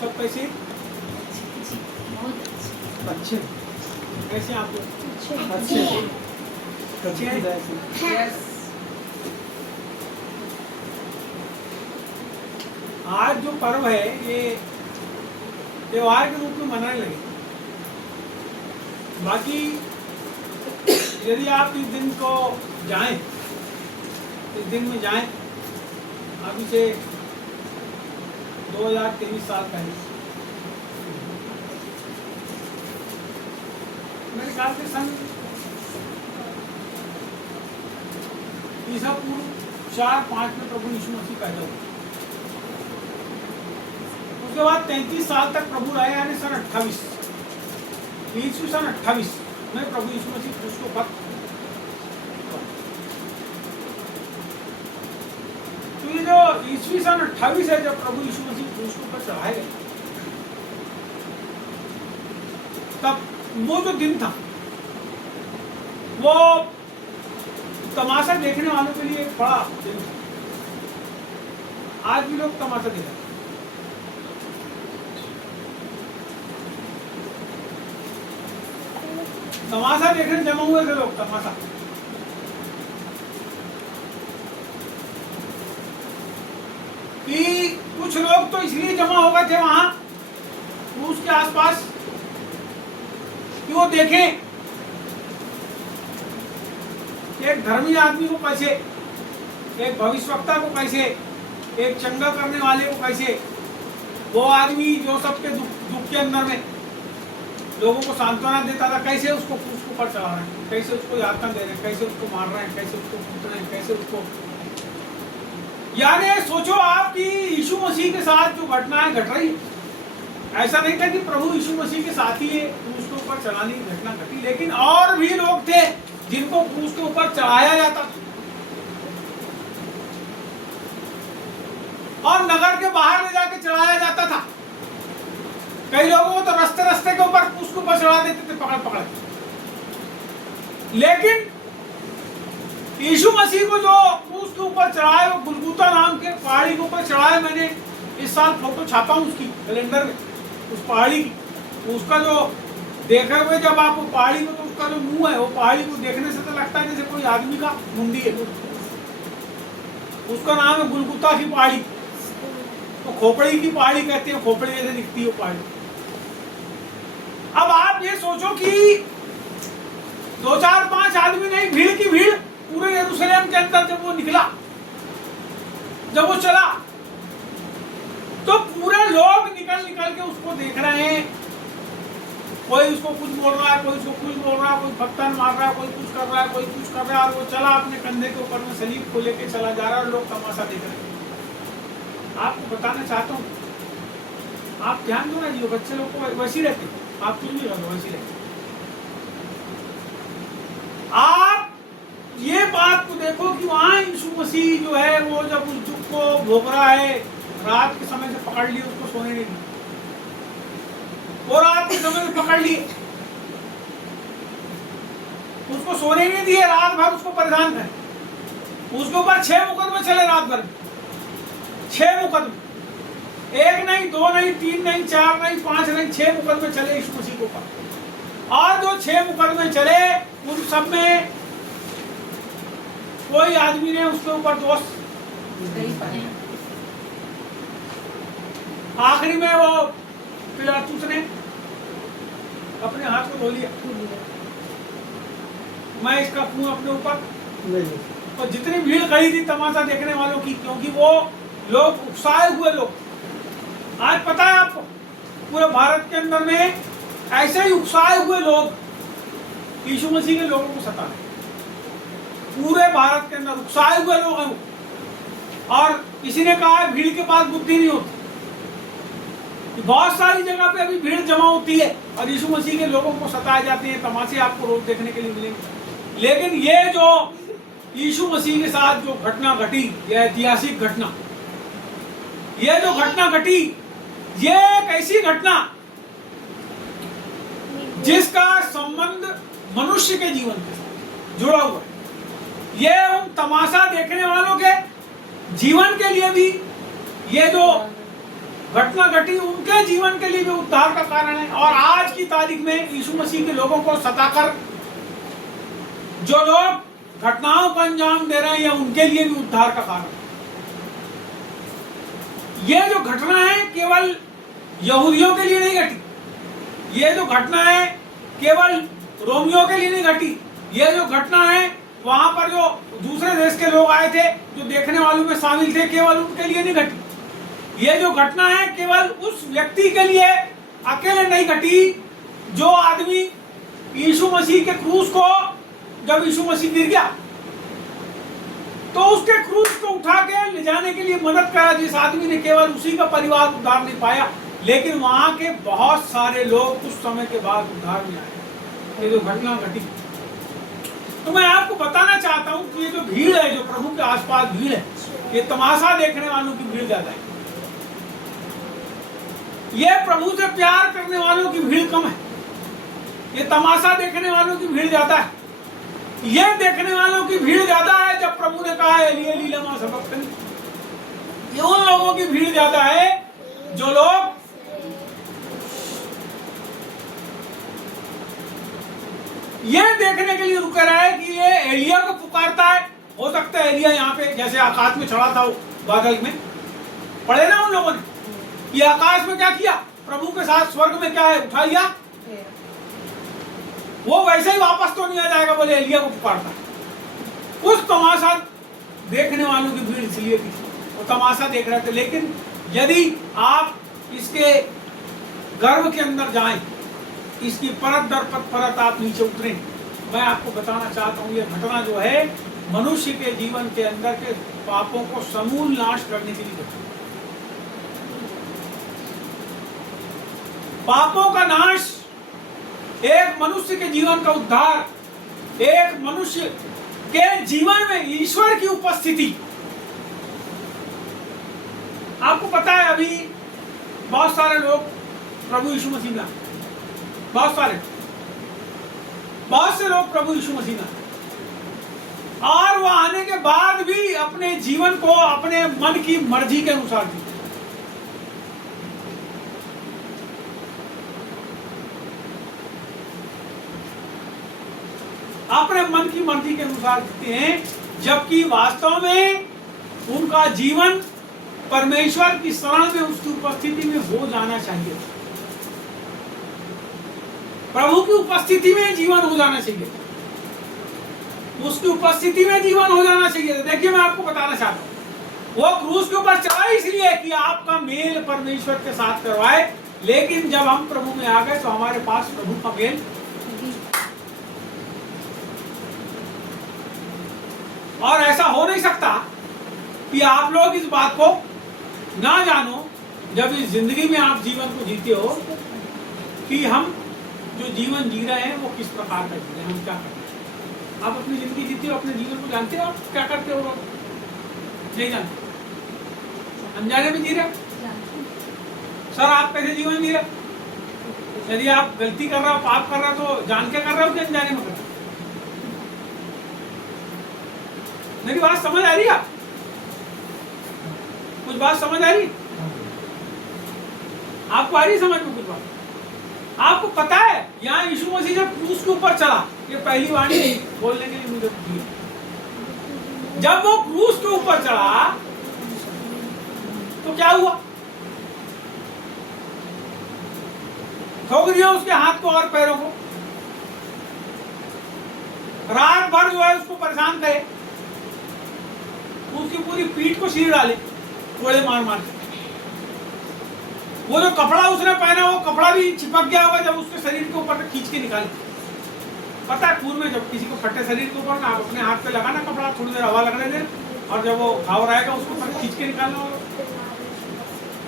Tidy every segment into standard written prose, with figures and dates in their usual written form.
सब कैसे? अच्छे। कैसे आप लोग? अच्छे हैं? आज जो पर्व है ये त्योहार के रूप में मनाने लगे। बाकी यदि आप इस दिन को जाएं, इस दिन में जाएं, अभी से 2023 साल पहले मेरे ख्याल से सन ईसा पूर्व 4-5 में प्रभु यीशु मसीह पैदा हुए। उसके बाद 33 साल तक प्रभु रहे, यानी सन 28 सन 28 में प्रभु यीशु मसीह क्रूस को पर। तो ये जो ईस्वी सन 28 है जब प्रभु यीशु मसीह क्रूस को पर चढ़ाए गए, तब वो जो दिन था वो तमाशा देखने वालों के लिए एक बड़ा दिन था। आज भी लोग तमाशा देख रहे हैं। तमाशा देखने जमा हुए थे लोग, तमाशा। कि कुछ लोग तो इसलिए जमा हो गए थे वहां क्रूस के आसपास कि वो देखें एक धर्मी आदमी को कैसे, एक भविष्यवक्ता को कैसे, एक चंगा करने वाले को कैसे, वो आदमी जो सबके दुख के अंदर में लोगों को सांत्वना देता था, कैसे उसको क्रूस को पर चढ़ा रहे हैं, कैसे उसको यातना दे रहे हैं, कैसे उसको मार रहे हैं, कैसे उसको कूट रहे हैं, कैसे उसको। यानी सोचो आप कि यीशु मसीह के साथ जो घटनाएं घट रही, ऐसा नहीं था कि प्रभु यीशु मसीह के साथ ही क्रूस के ऊपर चढ़ाने की घटना घटी, लेकिन और भी लोग थे जिनको क्रूस के ऊपर चढ़ाया जाता और नगर के बाहर ले जाके चढ़ाया जाता था। कई लोगों को तो रास्ते रास्ते के ऊपर क्रूस के ऊपर चढ़ा देते थे, पकड़ पकड़। लेकिन यीशु मसीह को जो क्रूस के ऊपर चढ़ाए, वो गुलगुता नाम के पहाड़ी के ऊपर चढ़ाए। मैंने इस साल फोटो छापा हूं उसकी कैलेंडर में, उस पहाड़ी की। उसका जो देखे हुए जब आप वो पहाड़ी को, तो उसका जो मुंह है, वो पहाड़ी को देखने से तो लगता है जैसे कोई आदमी का मुंडी है। उसका नाम है गुलगुता की पहाड़ी। तो खोपड़ी की पहाड़ी कहते हैं, खोपड़ी जैसे दिखती है वो पहाड़ी। अब आप ये सोचो कि 2-4-5 आदमी नहीं, भीड़ की भीड़ पूरे यरूशलेम के अंदर जब वो निकला, जब वो चला, तो पूरे लोग निकल निकल के उसको देख रहे हैं। कोई उसको कुछ बोल रहा है, कोई उसको कुछ बोल रहा है, कोई पत्थर मार रहा है, कोई कुछ कर रहा है, कोई कुछ कर रहा है। और वो चला अपने कंधे के ऊपर में सलीब को लेके चला जा रहा है और लोग तमाशा देख रहे हैं। आपको बताना चाहता हूँ, आप ध्यान दो ना जी, बच्चे लोग को वैसी रहते, आप कुछ भी करो वैसी रहते। आप ये बात को देखो कि वहां यीशु मसीह जो है वो जब उस दुख को भोग रहा है, रात के समय से पकड़ लिए उसको सोने नहीं दिया, वो रात के समय से पकड़ लिए उसको सोने नहीं दिए, रात भर उसको परेशान करे। उसके ऊपर 6 मुकदमे चले रात भर, 6 मुकदमे, 1 नहीं, 2 नहीं, 3 नहीं, 4 नहीं, 5 नहीं, 6 मुकदमे चले यीशु मसीह के ऊपर। और जो 6 मुकदमे चले उन सब में कोई आदमी ने उसके ऊपर दोष नहीं पाया। आखिरी में वो पिलातुस ने अपने हाथ को धो लिया, मैं इसका खून अपने ऊपर नहीं। और जितनी भीड़ खड़ी थी तमाशा देखने वालों की, क्योंकि वो लोग उकसाए हुए लोग, आज पता है आपको पूरे भारत के अंदर में ऐसे ही उकसाए हुए लोग यीशु मसीह के लोगों को सता रहे। पूरे भारत के अंदर उकसाए हुए लोग हैं। और किसी ने कहा है भीड़ के पास बुद्धि नहीं होती। बहुत सारी जगह पे अभी भीड़ जमा होती है और यीशु मसीह के लोगों को सताए जाते हैं, तमाशे आपको रोज देखने के लिए मिलेंगे। लेकिन ये जो यीशु मसीह के साथ जो घटना घटी, यह ऐतिहासिक घटना, ये जो घटना घटी, ये एक ऐसी घटना जिसका संबंध मनुष्य के जीवन के साथ जुड़ा हुआ है। ये उन तमाशा देखने वालों के जीवन के लिए भी, ये जो घटना घटी उनके जीवन के लिए भी उद्धार का कारण है। और आज की तारीख में यीशु मसीह के लोगों को सताकर जो लोग घटनाओं को अंजाम दे रहे हैं, यह उनके लिए भी उद्धार का कारण है। ये जो घटना है केवल यहूदियों के लिए नहीं घटी, ये जो घटना है केवल रोमियों के लिए नहीं घटी, ये जो घटना है वहां पर जो दूसरे देश के लोग आए थे जो देखने वालों में शामिल थे, केवल उनके लिए नहीं घटी। ये जो घटना है केवल उस व्यक्ति के लिए अकेले नहीं घटी जो आदमी यीशु मसीह के क्रूस को, जब यीशु मसीह गिर गया तो उसके क्रूस को उठा के ले जाने के लिए मदद करा जिस आदमी ने, केवल उसी का परिवार उद्धार नहीं पाया, लेकिन वहां के बहुत सारे लोग उस समय के बाद उद्धार में आए। ये जो घटना घटी, तो मैं आपको बताना चाहता हूं कि ये जो भीड़ है, जो प्रभु के आसपास भीड़ है, ये तमाशा देखने वालों की भीड़ ज्यादा है। ये प्रभु से प्यार करने वालों की भीड़ कम है। ये तमाशा देखने वालों की भीड़ ज्यादा है। ये देखने वालों की भीड़ ज्यादा है जब प्रभु ने कहा एली एली लमा सबक्तनी। ये उन लोगों की भीड़ ज्यादा है जो लोग ये देखने के लिए रुके रहे कि ये एलिया को पुकारता है। हो सकता है एलिया यहाँ पे जैसे आकाश में चढ़ा था बादल में, पढ़े ना उन लोगों ने, ये आकाश में क्या किया, प्रभु के साथ स्वर्ग में क्या है, उठा लिया। वो वैसे ही वापस तो नहीं आ जाएगा, बोले एलिया को पुकारता। उस तमाशा देखने वालों की भीड़ इसलिए थी, वो तमाशा देख रहे थे। लेकिन यदि आप इसके गर्भ के अंदर जाएं, इसकी परत दर परत आप नीचे उतरें, मैं आपको बताना चाहता हूं ये घटना जो है मनुष्य के जीवन के अंदर के पापों को समूल नाश करने के लिए घटना। पापों का नाश, एक मनुष्य के जीवन का उद्धार, एक मनुष्य के जीवन में ईश्वर की उपस्थिति। आपको पता है अभी बहुत सारे लोग प्रभु यीशु मसीह में, बहुत से लोग प्रभु यीशु मसीह में, और वह आने के बाद भी अपने जीवन को अपने मन की मर्जी के अनुसार जीते। अपने मन की मर्जी के अनुसार जीते हैं, जबकि वास्तव में उनका जीवन परमेश्वर की शरण में, उसकी उपस्थिति में हो जाना चाहिए। प्रभु की उपस्थिति में जीवन हो जाना चाहिए, उसकी उपस्थिति में जीवन हो जाना चाहिए। देखिए मैं आपको बताना चाहता हूं, वो क्रूस के ऊपर चढ़ा इसलिए कि आपका मेल परमेश्वर के साथ करवाए, लेकिन जब हम प्रभु में आ गए तो हमारे पास प्रभु का मेल, और ऐसा हो नहीं सकता कि आप लोग इस बात को ना जानो जब इस जिंदगी में आप जीवन को जीते हो कि हम जो जीवन जी रहे हैं वो किस प्रकार का जी रहे हैं, हम क्या करते हैं। आप अपनी जिंदगी जीते हो, अपने जीवन को जानते हो, आप क्या करते हो, नहीं जानते, अनजाने में जी रहे हो। सर आप कैसे जीवन जी रहे, यदि आप गलती कर रहे हो, पाप कर रहे हो, तो जान के कर रहे हो कि अनजाने में कर रहे हो। मेरी बात समझ आ रही है? कुछ बात समझ आ रही, आपको आ रही समझ में कुछ बात? आपको पता है यहाँ यीशु मसीह जब क्रूस के ऊपर चला, ये पहली वाणी बोलने के लिए मुझे दी, जब वो क्रूस के ऊपर चढ़ा तो क्या हुआ, ठोक दिया उसके हाथ को और पैरों को, रात भर जो है उसको परेशान करे, उसकी पूरी पीठ को सीढ़ डाले कोड़े मार मार के। वो जो कपड़ा उसने पहना वो कपड़ा भी चिपक गया होगा जब उसके शरीर के ऊपर खींच के निकाले। पता है खून में जब किसी को फटे शरीर के ऊपर ना, आप अपने हाथ पे लगाना कपड़ा, थोड़ी देर हवा लगने दे, और जब वो घाव रहेगा उसको ऊपर खींच के निकालना होगा।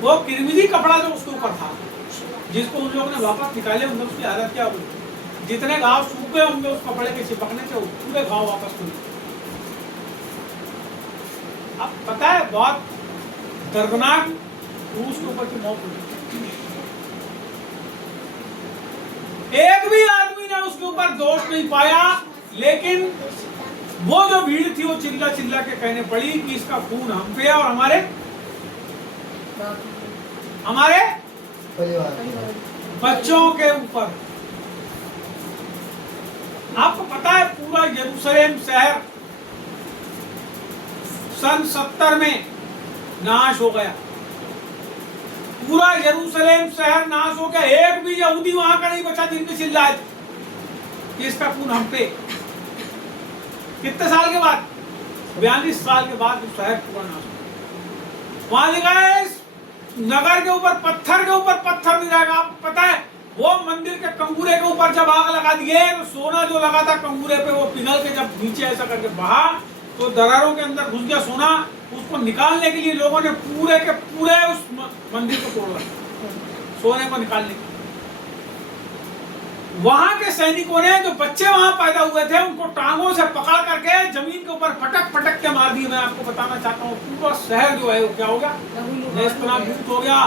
वो किरमिजी कपड़ा जो उसके ऊपर था, जिसको उन लोगों ने वापस निकाले, उनमें उसकी हालत क्या हुई, जितने घाव सूख गए होंगे उस कपड़े के चिपकने से, पूरे घाव वापस खुले। अब पता है बहुत दर्दनाक क्रूस के ऊपर की मौत हुई। एक भी आदमी ने उसके ऊपर दोष नहीं पाया, लेकिन वो जो भीड़ थी वो चिल्ला चिल्ला के कहने पड़ी कि इसका खून हम पे और हमारे हमारे परिवार, बच्चों के ऊपर। आपको पता है पूरा यरूशलेम शहर सन 70 में नाश हो गया। पूरा यरूशलेम शहर नाश हो गया। एक भी यहूदी वहां का नहीं बचा जिनके चिल्लाए कि इसका खून हम पे। कितने साल के बाद? 42 साल के बाद उस शहर पूरा नाश हो। वहां लिखा है इस नगर के ऊपर पत्थर नहीं रहेगा। आपको पता है वो मंदिर के कंगूरे के ऊपर जब आग लगा दिए तो सोना जो लगा था कंगूरे पे वो पिघल के जब नीचे ऐसा करके बहा तो दरारों के अंदर घुस गया सोना। उसको निकालने के लिए लोगों ने पूरे के पूरे उस मंदिर को तोड़ दिया सोने को निकालने के लिए। वहां के सैनिकों ने जो बच्चे वहां पैदा हुए थे उनको टांगों से पकड़ करके जमीन के ऊपर फटक के मार दिए। मैं आपको बताना चाहता हूँ पूरा शहर जो है वो क्या हो गया, नेस्तनाबूत हो गया।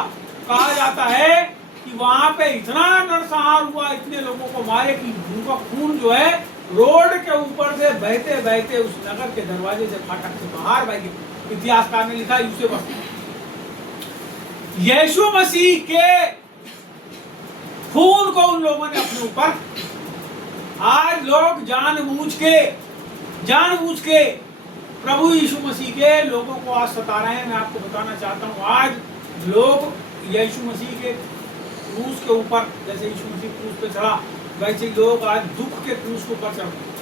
कहा जाता है कि वहां पे इतना नरसंहार हुआ, इतने लोगों को मारे कि उनका खून जो है रोड के ऊपर से बहते बहते उस नगर के दरवाजे से फाटक से बाहर बह गए। इतिहासकार ने लिखा यूसुफ यीशु मसीह के खून को उन लोगों ने अपने ऊपर, आज लोग जानबूझ के प्रभु यीशु मसीह के लोगों को आज सता रहे हैं। मैं आपको बताना चाहता हूँ आज लोग यीशु मसीह के क्रूस के ऊपर, जैसे यीशु मसीह क्रूस पे चढ़ा वैसे लोग आज दुख के क्रूस के ऊपर चढ़ रहे।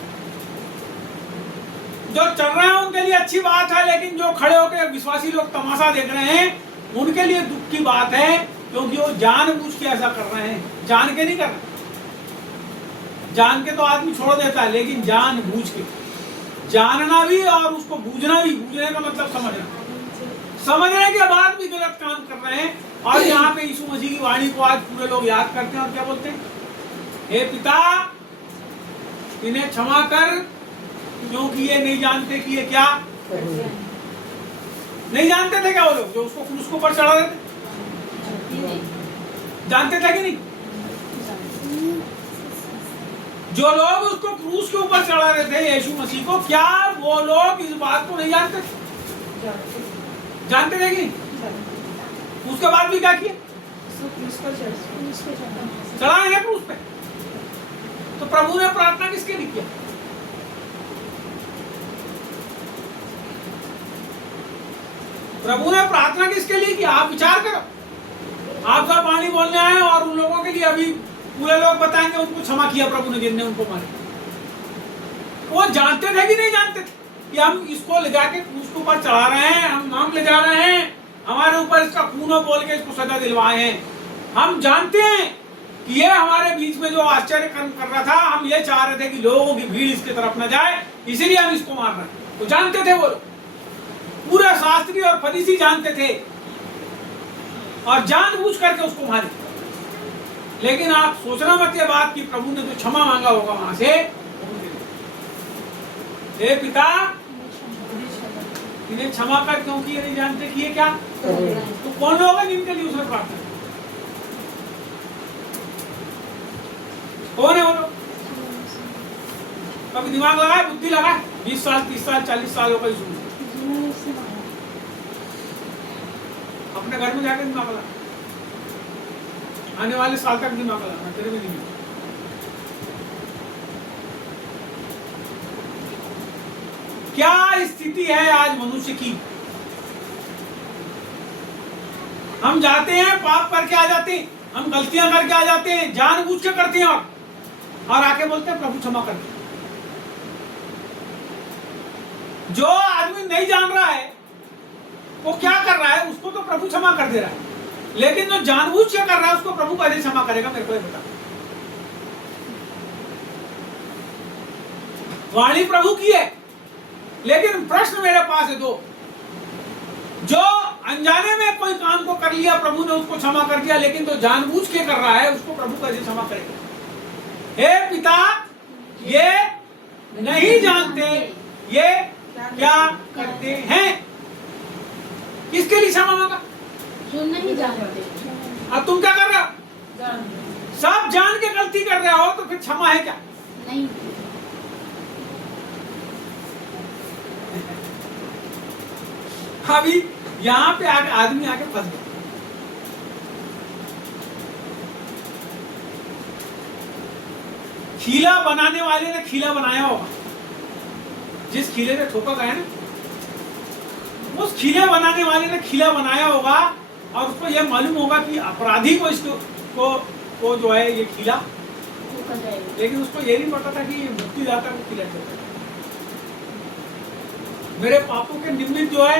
जो चल रहे हैं उनके लिए अच्छी बात है, लेकिन जो खड़े होकर विश्वासी लोग तमाशा देख रहे हैं उनके लिए दुख की बात है, क्योंकि वो जानबूझ के ऐसा कर रहे हैं। जान के नहीं कर रहे। जान के तो आदमी छोड़ देता है, लेकिन जानबूझ के, जानना भी और उसको बूझना भी, बूझने का मतलब समझने के बाद भी गलत काम कर रहे हैं। और यहाँ पे यीशु मसीह की वाणी को आज पूरे लोग याद करते हैं और क्या बोलते हैं, हे पिता इन्हें क्षमा कर क्योंकि ये नहीं जानते कि ये क्या नहीं जानते थे। क्या वो लोग जो उसको क्रूस के ऊपर चढ़ा रहे थे जानते थे कि नहीं? जो लोग उसको क्रूस के ऊपर चढ़ा रहे थे यीशु मसीह को, क्या वो लोग इस बात को नहीं जानते थे? जानते थे कि नहीं? उसके बाद भी क्या किया? चढ़ाए हैं क्रूस पे। तो प्रभु ने प्रार्थना किसके लिए किया? प्रभु ने प्रार्थना किसके लिए की? आप विचार करो। आप सब वाणी बोलने आए और उन लोगों के लिए अभी पूरे लोग बताएंगे उनको क्षमा किया प्रभु ने जिनने उनको मारे। वो जानते थे कि नहीं जानते थे कि हम इसको ले जाके क्रूस के ऊपर चढ़ा रहे हैं, हम ले जा रहे हैं, हमारे ऊपर इसका खून बोल के इसको सजा दिलवाए हैं। हम जानते हैं कि ये हमारे बीच में जो आश्चर्य कर रहा था, हम ये चाह रहे थे कि लोगों की भीड़ इसके तरफ न जाए, इसीलिए हम इसको मार रहे हैं। तो जानते थे वो लोग, पूरे शास्त्री और फरीसी जानते थे और जानबूझ करके उसको मारे। लेकिन आप सोचना मत ये बात कि प्रभु ने जो क्षमा मांगा होगा वहां से, हे पिता इन्हें क्षमा कर क्योंकि ये नहीं जानते कि ये क्या। तो कौन लोग हैं जिनके लिए उसने प्रार्थना? कौन है वो लोग? कभी दिमाग लगाए, बुद्धि लगाए? 20 साल 30 साल 40 साल हो गए सुन, अपने घर में जाकर दिमाग लगा, आने वाले साल तक दिमाग लगा, तेरे में नहीं। क्या स्थिति है आज मनुष्य की? हम जाते हैं, पाप करके आ जाते हैं, हम गलतियां करके आ जाते हैं, जानबूझ के करते हैं और आके बोलते हैं प्रभु क्षमा कर दे। जो आदमी नहीं जान रहा है वो क्या कर रहा है, उसको तो प्रभु क्षमा कर दे रहा है, लेकिन जो जानबूझ के कर रहा है उसको प्रभु कैसे क्षमा करेगा? मेरे को बता। वाणी प्रभु की है, लेकिन प्रश्न मेरे पास है दो। जो अनजाने में कोई काम को कर लिया, प्रभु ने उसको क्षमा कर दिया, लेकिन जो जानबूझ के कर रहा है उसको प्रभु कैसे क्षमा करेगा? हे पिता ये नहीं जानते ये क्या करते हैं। किसके लिए क्षमा मांगा? जो नहीं जानते। अब तुम क्या कर रहे हो? सब जान के गलती कर रहे हो, तो फिर क्षमा है क्या? नहीं। अभी यहाँ पे आके आदमी आके फंस गया। खीला बनाने वाले ने खीला बनाया होगा, जिस खीले से ठोका गया ना, उस खीले बनाने वाले ने खीला बनाया होगा और उसको यह मालूम होगा कि अपराधी को इसको को जो है ये खीला, ठोका जाएगा। लेकिन उसको ये नहीं पता था कि ये मुक्तिदाता को खीला ठोका। मेरे पापों के निमित्त जो है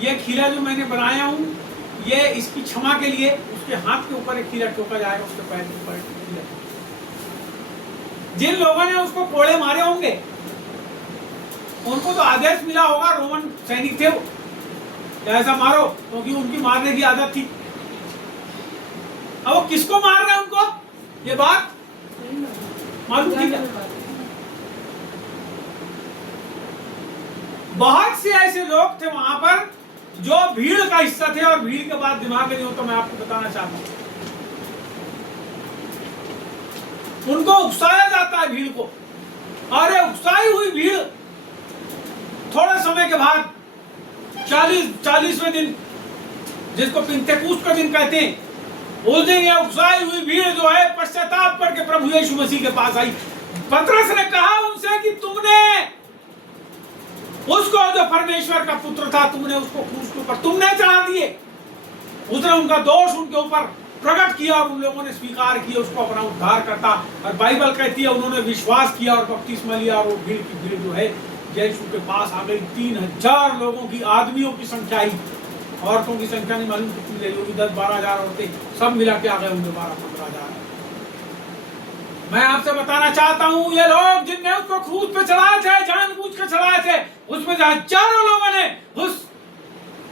ये खीला जो मैंने बनाया हूँ, ये इसकी क्षमा के लिए उसके हाथ के ऊपर एक खीला ठोका जाएगा, उसके पैर के ऊपर एक खीला। जिन लोगों ने उसको कोड़े मारे होंगे उनको तो आदेश मिला होगा, रोमन सैनिक थे वो, ऐसा मारो, क्योंकि उनकी मारने की आदत थी। अब वो किसको मार रहे हैं उनको, ये बात मालूम थी क्या? बहुत से ऐसे लोग थे वहां पर जो भीड़ का हिस्सा थे और भीड़ के बाद दिमाग नहीं हो, तो मैं आपको बताना चाहता हूं, उनको उकसाया जाता है भीड़ को। अरे उकसाई हुई भीड़ थोड़े समय के बाद 40वें दिन, जिसको पिंतेकुस्त का दिन कहते हैं, उस दिन ये उकसाई हुई भीड़ जो है पश्चाताप करके प्रभु यीशु मसीह के पास आई। पतरस ने कहा उनसे कि तुमने उसको, जो परमेश्वर का पुत्र था, तुमने उसको क्रूस के ऊपर तुमने चढ़ा दिए। उसने उनका दोष उनके ऊपर प्रकट किया और उन लोगों ने स्वीकार किया उसको अपना उद्धार करता। और बाइबल कहती है उन्होंने विश्वास किया और बपतिस्मा लिया, और वो भीड़ की भीड़ जो है यीशु के पास आ गई। 3000 लोगों की, आदमियों की संख्या आई, औरतों की संख्या नहीं मालूम कितनी ले लोगी, 10-12 हजार औरतें सब मिला के आ गए होंगे, 12-15 हजार। मैं आपसे बताना चाहता हूँ, ये लोग जिनने उसको क्रूस पे चढ़ाए थे, जानबूझ के चढ़ाए थे, उसमें से हजारों लोगों ने उस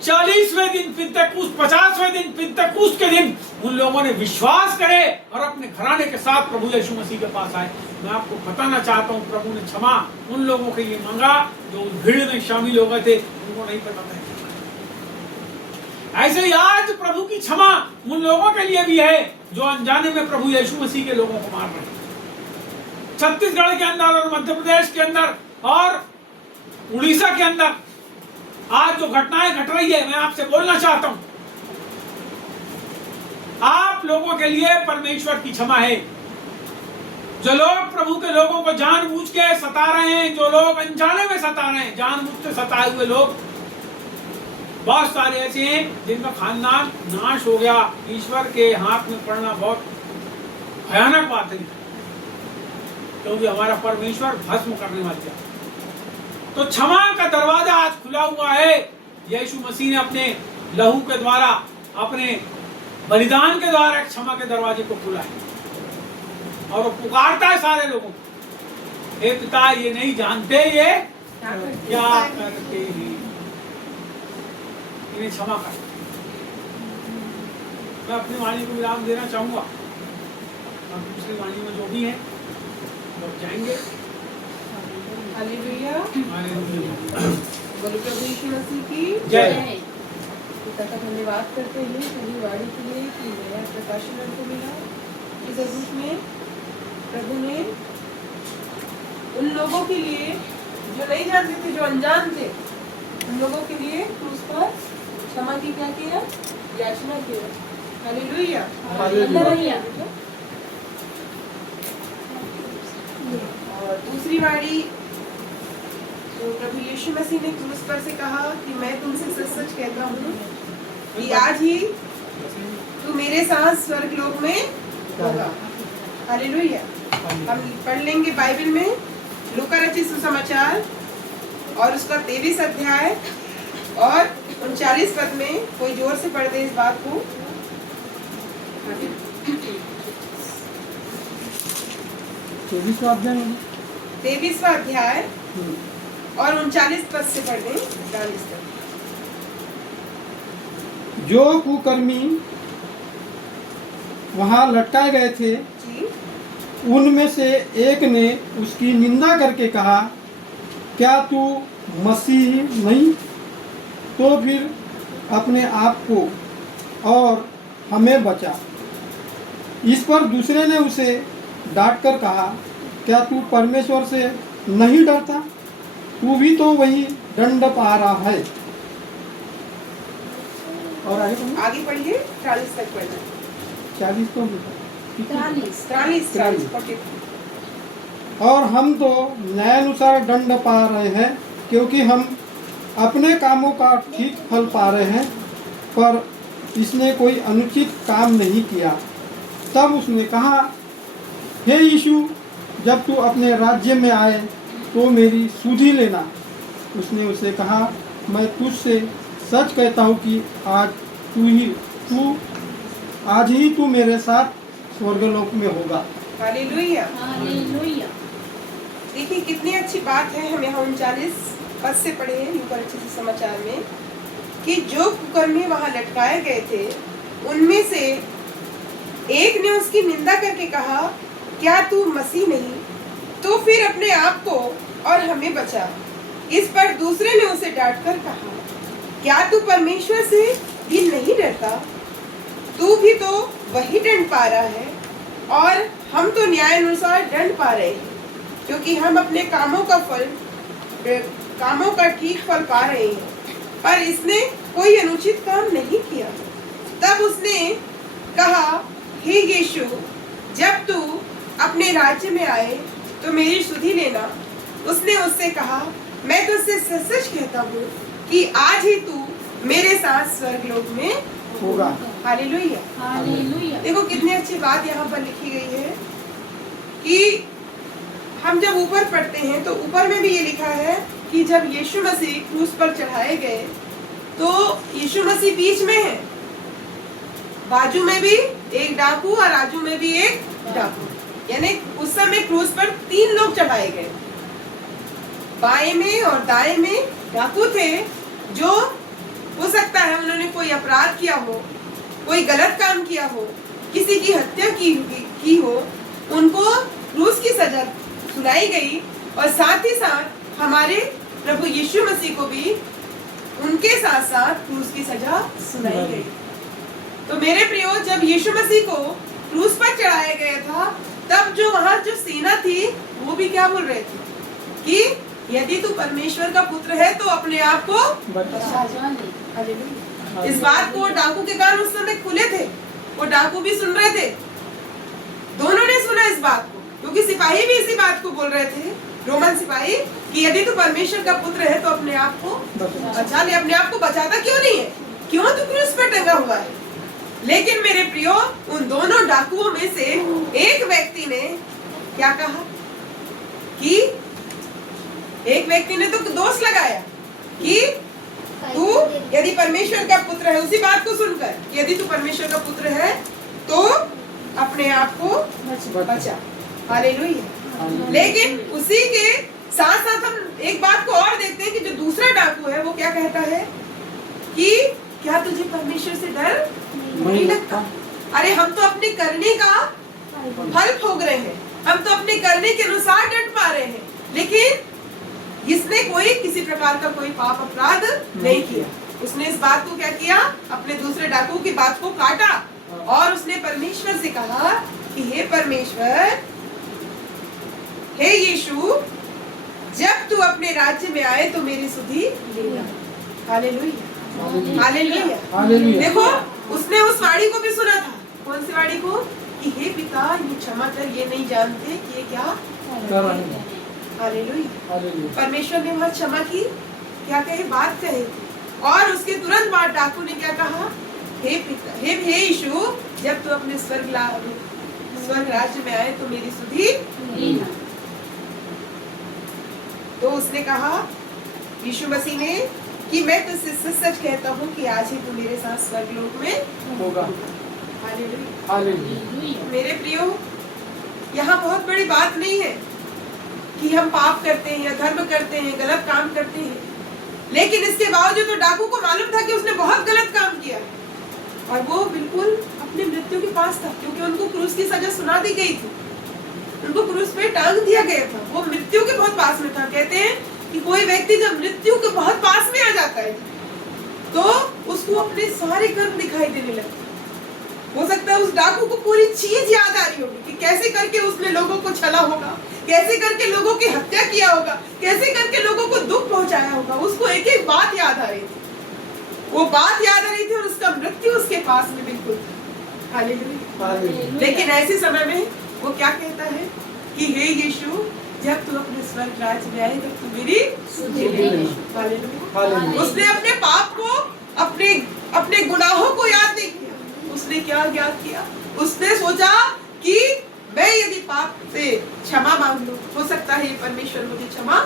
40वें दिन पिंतेकुस्त, 50वें दिन पिंतेकुस्त के दिन उन लोगों ने विश्वास करे और अपने घराने के साथ प्रभु यीशु मसीह के पास आए। मैं आपको बताना चाहता हूँ, प्रभु ने क्षमा उन लोगों के लिए मांगा जो उस भीड़ में शामिल हो गए थे, उनको नहीं पता था। ऐसे ही आज प्रभु की क्षमा उन लोगों के लिए भी है जो अनजाने में प्रभु यीशु मसीह के लोगों को मार रहे हैं। छत्तीसगढ़ के अंदर और मध्य प्रदेश के अंदर और उड़ीसा के अंदर आज जो घटनाएं घट रही है, मैं आपसे बोलना चाहता हूं, आप लोगों के लिए परमेश्वर की क्षमा है। जो लोग प्रभु के लोगों को जानबूझ के सता रहे हैं, जो लोग अनजाने में सता रहे हैं, जानबूझ के सताए हुए लोग बहुत सारे ऐसे हैं जिनका खानदान नाश हो गया। ईश्वर के हाथ में पड़ना बहुत भयानक बात है, क्योंकि हमारा परमेश्वर भस्म करने वाला है। तो क्षमा का दरवाजा आज खुला हुआ है। यीशु मसीह ने अपने लहू के द्वारा, अपने बलिदान के द्वारा क्षमा के दरवाजे को खुला है और वो पुकारता है सारे लोगों को, हे पिता ये नहीं जानते ये क्या करते हैं, इन्हें क्षमा कर। मैं अपनी वाणी को विराम देना चाहूंगा, और दूसरी वाणी में जो भी है लोग जाएंगे। हालेलुया। बोलो प्रभु यीशु मसीह की जय। पिता का धन्यवाद करते हैं पहली वाणी के लिए कि नया प्रकाशन हमको मिला। इस अद्भुत में प्रभु ने उन लोगों के लिए जो नहीं जानते थे, जो अनजान थे, उन लोगों के लिए क्रूस पर क्षमा की क्या किया, याचना किया। हालेलुया। हालेलुया। और दूसरी वाणी तो प्रभु यीशु मसीह ने क्रूस पर से कहा कि मैं तुमसे सच सच कहता हूँ कि आज ही तू मेरे साथ स्वर्ग लोक में होगा। हालेलुया। हम पढ़ लेंगे बाइबल में लूका रचित सुसमाचार और उसका 23 अध्याय और 39 पद में। कोई जोर से पढ़ दे इस बात को। 23वां अध्याय और 39 पद से पढ़ दें 42 तक। जो कुकर्मी वहां लटकाए गए थे, जी। उनमें से एक ने उसकी निंदा करके कहा, क्या तू मसीह नहीं? तो फिर अपने आप को और हमें बचा। इस पर दूसरे ने उसे डांटकर कहा, क्या तू परमेश्वर से नहीं डरता? तू भी तो वही दंड पा रहा है। और आगे पढ़िए 40 तक पढ़ना। 40 तो 43 43 43 और हम तो न्यायानुसार दंड पा रहे हैं, क्योंकि हम अपने कामों का ठीक फल पा रहे हैं, पर इसने कोई अनुचित काम नहीं किया। तब उसने कहा, हे यीशु, जब तू अपने राज्य में आए तो मेरी सुधि लेना। उसने उसे कहा, मैं तुझसे सच कहता हूँ कि आज ही तू मेरे साथ स्वर्गलोक में होगा। हालेलुया। हालेलुया। देखिए कितनी अच्छी बात है। हम यहाँ 39 पद से पढ़े हैं लूका रचित समाचार में कि जो कुकर्मी वहां लटकाए गए थे उनमें से एक ने उसकी निंदा करके कहा, क्या तू मसीह नहीं? तो फिर अपने आप को और हमें बचा। इस पर दूसरे ने उसे डांट कर कहा, क्या तू परमेश्वर से भी नहीं डरता? तू भी तो वही दंड पा रहा है और हम तो न्याय अनुसार दंड पा रहे हैं, क्योंकि हम अपने कामों का ठीक फल पा रहे हैं, पर इसने कोई अनुचित काम नहीं किया। तब उसने कहा, हे यीशु, जब तू अपने राज्य में आए तो मेरी सुधि लेना। उसने उससे कहा, मैं तुझसे सच कहता हूँ कि आज ही तू मेरे साथ स्वर्गलोक में होगा। हालेलुया। हालेलुया। देखो कितनी अच्छी बात यहाँ पर लिखी गई है कि हम जब ऊपर पढ़ते हैं तो ऊपर में भी ये लिखा है कि जब यीशु मसीह क्रूस पर चढ़ाए गए तो यीशु मसीह बीच में है, बाजू में भी एक डाकू और आजू में भी एक डाकू। यानी उस समय क्रूस पर 3 लोग चढ़ाए गए, बाएं में और दाएं में डाकू थे, जो हो सकता है उन्होंने कोई अपराध किया हो, कोई गलत काम किया हो, किसी की हत्या की हो, उनको क्रूस की सजा सुनाई गई और साथ ही साथ हमारे प्रभु यीशु मसीह को भी उनके साथ साथ क्रूस की सजा सुनाई गई। तो मेरे प्रियो, जब यीशु मसीह को क्रूस पर चढ़ाया गया था तब जो वहां जो सेना थी वो भी क्या बोल रहे थे कि यदि तू परमेश्वर का पुत्र है तो अपने आप को बचा ले। हालेलुया। इस बात को डाकू के कान उस समय खुले थे, वो डाकू भी सुन रहे थे, दोनों ने सुना इस बात को, क्योंकि सिपाही भी इसी बात को बोल रहे थे, रोमन सिपाही, कि यदि तू परमेश्वर का पुत्र है तो अपने आप को बचा ले। अपने आप को बचाता क्यों नहीं है? क्यों तू क्रूस पर टंगा हुआ है? लेकिन मेरे प्रियो, उन दोनों डाकुओं में से एक व्यक्ति ने क्या कहा कि एक व्यक्ति ने तो दोष लगाया कि तू यदि परमेश्वर का पुत्र है, उसी बात को सुनकर, यदि तू परमेश्वर का पुत्र है तो अपने आप को बचा। हालेलुया। लेकिन उसी के साथ साथ हम एक बात को और देखते हैं कि जो दूसरा डाकू है वो क्या कहता है कि क्या तुझे परमेश्वर से डर नहीं लगता? अरे हम तो अपने करने का फल भोग रहे हैं, हम तो अपने करने के अनुसार दंड पा रहे हैं, लेकिन इसने कोई किसी प्रकार का कोई पाप अपराध नहीं किया। उसने इस बात को क्या किया, अपने दूसरे डाकू की बात को काटा और उसने परमेश्वर से कहा कि हे परमेश्वर, हे यीशु, जब तू अपने राज्य में आए तो मेरी सुधि लेना। हालेलुया। हालेलुया। देखो, उसने उस वाणी को भी सुना था। कौन सी वाणी को? कि हे पिता, ये क्षमा कर, ये नहीं जानते कि ये क्या कर रहे हैं। हालेलुया। परमेश्वर ने वहाँ क्षमा की, क्या कहे, बात कहे, और उसके तुरंत बाद डाकू ने क्या कहा, हे पिता, हे यीशु, जब तू अपने स्वर्ग राज्य में आए तो मेरी सुधि लेना। तो उसने कहा, यीशु मसीह ने, कि मैं तुझसे सच कहता हूँ कि आज ही तू मेरे साथ स्वर्गलोक में होगा। हालेलुया। मेरे प्रियो, यहाँ बहुत बड़ी बात नहीं है कि हम पाप करते हैं या धर्म करते हैं, गलत काम करते हैं, लेकिन इसके बावजूद तो डाकू को मालूम था कि उसने बहुत गलत काम किया और वो बिल्कुल अपनी मृत्यु के पास था, क्योंकि उनको क्रूस की सजा सुना दी गई थी, उनको क्रूस पे टांग दिया गया था। वो मृत्यु के बहुत पास में था। कहते हैं कि कोई व्यक्ति जब मृत्यु के बहुत पास में आ जाता है तो उसको अपने सारे कर्म दिखाई देने लगते हैं। हो सकता है उस डाकू को पूरी चीज याद आ रही होगी कि कैसे करके उसने लोगों को छला होगा, कैसे करके लोगों की हत्या किया होगा, कैसे करके लोगों को दुख पहुंचाया होगा। उसको एक एक बात याद आ रही थी, वो बात याद आ रही थी और उसका मृत्यु उसके पास में बिल्कुल था। हालेलुया। लेकिन ऐसे समय में वो क्या कहता है कि हे यीशु, जब तू अपने स्वर्ग राज्य में आए तब तू मेरी सुधि लेना। हालेलुया। उसने अपने पाप को, अपने गुनाहों को याद नहीं किया। उसने क्या याद किया? उसने सोचा कि मैं यदि पाप से क्षमा मांग लूं, हो सकता है परमेश्वर मुझे क्षमा।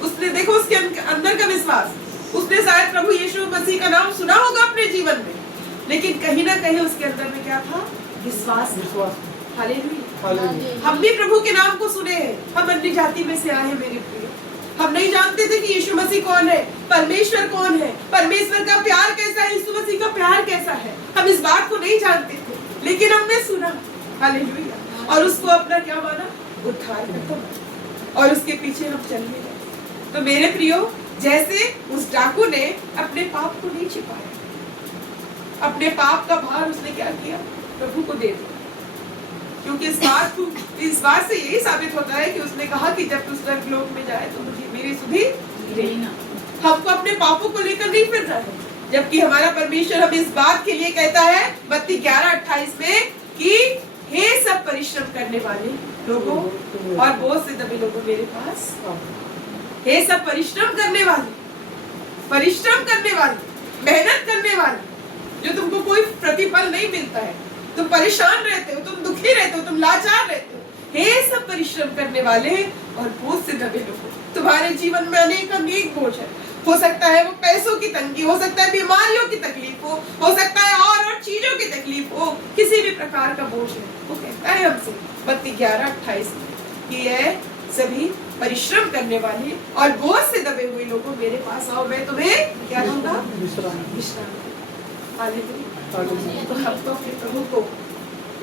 उसने देखो उसके अंदर का विश्वास। उसने शायद प्रभु यीशु मसीह का नाम सुना होगा अपने जीवन में, लेकिन कहीं ना कहीं उसके अंदर में क्या था? विश्वास। हालेलुया। हम भी प्रभु के नाम को सुने हैं। हम अन्य जाति में से आए हैं मेरे प्रिय। हम नहीं जानते थे कि यीशु मसीह कौन है, परमेश्वर कौन है, परमेश्वर का प्यार कैसा है, यीशु मसीह का प्यार कैसा है। हम इस बात को नहीं जानते थे, लेकिन हमने सुना। हालेलुया। और उसको अपना क्या माना? उद्धार करता माना, और उसके पीछे हम चलने लगे। तो मेरे प्रियो, जैसे उस डाकू ने अपने पाप को नहीं छिपाया, अपने पाप का भार उसने क्या किया? प्रभु को दे दिया। क्योंकि इस बात से यही साबित होता है कि उसने कहा कि जब तू स्वर्गलोक में जाए तो मुझे मेरी सुधि लेना। हमको अपने पापों को लेकर नहीं फिरना है, जबकि हमारा परमेश्वर हम इस बात के लिए कहता है मत्ती 11:28 में कि हे सब परिश्रम करने वाले लोगों और बोझ से दबे लोगों मेरे पास। हे सब परिश्रम करने वाले, मेहनत करने वाले, जो तुमको कोई प्रतिफल नहीं मिलता है, तुम परेशान रहते हो, तुम दुखी रहते हो, तुम लाचार रहते हो, हे सब परिश्रम करने वाले और बोझ से दबे लोगों। तुम्हारे जीवन में अनेक बोझ है। हो सकता है वो पैसों की तंगी, हो सकता है बीमारियों की तकलीफ हो सकता है और चीजों की तकलीफ हो, किसी भी प्रकार का बोझ है। वो कहता है हमसे मत्ती 11:28 कि ये सभी परिश्रम करने वाले और बोझ से दबे हुए लोगों मेरे पास आओ, मैं तुम्हें क्या दूंगा? विश्राम। हालेलुया। तो हम तो अपने प्रभु को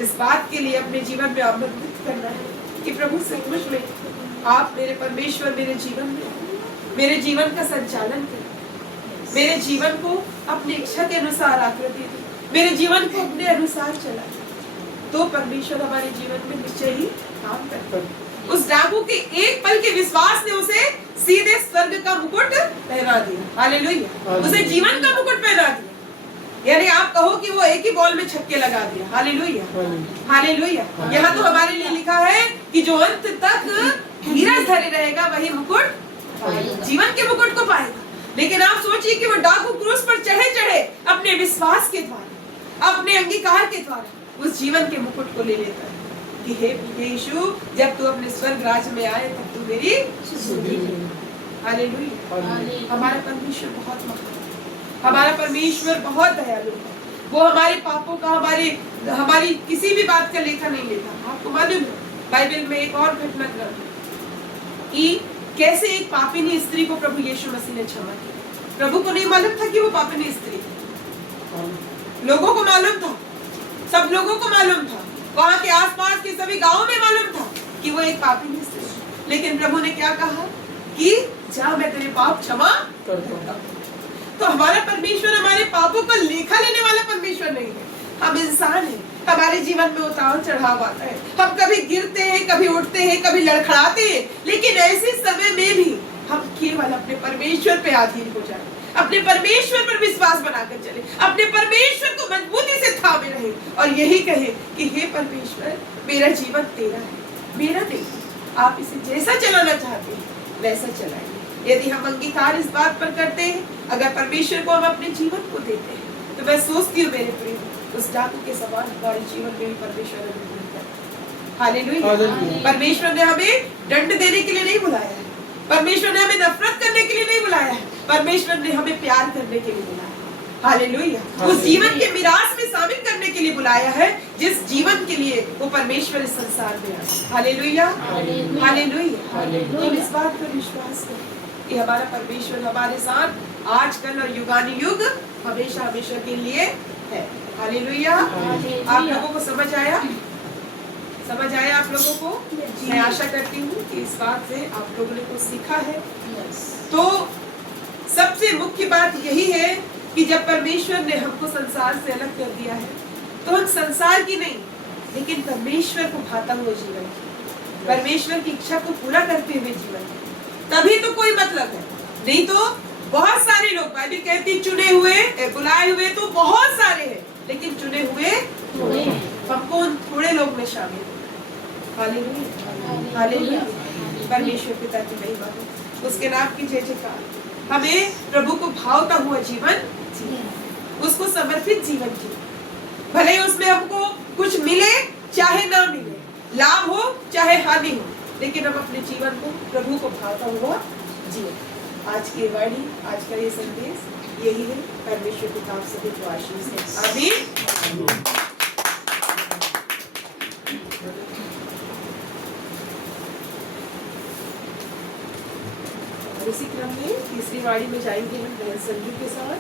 इस बात के लिए अपने जीवन में आमंत्रित करना है कि प्रभु सचमुच में आप मेरे परमेश्वर मेरे जीवन का संचालन करें, मेरे जीवन को अपनी इच्छा के अनुसार आकृति दें, मेरे जीवन को अपने अनुसार चलाएं, तो परमेश्वर हमारे जीवन में निश्चय ही काम करता है। उस डाकू के एक पल के विश्वास ने उसे सीधे स्वर्ग का मुकुट पहना दिया। हालेलुया। उसे जीवन का मुकुट पहना दिया। यानी आप कहो कि वो एक ही बॉल में छक्के लगा दिया। हालेलुया। हालेलुया। यहाँ तो हमारे लिए लिखा है कि जो अंत तक धीरज धरे रहेगा वही मुकुट, जीवन के मुकुट को पाएगा। लेकिन आप सोचिए कि वो डाकू क्रूस पर चढ़े अपने विश्वास के द्वारा, अपने अंगीकार के द्वारा उस जीवन के मुकुट को ले लेता है कि हे यीशु, जब तू अपने स्वर्ग राज्य में आए तब तू मेरी सुधि ले। हालेलुया। हमारा परमेश्वर बहुत महान, हमारा परमेश्वर बहुत दयालु है। वो हमारे पापों का, हमारी किसी भी बात का लेखा नहीं लेता। आपको मालूम है बाइबल में एक और घटनाक्रम है कि कैसे एक पापिनी स्त्री को प्रभु यीशु मसीह ने क्षमा किया। प्रभु को नहीं मालूम था कि वो पापिनी स्त्री है, लोगों को मालूम था, सब लोगों को मालूम था, वहां के आसपास के सभी गांवों में मालूम था कि वो एक पापिनी स्त्री है। लेकिन प्रभु ने क्या कहा कि जा, मैं तेरे पाप क्षमा करता हूं। तो हमारा परमेश्वर हमारे पापों का लेखा लेने वाला परमेश्वर नहीं है। हम इंसान हैं, हमारे जीवन में उतार चढ़ाव आता है, हम कभी गिरते हैं, कभी उठते हैं, कभी लड़खड़ाते हैं, लेकिन ऐसे समय में भी हम केवल अपने परमेश्वर पे अधीन हो जाए, अपने परमेश्वर पर विश्वास बनाकर चले, अपने परमेश्वर को मजबूती से थामे रहे और यही कहे कि हे परमेश्वर, मेरा जीवन तेरा है, मेरा नहीं, आप इसे जैसा चलाना चाहते हैं वैसा चलाइए। यदि हम अंगीकार इस बात पर करते हैं, अगर परमेश्वर को हम अपने जीवन को देते हैं, तो मैं सोचती हूँ मेरे प्रिय, उस डाकू के समान हमारे जीवन में भी परमेश्वर अनुग्रह करता है। हालेलुया। परमेश्वर ने हमें दंड देने के लिए नहीं बुलाया है, परमेश्वर ने हमें नफरत करने के लिए नहीं बुलाया है, परमेश्वर ने हमें प्यार करने के लिए बुलाया है। हालेलुया। उस जीवन के मिरास में शामिल करने के लिए बुलाया है जिस जीवन के लिए वो परमेश्वर इस संसार में आया। हालेलुया। हालेलुया। तो इस बात पर विश्वास करें कि हमारा परमेश्वर हमारे साथ आजकल और युगानुयुग हमेशा हमेशा के लिए है। हालेलुया। आप लोगों को समझ आया आप लोगों को? मैं आशा करती हूँ कि इस बात से आप लोगों ने कुछ सीखा है। तो सबसे मुख्य बात यही है कि जब परमेश्वर ने हमको संसार से अलग कर दिया है, तो हम संसार की नहीं लेकिन परमेश्वर को भाता हुआ जीवन, परमेश्वर की इच्छा को पूरा करते हुए जीवन, तभी तो कोई मतलब है। नहीं तो बहुत सारे लोग, बाइबल कहती चुने हुए, बुलाए हुए तो बहुत सारे हैं, लेकिन चुने हुए हमको उन थोड़े लोग में शामिल। Hallelujah hallelujah. परमेश्वर पिता की महिमा हो, उसके नाम की जय जयकार। हमें प्रभु को भावता हुआ जीवन जिए, उसको समर्पित जीवन जिए, भले ही उसमें हमको कुछ मिले चाहे ना मिले, लाभ हो चाहे हानि हो, लेकिन हम अपने जीवन को प्रभु को भावता हुआ जिए। आज की वाणी, आज का ये संदेश यही है। परमेश्वर पिता आप सभी को आशीष है। आमीन। इसी क्रम में तीसरी वाणी में जाएंगे हम बहन संजू के साथ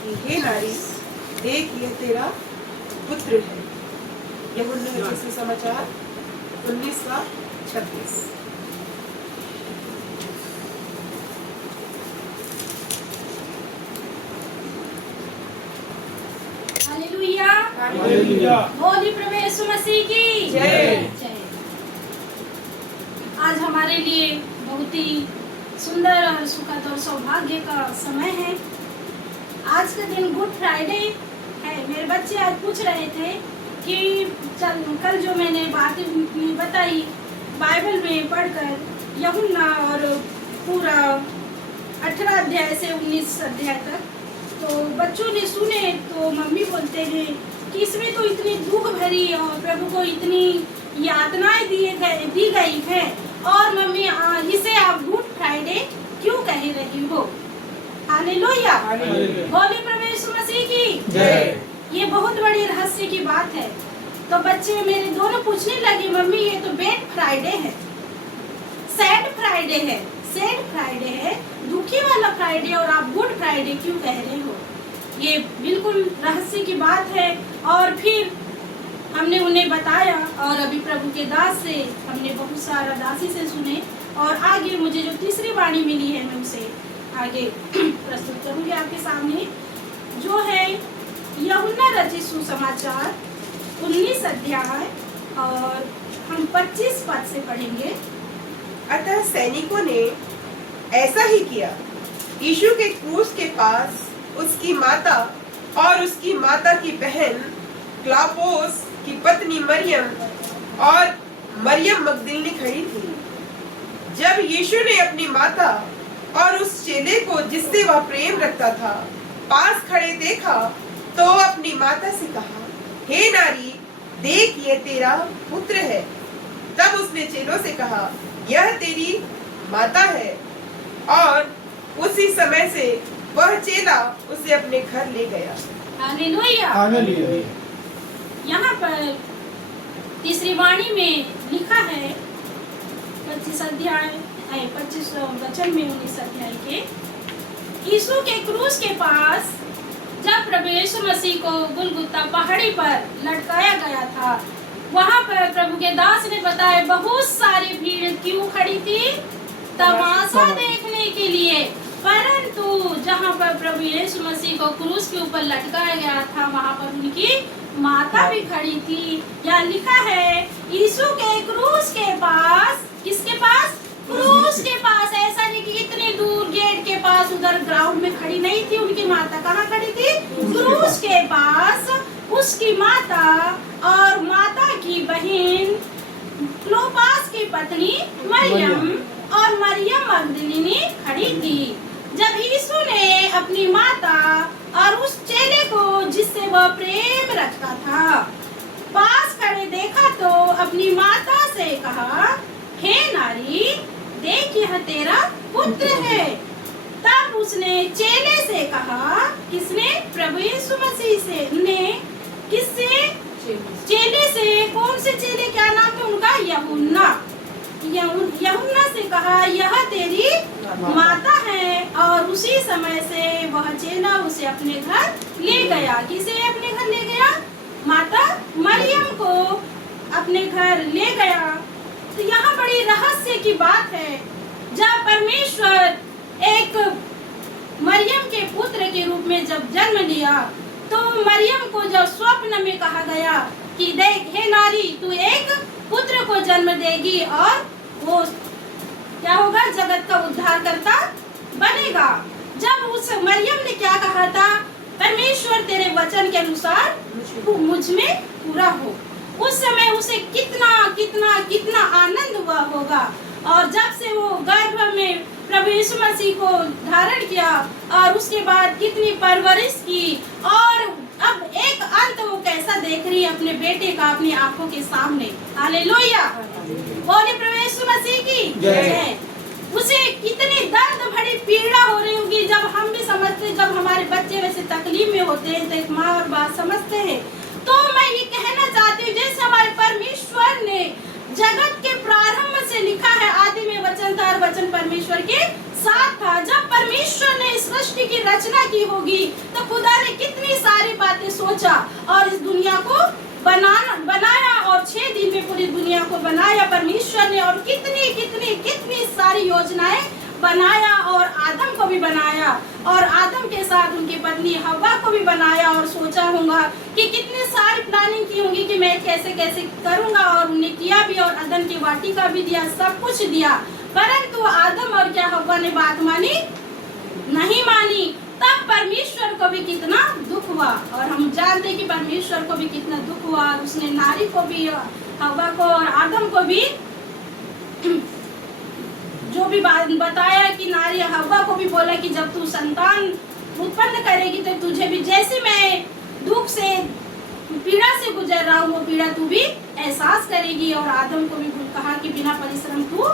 कि हे नारी देख ये तेरा पुत्र है। यूहन्ना में सुसमाचार 19:26। हालेलुया। हालेलुया। बोली प्रभु यीशु मसीह की जय। जय। आज हमारे लिए बहुत ही सुंदर और सुखद और सौभाग्य का समय है। आज का दिन गुड फ्राइडे है। मेरे बच्चे आज पूछ रहे थे कि कल जो मैंने बातें बताई बाइबल में पढ़कर यूहन्ना और पूरा 18 अध्याय से 19 अध्याय तक, तो बच्चों ने सुने तो मम्मी बोलते हैं कि इसमें तो इतनी दुख भरी और प्रभु को इतनी यातनाएं दी गई है, और मम्मी इसे आप गुड फ्राइडे क्यों कह रही हो? हालेलुया। बोले प्रभु यीशु मसीह की जय। ये बहुत बड़ी रहस्य की बात है। तो बच्चे मेरे दोनों पूछने लगे मम्मी ये तो बैड फ्राइडे है, सैड फ्राइडे है, सैड फ्राइडे है, दुखी वाला फ्राइडे, और आप गुड फ्राइडे क्यों कह रहे हो? ये बिल्कुल रहस्य की बात है। और फिर हमने उन्हें बताया, और अभी प्रभु के दास से हमने बहुत सारा दासी से सुने, और आगे मुझे जो तीसरी वाणी मिली है मैं उसे आगे प्रस्तुत करूंगी आपके सामने, जो है यूहन्ना रचित सुसमाचार 19 अध्याय, और हम 25 पद से पढ़ेंगे। अतः सैनिकों ने ऐसा ही किया। यीशु के क्रूस के पास उसकी माता और उसकी माता की बहन क्लापोस की पत्नी मरियम और मरियम मगदलिनी खड़ी थी। जब यीशु ने अपनी माता और उस चेले को जिससे वह प्रेम रखता था पास खड़े देखा, तो अपनी माता से कहा, हे नारी देख ये तेरा पुत्र है। तब उसने चेलों से कहा, यह तेरी माता है, और उसी समय से वह चेला उसे अपने घर ले गया। हालेलुया। हालेलुया। यहाँ पर तीसरी वाणी में लिखा है 25 अध्याय 25 वचन में 19 अध्याय के, यीशु के क्रूस के पास जब प्रभु यीशु मसीह को गुलगुता पहाड़ी पर लटकाया गया था, वहाँ पर प्रभु के दास ने बताया बहुत सारी भीड़ क्यों खड़ी थी? तमाशा देखने के लिए। परंतु जहाँ पर प्रभु यीशु मसीह को क्रूस के ऊपर लटकाया गया था, वहाँ पर उनकी माता भी खड़ी थी। यहाँ लिखा है यीशु के क्रूस के पास, किसके पास? क्रूस के पास। ऐसा नहीं कि इतने दूर गेट के पास उधर ग्राउंड में खड़ी नहीं थी उनकी माता। कहाँ खड़ी थी? क्रूस के पास उसकी माता और माता की बहन क्लोपास की पत्नी मरियम और मरियम मगदलिनी खड़ी थी। जब यीशु ने अपनी माता और उस चेले को जिससे वह प्रेम रखता था पास खड़े देखा, तो अपनी माता से कहा, हे नारी देख यह तेरा पुत्र है। तब उसने चेले से कहा, किसने? प्रभु यीशु मसीह से ने, किससे? चेले से। कौन से चेले? क्या नाम है उनका? यूहन्ना। यूहन्ना से कहा, यह तेरी माता है, और उसी समय से वह चेला उसे अपने घर ले गया। किसे अपने घर ले गया? माता मरियम को अपने घर ले गया। तो यहाँ बड़ी रहस्य की बात है। जब परमेश्वर एक मरियम के पुत्र के रूप में जब जन्म लिया, तो मरियम को जब स्वप्न में कहा गया कि देख हे नारी तू एक पुत्र को जन्म देगी, और वो क्या होगा? जगत का उद्धार करता बनेगा। जब उस मरियम ने क्या कहा था? परमेश्वर तेरे वचन के अनुसार मुझ में पूरा हो। उस समय उसे कितना कितना कितना आनंद हुआ होगा। और जब से वो गर्भ में प्रभु यीशु मसीह को धारण किया और उसके बाद कितनी परवरिश की, और अब एक अंत वो कैसा देख रही है अपने बेटे का अपनी आंखों के सामने। हालेलुया, बोले प्रभु यीशु मसीह की जय। उसे कितनी दर्द भरी पीड़ा हो रही होगी। जब हम भी समझते, जब हमारे बच्चे वैसे तकलीफ में होते हैं तो एक माँ और बाप समझते हैं। तो मैं ये कहना चाहती हूँ, जैसे हमारे परमेश्वर ने जगत के प्रारंभ से लिखा है, आदि में वचन था और वचन परमेश्वर के साथ था। जब परमेश्वर ने सृष्टि की रचना की होगी तो खुदा ने कितनी सारी बातें सोचा और इस दुनिया को बनाया और 6 दिन में पूरी दुनिया को बनाया परमेश्वर ने, और कितनी कितनी कितनी सारी योजनाएं बनाया, और आदम को भी बनाया, और आदम के साथ उनकी पत्नी हव्वा को भी बनाया, और सोचा होगा कि कितनी सारी प्लानिंग की होगी कि मैं कैसे कैसे करूंगा, और उन्हें किया भी, और अदन की वाटिका भी दिया, सब कुछ दिया। परंतु आदम और क्या हव्वा ने बात मानी नहीं मानी। तब परमेश्वर को भी कितना दुख हुआ, और हम जानते हैं कि परमेश्वर को भी कितना दुख हुआ। उसने नारी को भी, हव्वा को और आदम को भी जो भी बात बताया कि नारी हव्वा को भी बोला कि जब तू संतान उत्पन्न करेगी तो तुझे भी, जैसे मैं दुख से पीड़ा से गुजर रहा हूँ वो पीड़ा तू भी एहसास करेगी। और आदम को भी कहा कि बिना परिश्रम तू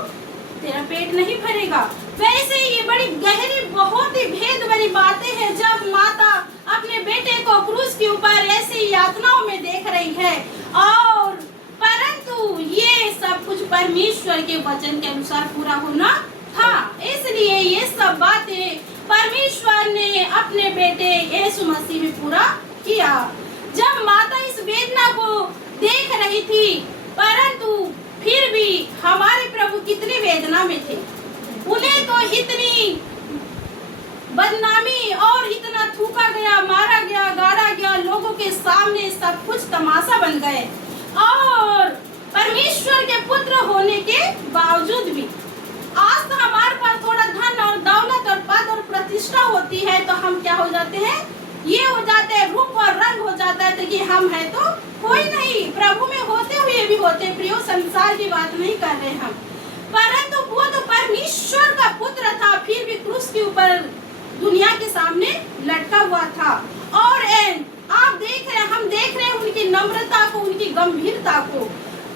तेरा पेट नहीं भरेगा। वैसे ये बड़ी गहरी, बहुत ही भेद भरी बातें हैं जब माता अपने बेटे को क्रूस के ऊपर ऐसी यातनाओं में देख रही है, और परंतु ये सब कुछ परमेश्वर के वचन के अनुसार पूरा होना था। इसलिए ये सब बातें परमेश्वर ने अपने बेटे यीशु मसीह में पूरा किया। जब माता इस वेदना को देख रही थी, परंतु फिर भी हमारे प्रभु कितनी वेदना में थे। उन्हें तो इतनी बदनामी और इतना थूका गया, मारा गया, गाड़ा गया, लोगों के सामने सब कुछ तमाशा बन गए। और परमेश्वर के पुत्र होने के बावजूद भी आज तो हमारे पास थोड़ा धन और दौलत और पद और प्रतिष्ठा होती है तो हम क्या हो जाते हैं, ये हो जाते हैं, रूप और रंग हो जाता है तो कि हम है तो कोई नहीं, प्रभु में होते हुए भी होते। प्रियो, संसार की बात नहीं कर रहे हम, परंतु वो तो परमेश्वर का पुत्र था, फिर भी क्रूस के ऊपर दुनिया के सामने लटका हुआ था। और आप देख रहे हैं, हम देख रहे हैं उनकी नम्रता को, उनकी गंभीरता को।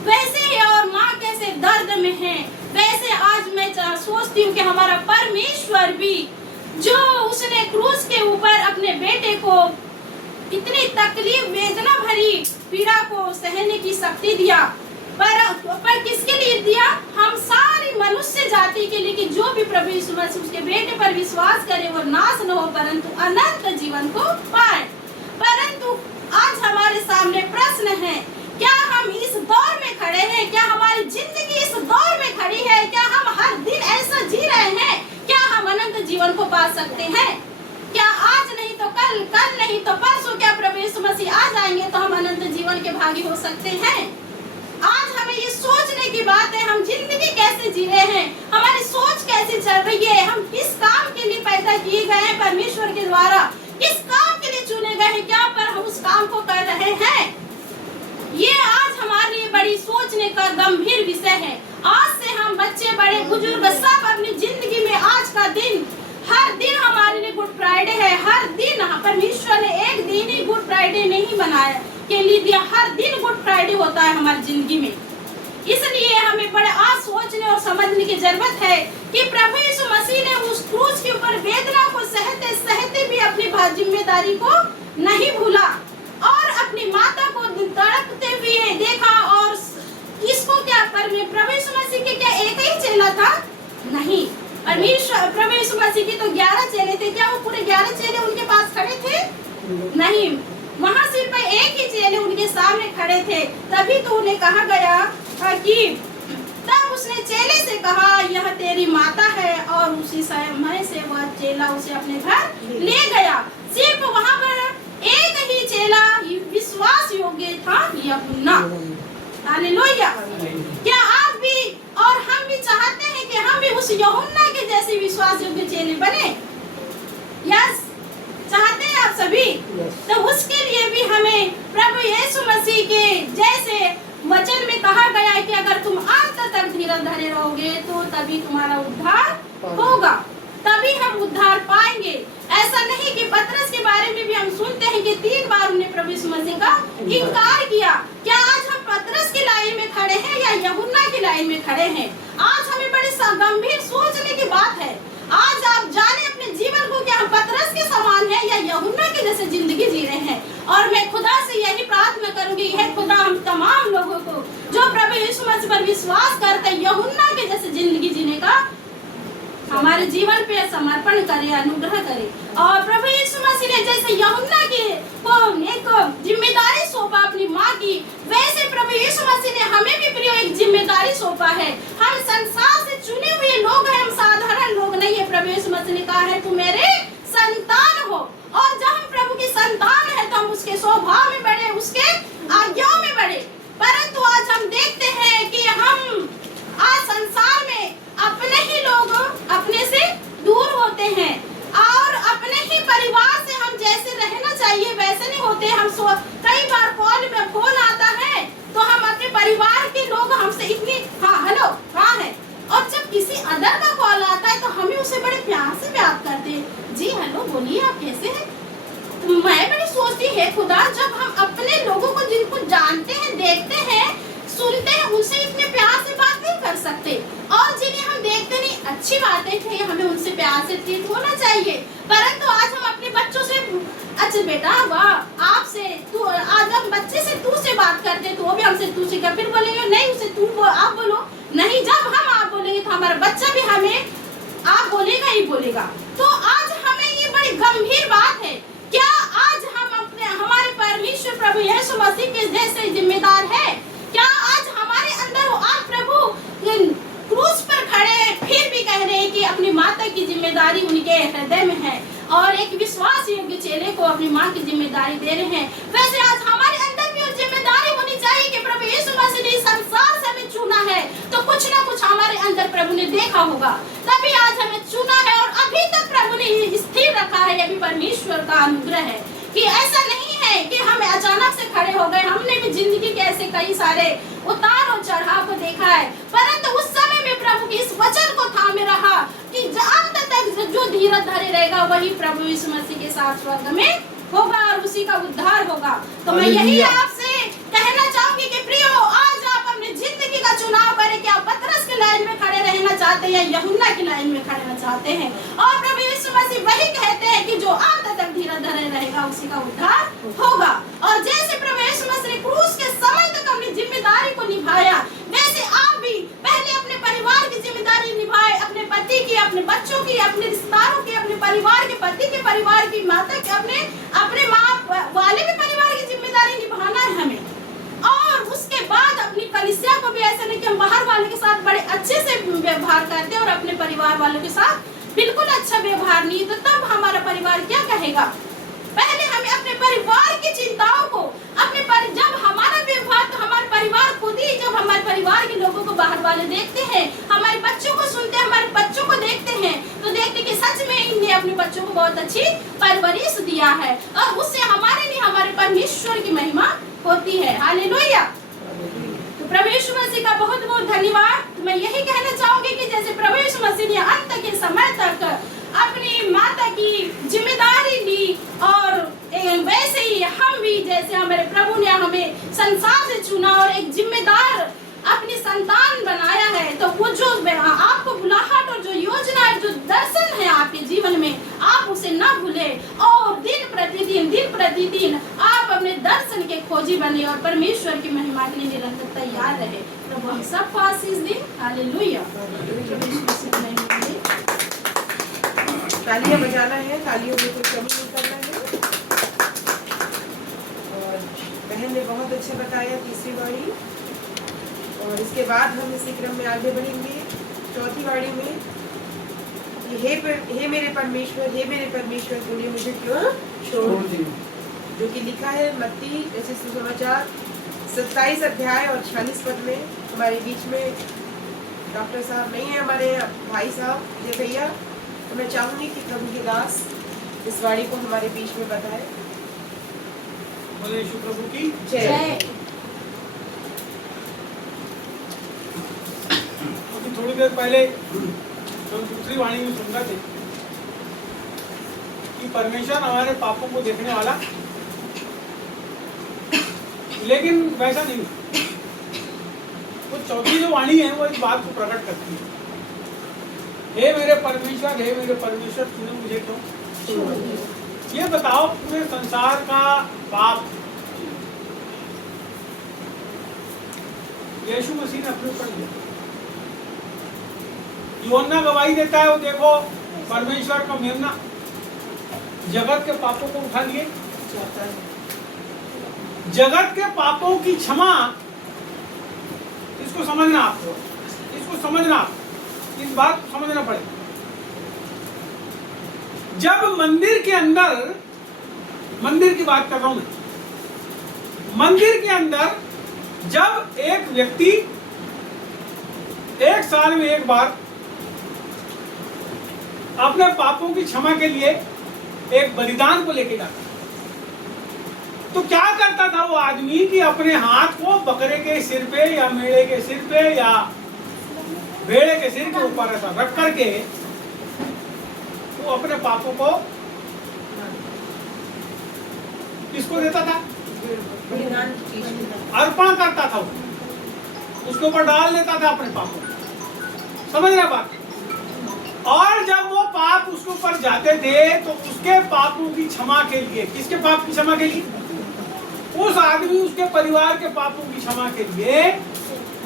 वैसे ही और माँ कैसे दर्द में है, वैसे आज मैं सोचती हूँ कि हमारा परमेश्वर भी, जो उसने क्रूस के ऊपर अपने बेटे को इतनी तकलीफ, वेदना भरी पीड़ा को सहने की शक्ति दिया, पर किसके लिए दिया? हम सारी मनुष्य जाति के लिए, कि जो भी प्रभु यीशु मसीह उसके बेटे पर विश्वास करे वो नाश न हो परंतु अनंत जीवन को पाए। परंतु आज हमारे सामने प्रश्न है, क्या हम इस दौर में खड़े हैं? क्या हमारी जिंदगी इस दौर में खड़ी है? क्या हम हर दिन ऐसा जी रहे हैं? क्या हम अनंत जीवन को पा सकते हैं? क्या आज नहीं तो कल, कल नहीं तो परसों क्या प्रभु यीशु मसीह आ जाएंगे तो हम अनंत जीवन के भागी हो सकते हैं? आज हमें ये सोचने की बात है, हम जिंदगी कैसे जी रहे हैं, हमारी सोच कैसे चल रही है, हम किस काम के लिए पैदा किए गए हैं परमेश्वर के द्वारा, किस काम के लिए चुने गए हैं, क्या पर हम उस काम को कर रहे हैं? ये आज हमारे लिए बड़ी सोचने का गंभीर विषय है। आज से हम बच्चे, बड़े, बुजुर्ग सब अपनी जिंदगी में आज का दिन, हर दिन हमारे लिए गुड फ्राइडे है। हर दिन परमेश्वर ने एक दिन ही गुड फ्राइडे नहीं बनाया के लिए दिया, हर दिन गुड फ्राइडे होता है हमारी जिंदगी में। इसलिए हमें बड़े आज सोचने और समझने की जरूरत है कि प्रभु यीशु मसीह ने उस क्रूस के ऊपर वेदना को सहते सहते भी अपनी जिम्मेदारी को नहीं भूला और अपनी माता को तड़पते हुए देखा। और इसको क्या प्रभु यीशु मसीह के क्या एक ही चेला था? नहीं, परमेश्वर प्रभु यीशु मसीह के तो 11 चेले थे। क्या वो पूरे 11 चेले उनके पास खड़े थे? नहीं, वहाँ सिर्फ एक ही चेले उनके सामने खड़े थे। तभी तो उन्हें कहा गया कि तब उसने चेले से कहा, यह तेरी माता है, और उसी समय से वह चेला उसे अपने घर ले गया। सिर्फ वहाँ पर एक ही चेला विश्वास योग्य था, यूहन्ना। हालेलुया। क्या आप भी और हम भी चाहते हैं कि हम भी उस यूहन्ना के जैसे विश्वास योग्य चेले बने? यस, चाहते हैं आप सभी? तो उसके लिए भी हमें प्रभु यीशु मसीह के जैसे वचन में कहा गया है कि अगर तुम अंत तक धीरज धरे रहोगे तो तभी तुम्हारा उद्धार होगा, तभी हम उद्धार पाएंगे। ऐसा नहीं कि पतरस के बारे में भी हम सुनते हैं कि 3 बार उन्हें प्रभु यीशु मसीह का इनकार किया। क्या आज हम पतरस की लाइन में खड़े हैं या यूहन्ना की लाइन में खड़े हैं? आज हमें बड़ी गंभीर सोचने की बात है। आज आप जाने अपने जीवन को कि हम पतरस के समान है या यूहन्ना के जैसे जिंदगी जी रहे हैं। और मैं खुदा से यही प्रार्थना करूंगी, है खुदा हम तमाम लोगों को जो प्रभु यीशु मसीह पर विश्वास करते हैं यूहन्ना के जैसे जिंदगी जीने का हमारे जीवन पे समर्पण करे, अनुग्रह करे। और प्रभु यीशु मसीह ने जैसे यूहन्ना की को एक जिम्मेदारी सौंपा अपनी माँ की, वैसे प्रभु यीशु मसीह ने हमें भी प्रिय एक जिम्मेदारी सौंपा है। हम संसार से चुने हुए लोग हैं, हम साधारण लोग नहीं है। प्रभु यीशु मसीह ने कहा है तुम मेरे संतान हो, और जब हम प्रभु की संतान है तो हम उसके स्वभाव में बढ़े, उसके आज्ञाओं में बढ़े। परंतु आज हम देखते हैं कि हम आज संसार में अपने ही लोग अपने से दूर होते हैं और अपने ही परिवार से हम जैसे रहना चाहिए वैसे नहीं होते। हम कई बार कॉल में फोन आता है तो हम अपने परिवार के लोग हमसे इतनी हाँ हेलो हाँ है, और जब किसी अदर का कॉल आता है तो हमें उसे बड़े प्यार से बात करते हैं, जी हेलो बोलिए आप कैसे हैं। तो मैं बड़ी सोचती है खुदा, जब हम अपने लोगों को जिनको जानते हैं, देखते हैं, सुनते हैं, उनसे इतने प्यार से बात नहीं कर सकते, और जिन्हें हम देखते नहीं अच्छी बातें थे हमें उनसे प्यार से ट्रीट होना चाहिए। परंतु आज हम अपने बच्चों से अच्छा बेटा वाह आपसे तू, आज हम बच्चे से तू से बात करते हैं तो वो भी हमसे तू से क्या, फिर बोलेंगे नहीं उसे तू आप बोलो, नहीं जब हम आप बोलेंगे तो हमारा बच्चा भी हमें आप बोलेगा ही बोलेगा। तो आज हमें ये बड़ी गंभीर बात है, क्या आज हम अपने हमारे परमेश्वर प्रभु यीशु मसीह के जैसे जिम्मेदार है? क्या आज हमारे अंदर हो? आज प्रभु क्रूस पर खड़े फिर भी कह रहे हैं कि अपनी माता की जिम्मेदारी उनके हृदय में है, और एक विश्वास योग्य चेले को अपनी माँ की जिम्मेदारी दे रहे हैं। वैसे आज हमारे अंदर भी वो जिम्मेदारी होनी चाहिए कि प्रभु यीशु मसीह ने संसार से हमें चुना है तो कुछ ना कुछ हमारे अंदर प्रभु ने देखा होगा, तभी आज हमें चुना है और अभी तक प्रभु ने स्थिर रखा है। ये भी परमेश्वर का अनुग्रह है कि ऐसा नहीं है कि हम अचानक से खड़े हो गए। हमने भी जिंदगी के ऐसे कई सारे उतार और चढ़ाव को देखा है, परंतु उस समय में प्रभु के इस वचन को थामे रहा कि अंत तक जो धीरज धरे रहेगा वही प्रभु यीशु मसीह के साथ स्वर्ग में होगा और उसी का उद्धार होगा। तो मैं यही आपसे कहना चाहूंगी कि प्रियो, आज आप अपनी जिंदगी का चुनाव करें कि आप पतरस की लाइन में खड़े रहना चाहते हैं या यूहन्ना की लाइन में खड़े रहना चाहते हैं। और प्रभु यीशु मसीह वही कहते हैं कि जो अंत तक धीरज धरे रहेगा उसी का उद्धार होगा। और जैसे प्रभु यीशु मसीह ने क्रूस के समय तक अपनी जिम्मेदारी को निभाया, वैसे आप भी पहले अपने परिवार की जिम्मेदारी निभाए, अपने पति की, अपने बच्चों की, अपने रिश्तेदारों की, अपने परिवार के, पति के परिवार की, माता के, अपने माँ वाले भी परिवार की जिम्मेदारी निभाना है हमें। और उसके बाद अपनी कलीसिया को भी ऐसा नहीं कि हम बाहर वाले के साथ बड़े अच्छे से व्यवहार करते हैं और अपने परिवार वालों के साथ बिल्कुल अच्छा व्यवहार नहीं, तो तब हमारा परिवार क्या कहेगा? पहले हमें अपने परिवार की चिंताओं को जब हमारा व्यवहार, तो हमारे परिवार खुद ही, जब हमारे परिवार के लोगों को बाहर वाले देखते हैं, हमारे बच्चों को सुनते हैं, हमारे बच्चों को देखते हैं, तो देखते कि सच में इन्हें अपने बच्चों को बहुत अच्छी परवरिश दिया है, और उससे हमारे लिए हमारे परमेश्वर की महिमा होती है। हालेलुया। तो प्रभु यीशु मसीह का बहुत बहुत धन्यवाद। तो मैं यही कहना चाहूंगी कि जैसे प्रभु यीशु मसीह ने अंत के समय तक अपनी माता की जिम्मेदारी ली, और वैसे ही हम भी, जैसे हमारे प्रभु ने हमें संसार से चुना और एक जिम्मेदार अपनी संतान बनाया है, तो वो जो आपको बुलाहट और जो योजना है, जो दर्शन है आपके जीवन में, आप उसे ना भूले और दिन प्रतिदिन आप अपने दर्शन के खोजी बने और परमेश्वर की महिमा के लिए निरंतर तैयार रहे। प्रभु हम सबको आशीष दे। हालेलुया। तालियां बजाना है, तालियों में कोई कमी नहीं करना है। और बहन ने बहुत अच्छा बताया तीसरी वाणी, और इसके बाद हम इसी क्रम में आगे बढ़ेंगे चौथी वाणी में। हे मेरे परमेश्वर तूने मुझे क्यों छोड़ दी, जो कि लिखा है मत्ती जैसे सुसमाचार 27 अध्याय और 46 पद में। हमारे बीच में डॉक्टर साहब नहीं है, हमारे भाई साहब ये भैया, तो मैं चाहूंगी कि प्रभु के दास इस वाणी को हमारे बीच में बताए। बोले यीशु प्रभु की जय। अभी थोड़ी देर पहले हम दूसरी वाणी में सुन रहे थे कि परमेश्वर हमारे पापों को देखने वाला, लेकिन वैसा नहीं। वो चौथी जो वाणी है वो इस बात को प्रकट करती है, हे मेरे परमेश्वर, हे मेरे परमेश्वर, तूने मुझे क्यों छोड़ दिया। ये बताओ, पूरे संसार का पाप यीशु मसीह ने अपने ऊपर लिया। यूहन्ना गवाही देता है, वो देखो परमेश्वर का मेमना जगत के पापों को उठा लिए। जगत के पापों की क्षमा, इसको समझना, आपको इसको समझना, इस बात को समझना पड़ेगा। जब मंदिर के अंदर, मंदिर की बात कर रहा हूं मैं, मंदिर के अंदर जब एक व्यक्ति एक साल में एक बार अपने पापों की क्षमा के लिए एक बलिदान को लेके जाता, तो क्या करता था वो आदमी कि अपने हाथ को बकरे के सिर पे या मेढ़े के सिर पे या भेड़े के सिर के ऊपर ऐसा रख करके वो अपने पापों को किसको देता था? अर्पण करता था, वो उसके ऊपर डाल देता था अपने पापों। समझ रहे बात? और जब वो पाप उसके ऊपर जाते थे तो उसके पापों की क्षमा के लिए, किसके पाप की क्षमा के लिए? उस आदमी, उसके परिवार के पापों की क्षमा के लिए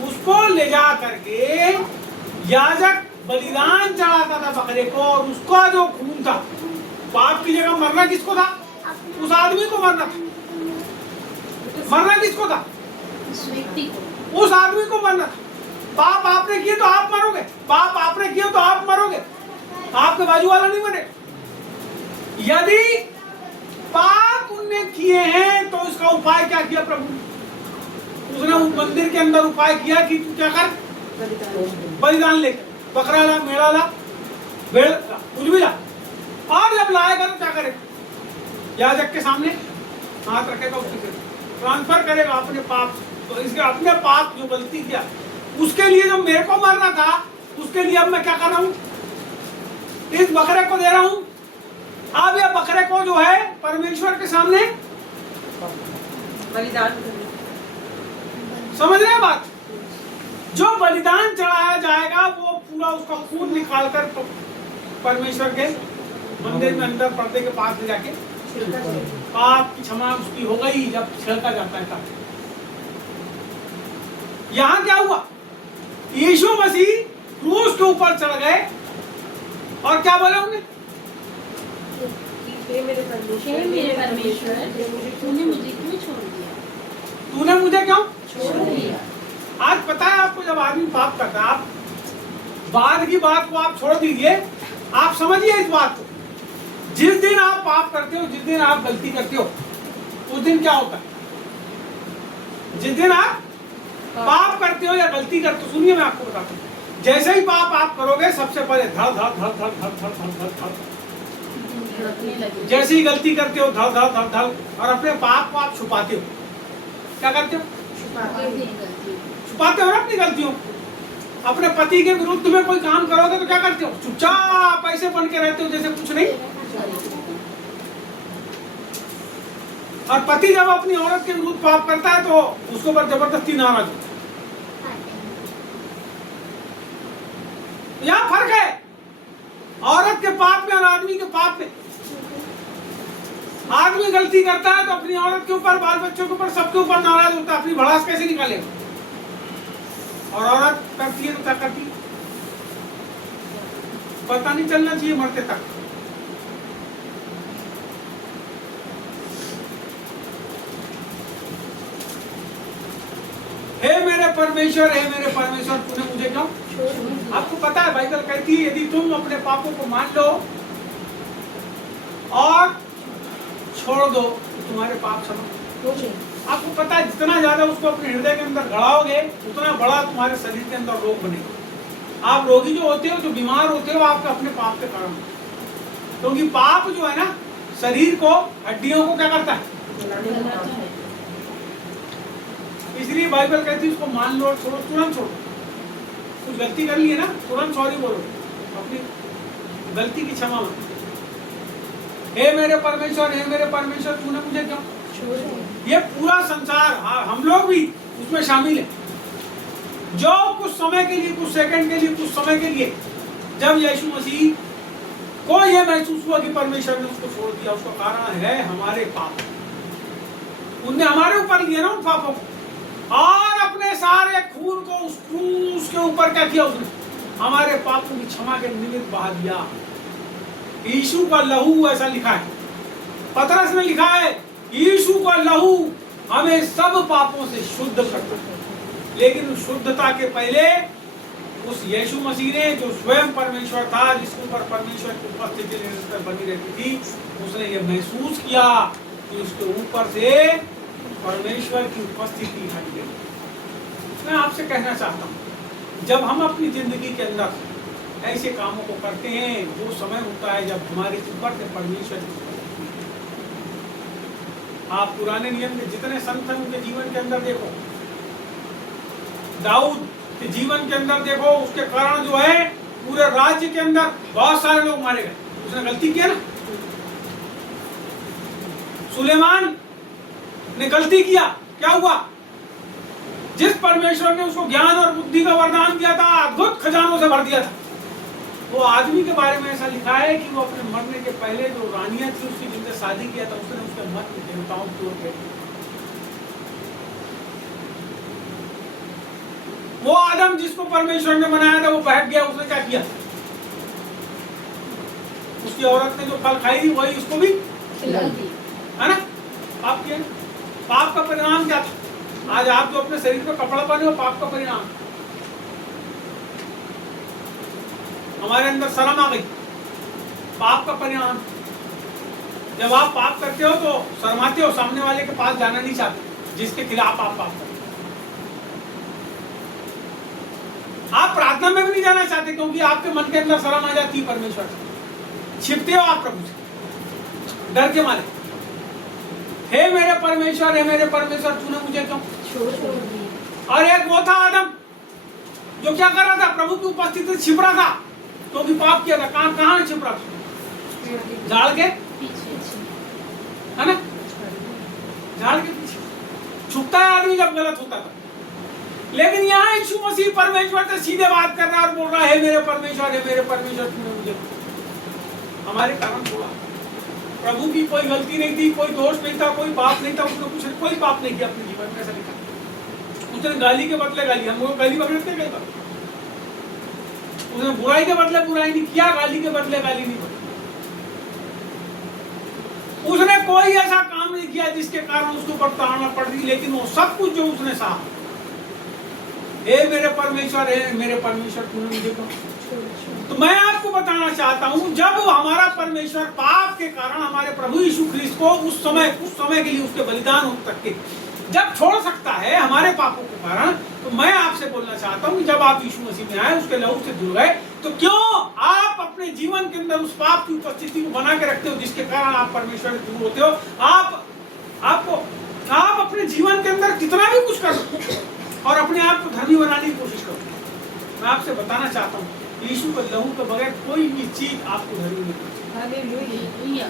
उसको ले जा करके याजक बलिदान चढ़ाता था बकरे को, और उसका जो खून था, पाप की जगह मरना किसको था? उस आदमी को मरना था। मरना किसको था? उस व्यक्ति को, उस आदमी को मरना था। पाप आपने किए तो आप मरोगे, पाप आपने किए तो आप मरोगे, आपके बाजू वाला नहीं मरे। यदि पाप उनने किए हैं तो इसका उपाय क्या किया प्रभु? उसने मंदिर के अंदर उपाय किया कि तू क्या कर, बलिदान ले, बकरा ला, मेढ़ा ला, भेड़ ला, कुछ भी ला, और जब लाएगा तो क्या करेगा? याजक के सामने हाथ रखेगा, उसके ट्रांसफर करेगा अपने पाप। तो इसके अपने पाप जो गलती किया उसके लिए जो मेरे को मरना था, उसके लिए अब मैं क्या कर रहा हूँ? इस बकरे को दे रहा हूँ। अब यह बकरे को जो है परमेश्वर के सामने बलिदान। समझ रहे हैं बात? जो बलिदान चढ़ाया जाएगा वो पूरा उसका खून निकालकर परमेश्वर के मंदिर में अंदर पर्दे के पास ले जाके पाप की क्षमा उसकी हो गई। जब छिड़का जाता है तब यहां क्या हुआ? यीशु मसीह क्रूस के ऊपर चढ़ गए और क्या बोले उन्हें? हे मेरे हे मेरे परमेश्वर, तूने मुझे क्यों छोड़ दिया? तूने मुझे क्यों छोड़ दिया। आज पता है आपको, जब आदमी पाप करता है, आप बाद की बात को आप छोड़ दीजिए, आप समझिए इस बात को। जिस दिन आप पाप करते हो, जिस दिन आप गलती करते हो, उस दिन क्या होता है? जिस दिन आप पाप करते हो या गलती करते हो, सुनिए मैं आपको बताता हूँ। जैसे ही पाप आप करोगे, सबसे पहले धड़ धड़ धड़ धड़ धड़ धड़ धड़ धड़ धड़, जैसे ही गलती करते हो धड़ धड़ धड़ धड़, और अपने पाप को आप छुपाते हो। क्या करते हो? छुपाते हो ना अपनी गलतियों। अपने पति के विरुद्ध में कोई काम करोगे तो क्या करते हो? चुपचाप ऐसे बन के रहते हो जैसे कुछ नहीं। और पति जब अपनी औरत के विरुद्ध पाप करता है तो उसके ऊपर जबरदस्ती नाराज होता है। यहाँ फर्क है औरत के पाप में और आदमी के पाप में। आदमी गलती करता है तो अपनी औरत के ऊपर, बाल बच्चों के ऊपर, सबके ऊपर नाराज होता है। अपनी भड़ास कैसे निकालेगा? और औरत करती है तो क्या करती है? पता नहीं चलना चाहिए मरते तक। हे मेरे परमेश्वर, हे मेरे परमेश्वर, तूने मुझे क्यों? आपको पता है बाइबल कहती है, यदि तुम अपने पापों को मान लो और छोड़ दो तो तुम्हारे पाप क्षमा। आपको पता है जितना ज्यादा उसको अपने हृदय के अंदर गड़ाओगे, उतना बड़ा तुम्हारे शरीर के अंदर रोग बनेगा। आप रोगी जो होते हो, जो बीमार होते हो, आपके अपने पाप के कारण, क्योंकि पाप जो है ना, शरीर को, हड्डियों को क्या करता है? बुलाने का गलत काम है। है। इसलिए बाइबल कहती है उसको मान लो और छोड़ो, तुरंत छोड़ो। कुछ गलती कर ली है ना, तुरंत सॉरी बोलो, अपनी गलती की क्षमा मांगो। हे मेरे परमेश्वर तूने मुझे क्यों। ये पूरा संसार, हम लोग भी उसमें शामिल है, जो कुछ समय के लिए, कुछ सेकंड के लिए, कुछ समय के लिए जब यीशु मसीह को यह महसूस हुआ कि परमेश्वर ने उसको छोड़ दिया, उसका कारण है हमारे पाप। उनने हमारे ऊपर लिया ना उन पापों को, और अपने सारे खून को उस क्रूस के ऊपर क्या किया उसने, हमारे पापों की क्षमा के निमित्त बहा दिया। यीशु का लहू, ऐसा लिखा है, पतरस ने लिखा है, यीशु का लहू हमें सब पापों से शुद्ध करता है। लेकिन उस शुद्धता के पहले उस यीशु मसीह ने, जो स्वयं परमेश्वर था, जिसके ऊपर परमेश्वर की उपस्थिति निरंतर बनी रहती थी, उसने ये महसूस किया कि उसके ऊपर से परमेश्वर की उपस्थिति हट गई। मैं आपसे कहना चाहता हूँ, जब हम अपनी जिंदगी के अंदर ऐसे कामों को करते हैं, वो समय होता है जब हमारे ऊपर से परमेश्वर की उपस्थिति है। आप पुराने नियम के जितने संत हैं उनके जीवन के अंदर देखो, दाऊद के जीवन के अंदर देखो, उसके कारण जो है पूरे राज्य के अंदर बहुत सारे लोग मारे गए, उसने गलती किया ना। सुलेमान ने गलती किया, क्या हुआ, जिस परमेश्वर ने उसको ज्ञान और बुद्धि का वरदान दिया था, अद्भुत खजानों से भर दिया था, वो आदमी के बारे में ऐसा लिखा है कि वो अपने मरने के पहले जो रानियां थी उसकी जिनसे शादी किया था, उसने उसके मत में देवताओं की ओर फेंक। वो आदम जिसको परमेश्वर ने बनाया था वो बहक गया, उसने क्या किया, उसकी औरत ने जो फल खाई वही उसको भी खिला दी, है ना। पाप किया, पाप का परिणाम क्या था। आज आप जो अपने शरीर पे कपड़ा पहने हो, पाप का परिणाम। हमारे अंदर शर्म आ गई, पाप का परिणाम। जब आप पाप करते हो तो शर्माते हो, सामने वाले के पास जाना नहीं चाहते जिसके खिलाफ आप पाप करते। आप प्रार्थना में भी नहीं जाना चाहते क्योंकि आपके मन के अंदर शर्म आ जाती है परमेश्वर से, छिपते हो आप प्रभु से डर के मारे। हे मेरे परमेश्वर तूने मुझे क्यों छोड़ दी। और एक वो था आदम जो क्या कर रहा था, प्रभु की उपस्थिति से छिप रहा था, क्योंकि पाप किया था। कहां छिप रहा था, झाड़ के पीछे, है ना, झाड़ के पीछे छुपता है आदमी जब गलत होता था। लेकिन यहाँ यीशु मसीह परमेश्वर से सीधे बात कर रहा है और बोल रहा है, मेरे परमेश्वर तूने मुझे हमारे कारण छोड़ा। प्रभु की कोई गलती नहीं थी, कोई दोष नहीं था, कोई पाप नहीं था, उसने कुछ कोई पाप नहीं किया अपने जीवन में, ऐसा लिखा। उसने गाली के बदले गाली, हम लोग गाली पकड़ते हैं कई बार, उसने बुराई के बदले बुराई नहीं किया, गाली के बदले गाली नहीं पकड़ी। उसने कोई ऐसा काम नहीं किया जिसके कारण उसके ऊपर ताड़ना पड़ रही, लेकिन वो सब कुछ जो उसने सहा, हे मेरे परमेश्वर तूने मुझे क्यों। तो मैं आपको बताना चाहता हूं, जब हमारा परमेश्वर पाप के कारण हमारे प्रभु यीशु ख्रीस्त को उस समय के लिए उसके बलिदान हो तक के जब छोड़ सकता है हमारे पापों के कारण, तो मैं आपसे बोलना चाहता हूं कि जब आप यीशु मसीह में आए, उसके लहू से जुड़ गए, तो क्यों आप अपने जीवन के अंदर उस पाप की उपस्थिति को बना के रखते हो जिसके कारण आप परमेश्वर से दूर होते हो। आप अपने जीवन के अंदर कितना भी कुछ कर और अपने आप को धर्मी बनाने की कोशिश करो। मैं आपसे बताना चाहता हूँ, यीशु के लहू के बगैर कोई भी चीज आपको धर्मी नहीं करती। हालेलुया।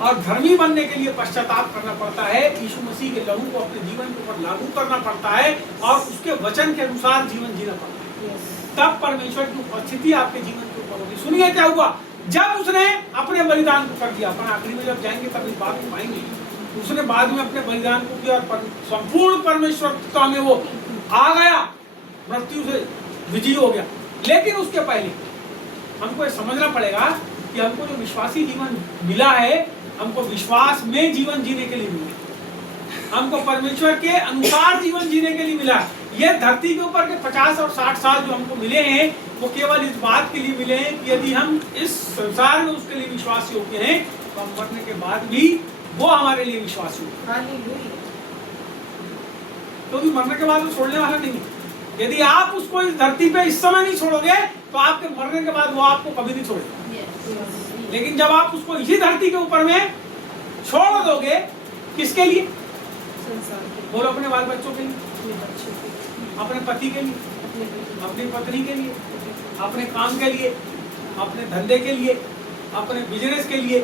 और धर्मी बनने के लिए पश्चाताप करना पड़ता है, यीशु मसीह के लहू को अपने जीवन के ऊपर लागू करना पड़ता है और उसके वचन के अनुसार जीवन जीना पड़ता है। तब परमेश्वर की उपस्थिति आपके जीवन के ऊपर होगी। सुनिए क्या हुआ, जब उसने अपने बलिदान को कर दिया, अपन आखिरी में जब जाएंगे तब इस बात को पाएंगे, उसने बाद में अपने बलिदान को किया और संपूर्ण परमेश्वरता में वो आ गया, मृत्यु से विजयी हो गया। लेकिन उसके पहले हमको ये समझना पड़ेगा कि हमको जो विश्वासी जीवन मिला है, हमको विश्वास में जीवन जीने के लिए मिला, हमको परमेश्वर के अनुसार जीवन जीने के लिए मिला। ये धरती के ऊपर के 50 और 60 साल जो हमको मिले हैं, वो केवल इस बात के लिए मिले हैं कि यदि हम इस संसार में उसके लिए विश्वासी होते हैं, तो हम मरने के बाद भी वो हमारे लिए विश्वासी होगा, क्योंकि मरने के बाद वो छोड़ने वाला नहीं है। यदि आप उसको इस धरती पे इस समय नहीं छोड़ोगे, तो आपके मरने के बाद वो आपको कभी नहीं छोड़ेगा। लेकिन जब आप उसको इसी धरती के ऊपर में छोड़ दोगे, किसके लिए? संसार के, बोलो, अपने बाल बच्चों के लिए, अपने बच्चों के, अपने पति के लिए, अपने बेटे, अपनी पत्नी के लिए, अपने काम के लिए, अपने धंधे के लिए, अपने बिजनेस के लिए।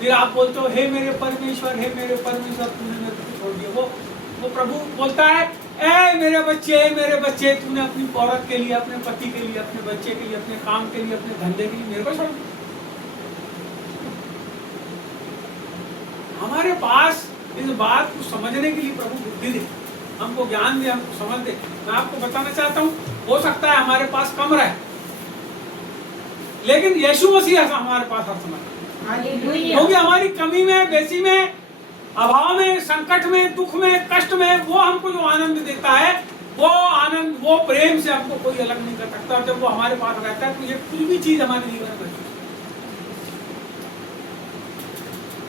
फिर आप बोलते हो हे मेरे परमेश्वर, हे मेरे परमेश्वर, तूने मेरे को छोड़ दिया। वो प्रभु बोलता है ए मेरे बच्चे, तूने अपनी औरत के लिए, अपने पति के लिए, अपने बच्चे के लिए, अपने काम के लिए, अपने धंधे के लिए मेरे को छोड़ दिया। हमारे पास इस बात को समझने के लिए प्रभु बुद्धि दे, हमको ज्ञान दे, हमको समझ दे। मैं आपको बताना चाहता हूँ, हो सकता है हमारे पास कम रहे, लेकिन यीशु मसीह हमारे पास हर समय, हालेलुया। क्योंकि हमारी कमी में, बेसी में, अभाव में, संकट में, दुख में, कष्ट में वो हमको जो आनंद देता है, वो आनंद, वो प्रेम से हमको कोई अलग नहीं कर सकता। और जब वो हमारे पास रहता है तो ये कोई भी चीज हमारे जीवन में,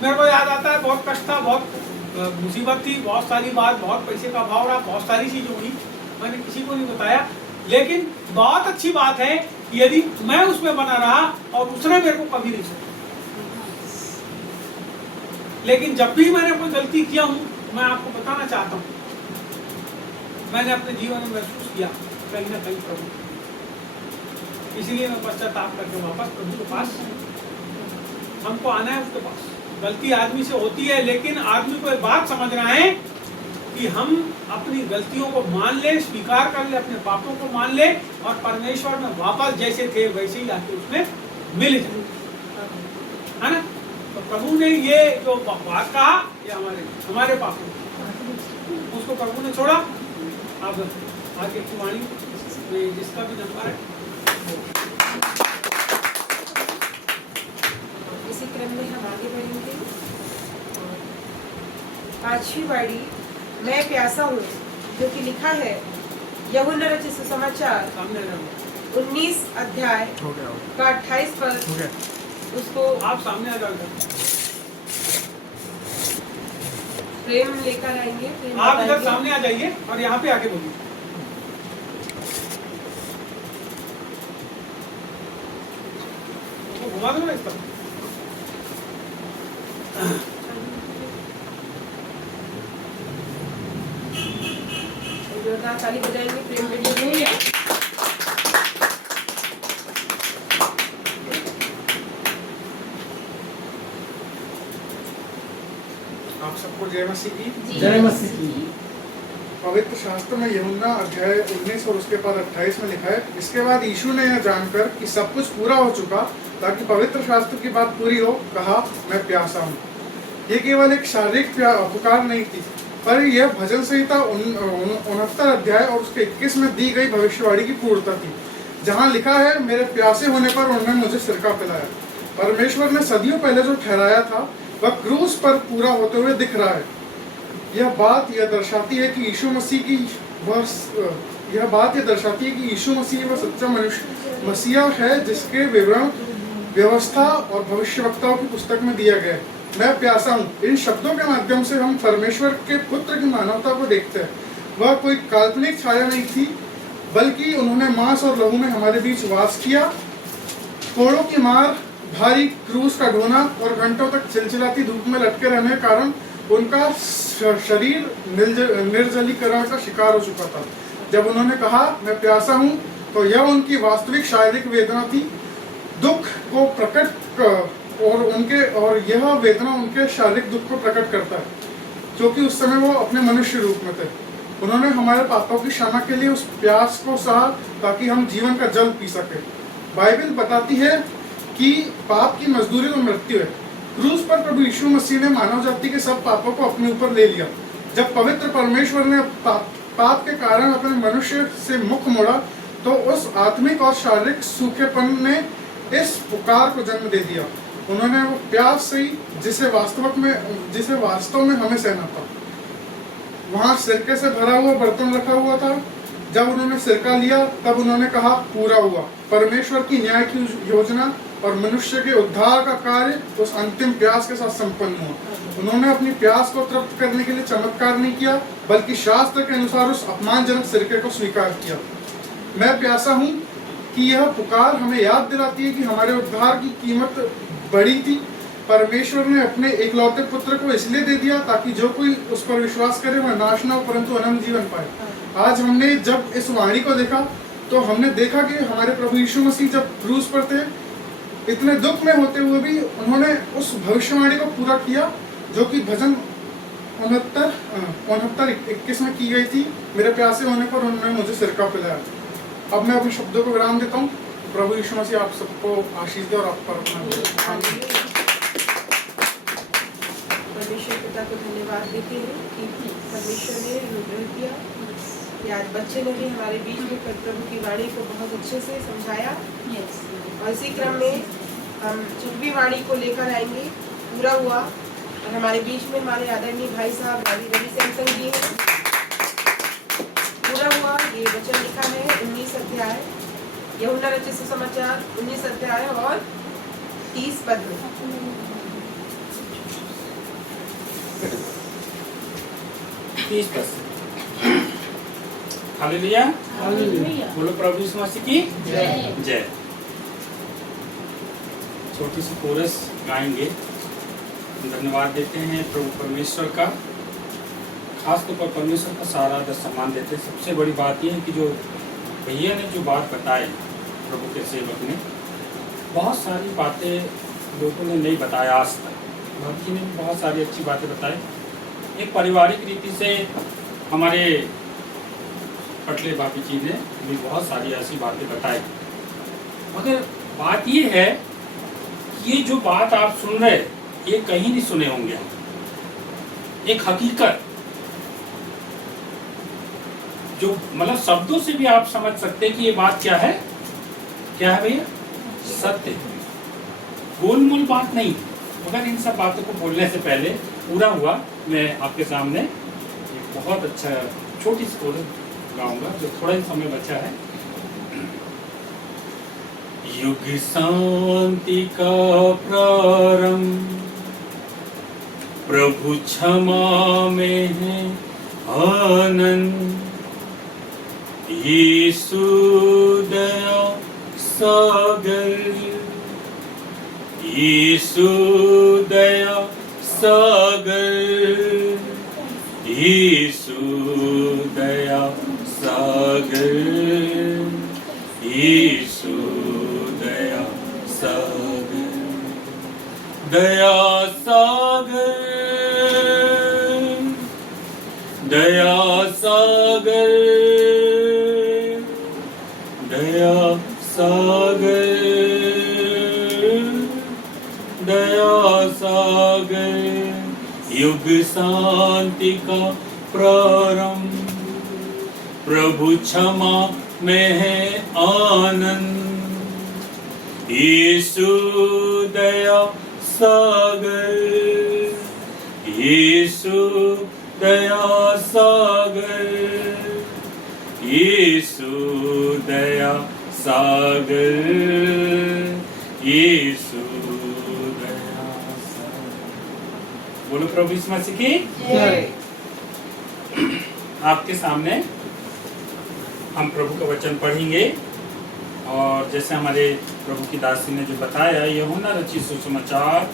मेरे को याद आता है बहुत कष्ट था, बहुत मुसीबत थी, बहुत सारी बात, बहुत पैसे का अभाव रहा, बहुत सारी चीजें हुई, मैंने किसी को नहीं बताया। लेकिन बहुत अच्छी बात है कि यदि मैं उसमें बना रहा और उसने मेरे को कभी नहीं सुना। लेकिन जब भी मैंने कोई गलती किया हूं, मैं आपको बताना चाहता हूं, मैंने अपने जीवन में महसूस किया कहीं ना कहीं प्रभु, इसलिए मैं पश्चाताप करके वापस प्रभु के पास, हमको आना है उसके पास। गलती आदमी से होती है, लेकिन आदमी को एक बात समझना है कि हम अपनी गलतियों को मान ले, स्वीकार कर ले, अपने पापों को मान ले और परमेश्वर में वापस जैसे थे वैसे ही आके उसमें मिल जाए, है ना। तो प्रभु ने ये जो बात कहा, ये हमारे पापों, उसको प्रभु ने छोड़ा। अब आगे की वाणी में जिसका भी नंबर है, इसी क्रम में हम आगे बढ़ेंगे। पांचवी वाणी, मैं प्यासा हूँ, जो कि लिखा है यूहन्ना रचित सुसमाचार सामने जाओ, 19 अध्याय का 28 पद, उसको आप सामने आ जाओ, प्रेम लेकर आएंगे, प्रेम आप इधर बताएंगे। सामने आ जाइए और यहाँ पे आके बोलिए। वो घुमा दो ना इस पर। जोरदार ताली बजाएंगे प्रेम बेटे के लिए। आप सबको जय मसीह की। जय मसीह की। पवित्र शास्त्र में यूहन्ना अध्याय 19 और उसके बाद 28 में लिखा है, इसके बाद यीशु ने यह जानकर कि सब कुछ पूरा हो चुका ताकि पवित्र शास्त्र की बात पूरी हो, कहा मैं प्यासा हूँ। ये केवल एक शारीरिक पुकार नहीं थी, पर यह भजन संहिता 69 अध्याय और उसके 21 में दी गई भविष्यवाणी की पूर्णता थी, जहाँ लिखा है मेरे प्यासे होने पर उन्होंने मुझे सिरका पिलाया। परमेश्वर ने सदियों पहले जो ठहराया था वह क्रूस पर पूरा होते हुए दिख रहा है। यह बात यह दर्शाती है कि यीशु मसीह वह सच्चा मनुष्य मसीहा है, जिसके विवरण व्यवस्था और भविष्यवक्ताओं की पुस्तक में दिया गया है। मैं प्यासा हूँ, इन शब्दों के माध्यम से हम परमेश्वर के पुत्र की मानवता को देखते हैं। वह कोई काल्पनिक छाया नहीं थी, बल्कि उन्होंने मांस और लहू में हमारे बीच वास किया। कोड़ों की मार, भारी क्रूस का ढोना और घंटों तक चिलचिलाती धूप में लटके रहने के कारण उनका शरीर निर्जलीकरण का शिकार हो चुका था। जब उन्होंने कहा मैं प्यासा हूँ, तो यह उनकी वास्तविक शारीरिक वेदना थी। दुख को प्रकट और यह वेदना उनके शारीरिक दुख को प्रकट करता है, क्योंकि उस समय वो अपने मनुष्य रूप में थे। उन्होंने हमारे पापों की क्षमा के लिए उस प्यास को सहा ताकि हम जीवन का जल पी सके। बाइबल बताती है कि पाप की मजदूरी तो मृत्यु है। क्रूस पर प्रभु यीशु मसीह ने मानव जाति के सब पापों को अपने ऊपर ले लिया। जब पवित्र परमेश्वर ने पाप के कारण अपने मनुष्य से मुख मोड़ा, तो उस आत्मिक और शारीरिक सूखेपन ने इस पुकार को जन्म दे दिया। उन्होंने वो प्यास सही जिसे वास्तव में हमें सहना था। वहाँ सिरके से भरा हुआ बर्तन रखा हुआ था। जब उन्होंने सिरका लिया, तब उन्होंने कहा पूरा हुआ। परमेश्वर की न्याय की योजना और मनुष्य के उद्धार का कार्य उस अंतिम प्यास के साथ संपन्न हुआ। उन्होंने अपनी प्यास को तृप्त करने के लिए चमत्कार नहीं किया, बल्कि शास्त्र के अनुसार उस अपमानजनक सिरके को स्वीकार किया। मैं प्यासा हूँ कि यह पुकार हमें याद दिलाती है कि हमारे उद्धार की कीमत बड़ी थी। परमेश्वर ने अपने एकलौते पुत्र को इसलिए दे दिया ताकि जो कोई उस पर विश्वास करे वह नाश न हो परंतु अनंत जीवन पाए। आज हमने जब इस वाणी को देखा तो हमने देखा कि हमारे प्रभु यीशु मसीह जब क्रूस पर थे, इतने दुख में होते हुए भी उन्होंने उस भविष्यवाणी को पूरा किया जो कि भजन 69:21 में की गई थी, मेरे प्यासे होने पर उन्होंने मुझे सिरका पिलाया। अब मैं अपने शब्दों को विराम देता हूँ। प्रभु यीशु मसीह आप सबको आशीष दे और आप पर अपना परमेश्वर पिता को धन्यवाद देते हैं कि परमेश्वर ने अनुग्रह किया कि आज बच्चे ने भी हमारे बीच में प्रभु की वाणी को बहुत अच्छे से समझाया। और इसी क्रम में हम जब भी वाणी को लेकर आएंगे पूरा हुआ और हमारे बीच में हमारे आदरणीय भाई साहब रवि सैमसन जी हैं। पूरा हुआ ये वचन लिखा है 19 अध्याय यूहन्ना रचित सुसमाचार 19 अध्याय और 30 पद में। हालेलुया, बोलो प्रभु यीशु मसीह की जय। छोटी सी कोरस गाएंगे। धन्यवाद देते हैं प्रभु परमेश्वर का, खास तौर पर परमेश्वर का सारा आदर सम्मान देते हैं। सबसे बड़ी बात यह है कि जो भैया ने जो बात बताई, प्रभु के सेवक ने बहुत सारी बातें लोगों ने नहीं बताया आज तक। भाभी जी ने भी बहुत सारी अच्छी बातें बताई। एक पारिवारिक रीति से हमारे पटले भाभी जी ने भी बहुत सारी ऐसी बातें बताई। मगर बात ये है कि ये जो बात आप सुन रहे ये कहीं नहीं सुने होंगे आप। एक हकीकत जो मतलब शब्दों से भी आप समझ सकते हैं कि ये बात क्या है। क्या है भैया? सत्य, गोलमोल बात नहीं। मगर इन सब बातों को बोलने से पहले पूरा हुआ मैं आपके सामने एक बहुत अच्छा छोटी सी कोरस गाऊंगा जो थोड़ा ही समय बचा है। युग शांति का प्रारंभ प्रभु क्षमा में है आनंद, यीशु दया सागर, यीशु दया सागर, यीशु दया सागर, यीशु दया सागर, दया सागर, दया सागर, दया सागर, दया सागर, युग शांति का प्रारंभ प्रभु क्षमा में है आनंद, यीशु दया सागर, यीशु दया सागर, यीशु दया सागर, यीशु दया सागर। बोलो प्रभु यीशु मसीह की जय। आपके सामने हम प्रभु का वचन पढ़ेंगे और जैसे हमारे प्रभु की दासी ने जो बताया, यूहन्ना रचित सुसमाचार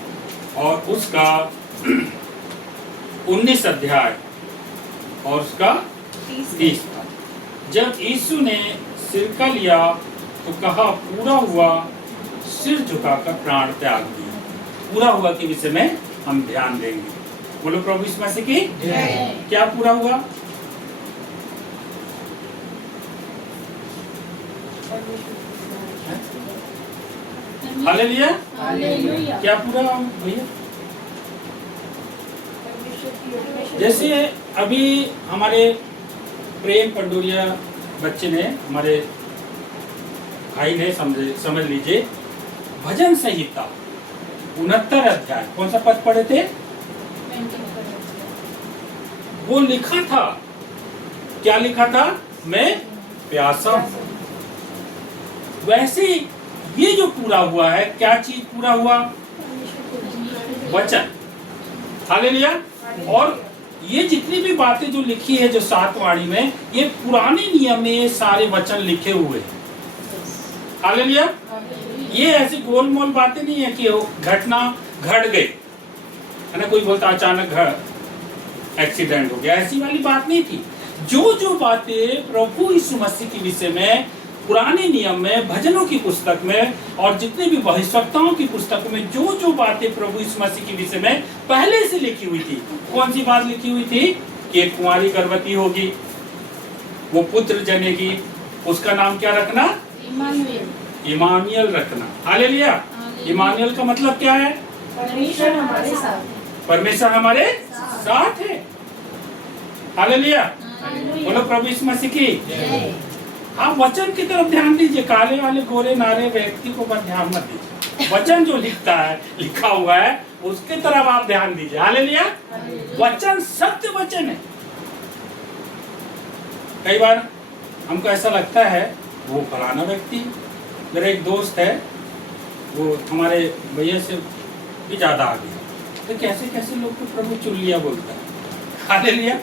और उसका 19 अध्याय और उसका 30 पद। जब यीशु ने सिरका लिया तो कहा पूरा हुआ, सिर झुकाकर प्राण त्याग दिया। पूरा हुआ के विषय में हम ध्यान देंगे। बोलो प्रभु यीशु मसीह की जय। क्या पूरा हुआ? हालेलुया। हालेलुया। क्या पूरा भैया? जैसे अभी हमारे प्रेम पंडोरिया बच्चे ने, हमारे भाई ने समझ लीजिए भजन संहिता 69 अध्याय कौन सा पद पढ़े थे? वो लिखा था, क्या लिखा था? मैं प्यासा हूं। वैसे ये जो पूरा हुआ है, क्या चीज पूरा हुआ? वचन। हालेलुया। और ये जितनी भी बातें जो लिखी है जो 7 वाणी में, ये पुराने नियम में ये सारे वचन लिखे हुए हैं। हालेलुया। ये ऐसी गोलमोल बातें नहीं है कि घटना घट गई, है ना। कोई बोलता अचानक एक्सीडेंट हो गया, ऐसी वाली बात नहीं थी। जो जो बातें प्रभु यीशु मसीह के विषय में पुराने नियम में, भजनों की पुस्तक में और जितने भी भविष्यवक्ताओं की पुस्तक में जो जो बातें प्रभु यीशु मसीह के विषय में पहले से लिखी हुई थी, कौन सी बात लिखी हुई थी कि एक कुंवारी गर्भवती होगी, वो पुत्र जनेगी, उसका नाम क्या रखना? इमानुएल रखना। हालेलुया। इमानुएल का मतलब क्या है? परमेश्वर हमारे साथ है। परमेश्वर हमारे साथ है। हालेलुया। बोलो प्रभु यीशु मसीह की। आप वचन की तरफ ध्यान दीजिए, काले वाले गोरे नारे व्यक्ति को बस ध्यान मत दीजिए। वचन जो लिखा हुआ है उसके तरफ आप ध्यान दीजिए। हालेलुया। वचन सत्य वचन है। कई बार हमको ऐसा लगता है वो फलाना व्यक्ति, मेरा एक दोस्त है, वो हमारे भैया से भी ज्यादा आगे, तो कैसे कैसे लोग को प्रभु चुन लिया बोलता है। हालेलुया।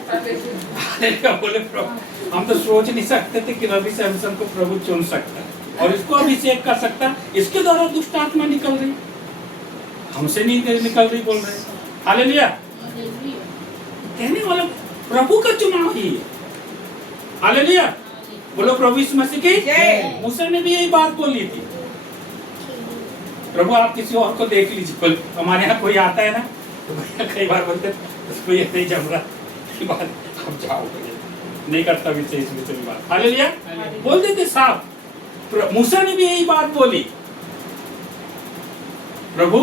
हालेलुया। बोले प्रभु, हम तो सोच नहीं सकते थे कि रवि सैमसन को प्रभु चुन सकता है और इसको अभिषेक कर सकता है, इसके द्वारा दुष्ट आत्मा निकल रही, हमसे नहीं निकल रही बोल रहे। हालेलुया। कहने वाला प्रभु का चुनाव ही है। हालेलुया। बोलो प्रभु यीशु मसीह की जय। मूसा ने भी यही बात बोली थी, प्रभु आप किसी और को देख लीजिए। हमारे यहाँ कोई आता है ना तो भैया कई बार बोलते उसको ये नहीं जम रहा, बात आप जाओ, नहीं करता विषय इस विषय में बात। हालेलुया। बोल देते साफ। मूसा ने भी यही बात बोली, प्रभु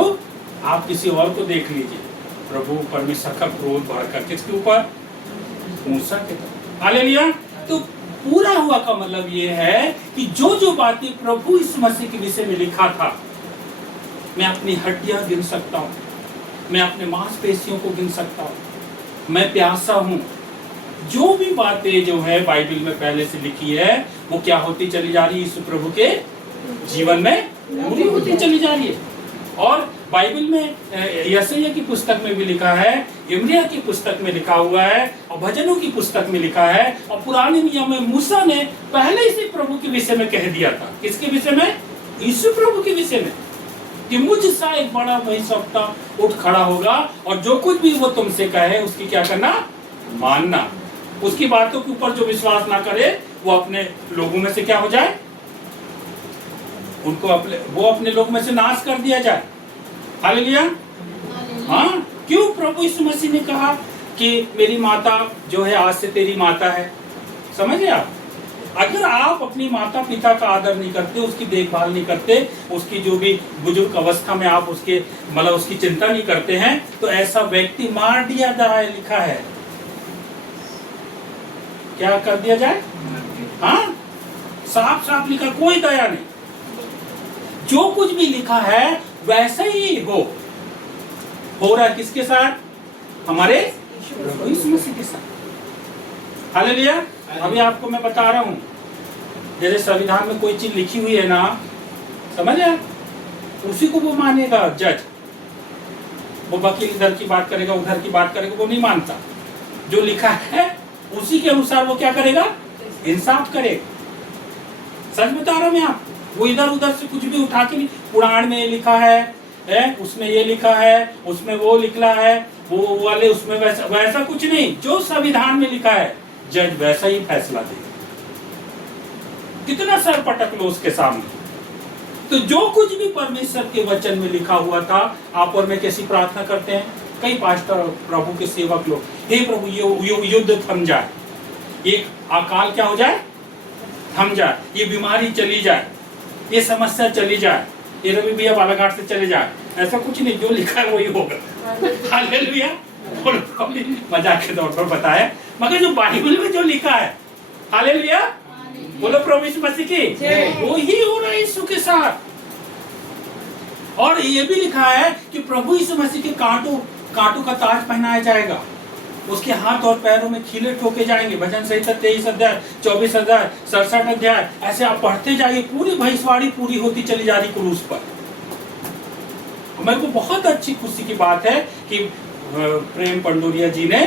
आप किसी और को देख लीजिए। प्रभु परमेश्वर का क्रोध बढ़कर किसके ऊपर? मूसा के ऊपर। हालेलुया। तो पूरा हुआ का मतलब ये है कि जो जो बातें प्रभु यीशु मसीह के विषय में लिखा था, मैं अपनी हड्डियां गिन सकता हूँ, मैं अपने मांसपेशियों को गिन सकता हूँ, मैं प्यासा हूँ। जो भी बातें जो है बाइबल में पहले से लिखी है वो क्या होती चली जा रही है? यीशु प्रभु के जीवन में पूरी होती चली जा रही है। और बाइबल में यशायाह की पुस्तक में भी लिखा है, यिर्मयाह की पुस्तक में लिखा हुआ है और भजनों की पुस्तक में लिखा है और पुराने नियम में मूसा ने पहले से प्रभु के विषय में कह दिया था। किसके विषय में? यीशु प्रभु के विषय में, कि मुझसा एक बड़ा भविष्यवक्ता उठ खड़ा होगा और जो कुछ भी वो तुमसे कहे उसकी क्या करना? मानना। उसकी बातों के ऊपर जो विश्वास ना करे वो अपने लोगों में से क्या हो जाए? उनको अपने लोग में से नाश कर दिया जाए। हालेलुया। हाँ, क्यों प्रभु यीशु मसीह ने कहा कि मेरी माता जो है आज से तेरी माता है? समझे आप? अगर आप अपनी माता पिता का आदर नहीं करते, उसकी देखभाल नहीं करते, उसकी जो भी बुजुर्ग अवस्था में आप उसके मतलब उसकी चिंता नहीं करते हैं, तो ऐसा व्यक्ति मार दिया जाए, लिखा है। क्या कर दिया जाए? हाँ, साफ साफ लिखा, कोई दया नहीं। जो कुछ भी लिखा है वैसा ही हो रहा है। किसके साथ? हमारे यीशु मसीह के साथ। हालेलुया। अभी आपको मैं बता रहा हूँ, जैसे संविधान में कोई चीज लिखी हुई है ना, समझ आए, उसी को वो मानेगा जज। वो वकील इधर की बात करेगा, उधर की बात करेगा, वो नहीं मानता। जो लिखा है उसी के अनुसार वो क्या करेगा? इंसाफ करेगा। सच बता रहा हूं मैं आप, वो इधर उधर से कुछ भी उठा के नहीं। पुराण में लिखा है, उसमें ये लिखा है, उसमें वो लिखा है, वो वाले उसमें वैसा कुछ नहीं। जो संविधान में लिखा है जज वैसा ही फैसला देगा। कितना सर पटक लो उसके सामने। तो जो कुछ भी परमेश्वर के वचन में लिखा हुआ था, आप और मैं कैसी प्रार्थना करते हैं? कई पास्टर प्रभु के सेवक लोग, हे प्रभु ये युद्ध थम जाए, ये अकाल क्या हो जाए? थम जाए, ये बीमारी चली जाए, ये समस्या चली जाए, ये रवि भैया बालाघाट से चले जाए। ऐसा कुछ नहीं, जो लिखा है वही होगा। हालेलुया। मजाक के तौर पर बताया, मगर जो बाइबल में जो लिखा है, हालेलुया, बोलो प्रभु यीशु मसीह की, वो ही हो रहा है यीशु के साथ। और ये भी लिखा है कि प्रभु यीशु मसीह के कांटों का ताज पहनाया जाएगा, उसके हाथ और पैरों में खीले ठोके जाएंगे। भजन संहिता 23 अध्याय, 24 अध्याय, 67 अध्याय, ऐसे आप पढ़ते जाइए, पूरी भविष्यवाणी पूरी होती चली जा रही क्रूस पर। मेरे को बहुत अच्छी खुशी की बात है कि प्रेम पंडोरिया जी ने,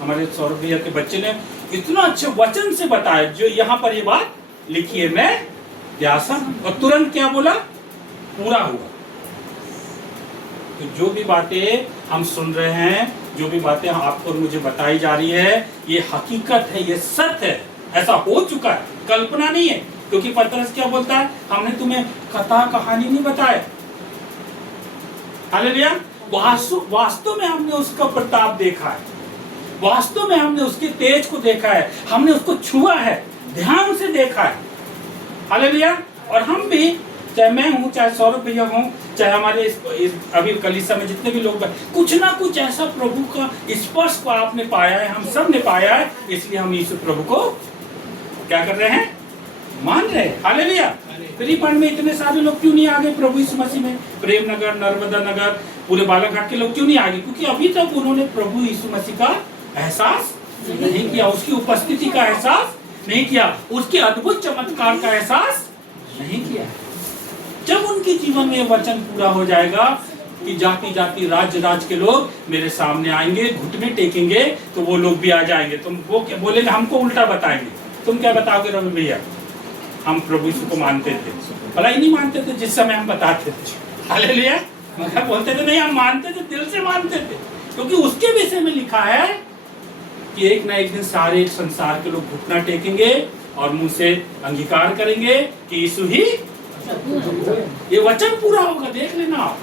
हमारे सौरभ भैया के बच्चे ने इतना अच्छे वचन से बताया, जो यहाँ पर ये बात लिखी है, मैं प्यासा, और तुरंत क्या बोला? पूरा हुआ। तो जो भी बातें हम सुन रहे हैं, जो भी बातें आपको और मुझे बताई जा रही है, ये हकीकत है, ये सत्य है, ऐसा हो चुका है, कल्पना नहीं है। क्योंकि पतरस क्या बोलता है, हमने तुम्हें कथा कहानी नहीं बताया। हालेलुया। वास्तव में हमने उसका प्रताप देखा है, वास्तव में हमने उसके तेज को देखा है, हमने उसको छुआ है, ध्यान से देखा है। हालेलुया। और हम भी, चाहे मैं हूँ, चाहे सौरभ भैया हूँ, चाहे हमारे अभी कलीसिया में जितने भी लोग, कुछ ना कुछ ऐसा प्रभु का स्पर्श को आपने पाया है, हम सब ने पाया है। इसलिए हम यीशु प्रभु को क्या कर रहे हैं, मान रहे हैं। हालेलुया। त्रिपण में इतने सारे लोग क्यों नहीं आ गए प्रभु यीशु मसीह में? प्रेम नगर, नर्मदा नगर, पूरे बालाघाट के लोग क्यों नहीं आ गए? क्योंकि अभी तक उन्होंने प्रभु यीशु मसीह का एहसास नहीं किया, उसकी उपस्थिति का एहसास नहीं किया, उसके अद्भुत चमत्कार का एहसास नहीं किया। जब उनके जीवन में वचन पूरा हो जाएगा कि जाति जाति राज्य राज्य के लोग मेरे सामने आएंगे, घुटने टेकेंगे, तो वो लोग भी आ जाएंगे। तुम वो क्या बोलेंगे, हमको उल्टा बताएंगे। तुम क्या बताओगे रवि भैया? हम प्रभु यीशु को मानते थे, भला ही नहीं मानते थे जिस समय हम बताते थे। हालेलुया। मगर बोलते थे नहीं, हम मानते थे, दिल से मानते थे, क्योंकि उसके विषय में लिखा है कि एक ना एक दिन सारे संसार के लोग घुटना टेकेंगे और मुंह से अंगीकार करेंगे कि यीशु ही, ये वचन पूरा होगा। देख लेना आप,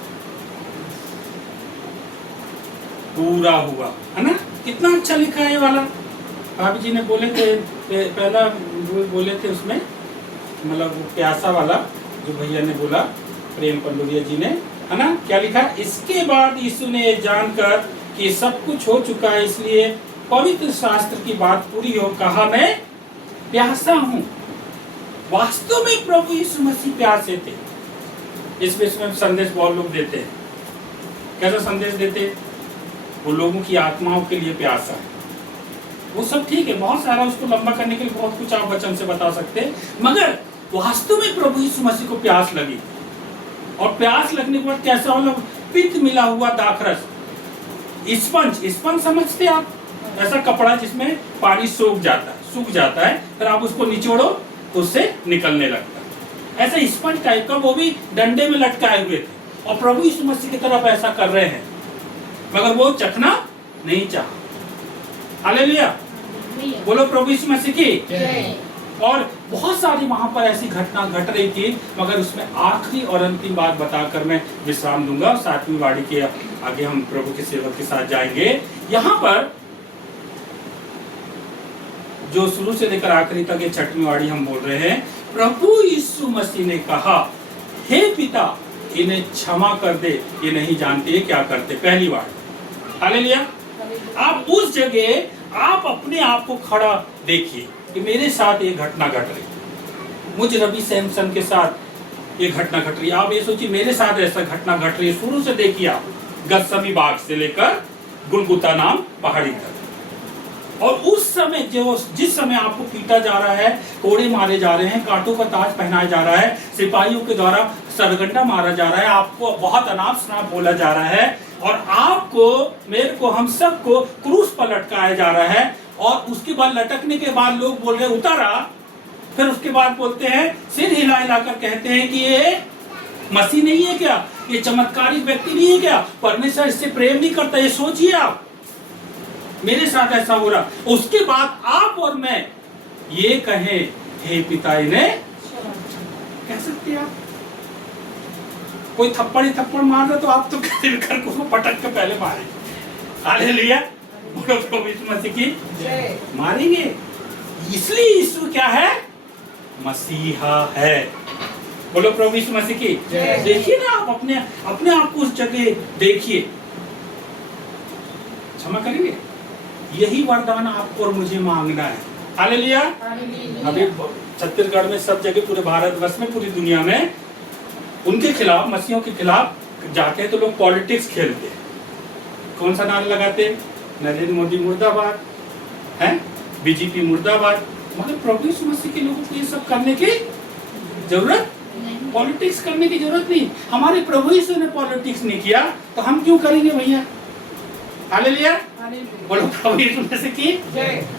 पूरा हुआ है ना। कितना अच्छा लिखा है ये वाला। भाभी जी ने बोले थे, पहला बोले थे उसमें, मतलब प्यासा वाला जो भैया ने बोला, प्रेम पंडुरिया जी ने, है ना, क्या लिखा? इसके बाद यीशु ने ये जानकर कि सब कुछ हो चुका है, इसलिए पवित्र शास्त्र की बात पूरी हो, कहा मैं प्यासा हूँ। वास्तव में प्रभु यीशु मसीह प्यासे थे। इस विषय में संदेश बहुत लोग देते हैं। कैसा संदेश देते? वो लोगों की आत्माओं के लिए प्यासा है। वो सब ठीक है, बहुत सारा, उसको लंबा करने के लिए बहुत कुछ आप वचन से बता सकते हैं, मगर वास्तव में प्रभु यीशु मसीह को प्यास लगी। और प्यास लगने के बाद कैसा वाला पित्त मिला हुआ दाखरस, स्पंज समझते आप? ऐसा कपड़ा जिसमें पानी सूख जाता है, फिर आप उसको निचोड़ो तो उससे निकलने लगता है। ऐसा स्पंज टाइप का, वो भी डंडे में लटकाए हुए थे, और प्रभु यीशु मसीह की तरफ ऐसा कर रहे हैं, मगर वो चखना नहीं चाहा। हालेलुया। बोलो प्रभु यीशु मसीह की। और बहुत सारी वहां पर ऐसी घटना घट रही थी, मगर उसमें आखिरी और अंतिम बात बताकर मैं विश्राम दूंगा। 7वीं वाड़ी के आगे हम प्रभु के सेवक के साथ जाएंगे। यहाँ पर जो शुरू से लेकर आखिरी तक ये 6वीं वाड़ी हम बोल रहे हैं। प्रभु यीशु मसीह ने कहा, हे पिता, इन्हें क्षमा कर दे, ये नहीं जानते ये क्या करते। पहली वाड़ी। हालेलुया। आप उस जगह आप अपने आप को खड़ा देखिए कि मेरे साथ ये घटना घट रही, मुझ रवि सैमसन के साथ ये घटना घट रही है। आप ये सोचिए मेरे साथ ऐसा घटना घट रही है। शुरू से देखिए आप, गत्समी बाग से लेकर गुलगुता नाम पहाड़ी तक। और उस समय जिस समय आपको पीटा जा रहा है, कोड़े मारे जा रहे हैं, कांटों का ताज पहनाया जा रहा है, सिपाहियों के द्वारा सरगंडा मारा जा रहा है, आपको बहुत अनाप शनाप बोला जा रहा है, और आपको, मेरे को, हम सबको क्रूस पर लटकाया जा रहा है। और उसके बाद लटकने के बाद लोग बोल रहे उतारा, फिर उसके बाद बोलते हैं, सिर हिला हिलाकर कहते हैं कि ये मसीह नहीं है क्या, ये चमत्कारिक व्यक्ति नहीं है क्या, परमेश्वर इससे प्रेम नहीं करता। ये सोचिए आप, मेरे साथ ऐसा हो रहा। उसके बाद आप और मैं ये कहें, हे पिता, इन्हें कह सकते हैं आप? कोई थप्पड़ मार रहा तो आप तो किसी कर को पटक के पहले मारे। हालेलुया। बोलो प्रभु यीशु मसीह की मारेंगे। इसलिए यीशु क्या है? मसीहा है। बोलो प्रभु यीशु मसीह की। देखिए ना आप अपने आप को उस जगह देखिए। क्षमा करेंगे, यही वरदान आपको और मुझे मांगना है। हालेलुया। अभी छत्तीसगढ़ में, सब जगह, पूरे भारतवर्ष में, पूरी दुनिया में उनके खिलाफ, मसीहों के खिलाफ जाते हैं तो लोग पॉलिटिक्स खेलते हैं। कौन सा नारा लगाते हैं? नरेंद्र मोदी मुर्दाबाद, है, बीजेपी मुर्दाबाद। मगर प्रभु यीशु मसीह के लोगों को ये सब करने की जरूरत, पॉलिटिक्स करने की जरूरत नहीं। हमारे प्रभु यीशु ने पॉलिटिक्स नहीं किया तो हम क्यों करेंगे भैया? हालेलुया। बोलो प्रभु यीशु मसीह की।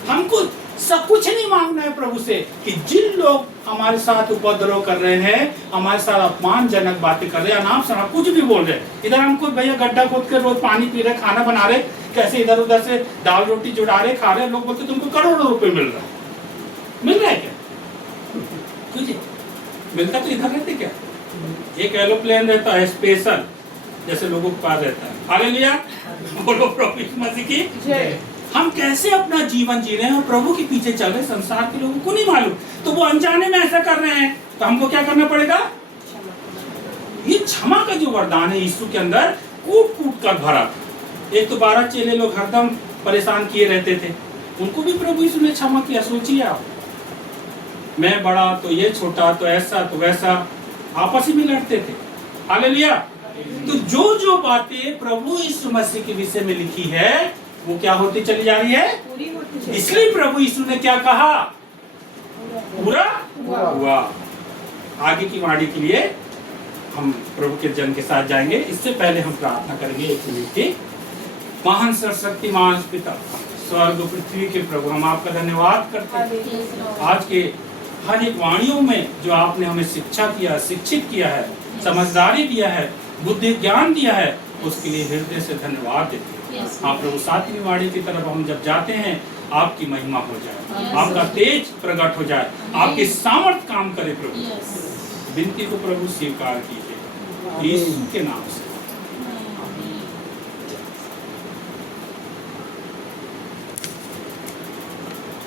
हमको सब कुछ नहीं मांगना है प्रभु से कि जिन लोग हमारे साथ उपद्रव कर रहे हैं, हमारे साथ अपमानजनक बातें कर रहे हैं, अनाप शनाप कुछ भी बोल रहे हैं, इधर हमको भैया गड्ढा खोद कर रोज पानी पी रहे, खाना बना रहे, कैसे इधर उधर से दाल रोटी जुड़ा रहे, खा रहे, लोग बोलते तुमको करोड़ों रुपए मिल रहा है। मिल रहा है क्या? तुझे मिलता तो इधर रहते क्या? एक एरोप्लेन रहता है स्पेशल, जैसे लोगों के पास रहता है। हालेलुया, बोलो प्रभु यीशु मसीह की जय। हम कैसे अपना जीवन जी रहे हैं और प्रभु के पीछे चल रहे, संसार के लोगों को नहीं मालूम, तो वो अनजाने में ऐसा कर रहे हैं, तो हमको क्या करना पड़ेगा? ये क्षमा का जो वरदान है यीशु के अंदर कूट कूट कर भरा था। एक तो 12 चेले लोग हरदम परेशान किए रहते थे, उनको भी प्रभु यीशु ने क्षमा किया। सोचिए आप, मैं बड़ा तो ये छोटा, तो ऐसा तो वैसा, आपस ही में लड़ते थे। हालेलुया। तो जो जो बातें प्रभु यीशु मसीह के विषय में लिखी है वो क्या होती चली जा रही है? पूरी होती है। इसलिए प्रभु यीशु ने क्या कहा? पूरा हुआ। आगे की वाणी के लिए हम प्रभु के जन के साथ जाएंगे। इससे पहले हम प्रार्थना करेंगे एक मिनट की। महान सर्वशक्तिमान पिता, स्वर्ग पृथ्वी के प्रभु, हम आपका धन्यवाद करते हैं आज के हर एक वाणियों में जो आपने हमें शिक्षा किया, शिक्षित किया है, समझदारी दिया है, बुद्धि ज्ञान दिया है, उसके लिए हृदय से धन्यवाद देते हैं। आप प्रभु 7वीं वाणी की तरफ हम जब जाते हैं, आपकी महिमा हो जाए, आपका तेज प्रकट हो जाए, आपकी सामर्थ काम करे प्रभु। विनती को प्रभु स्वीकार कीजिए यीशु के नाम से।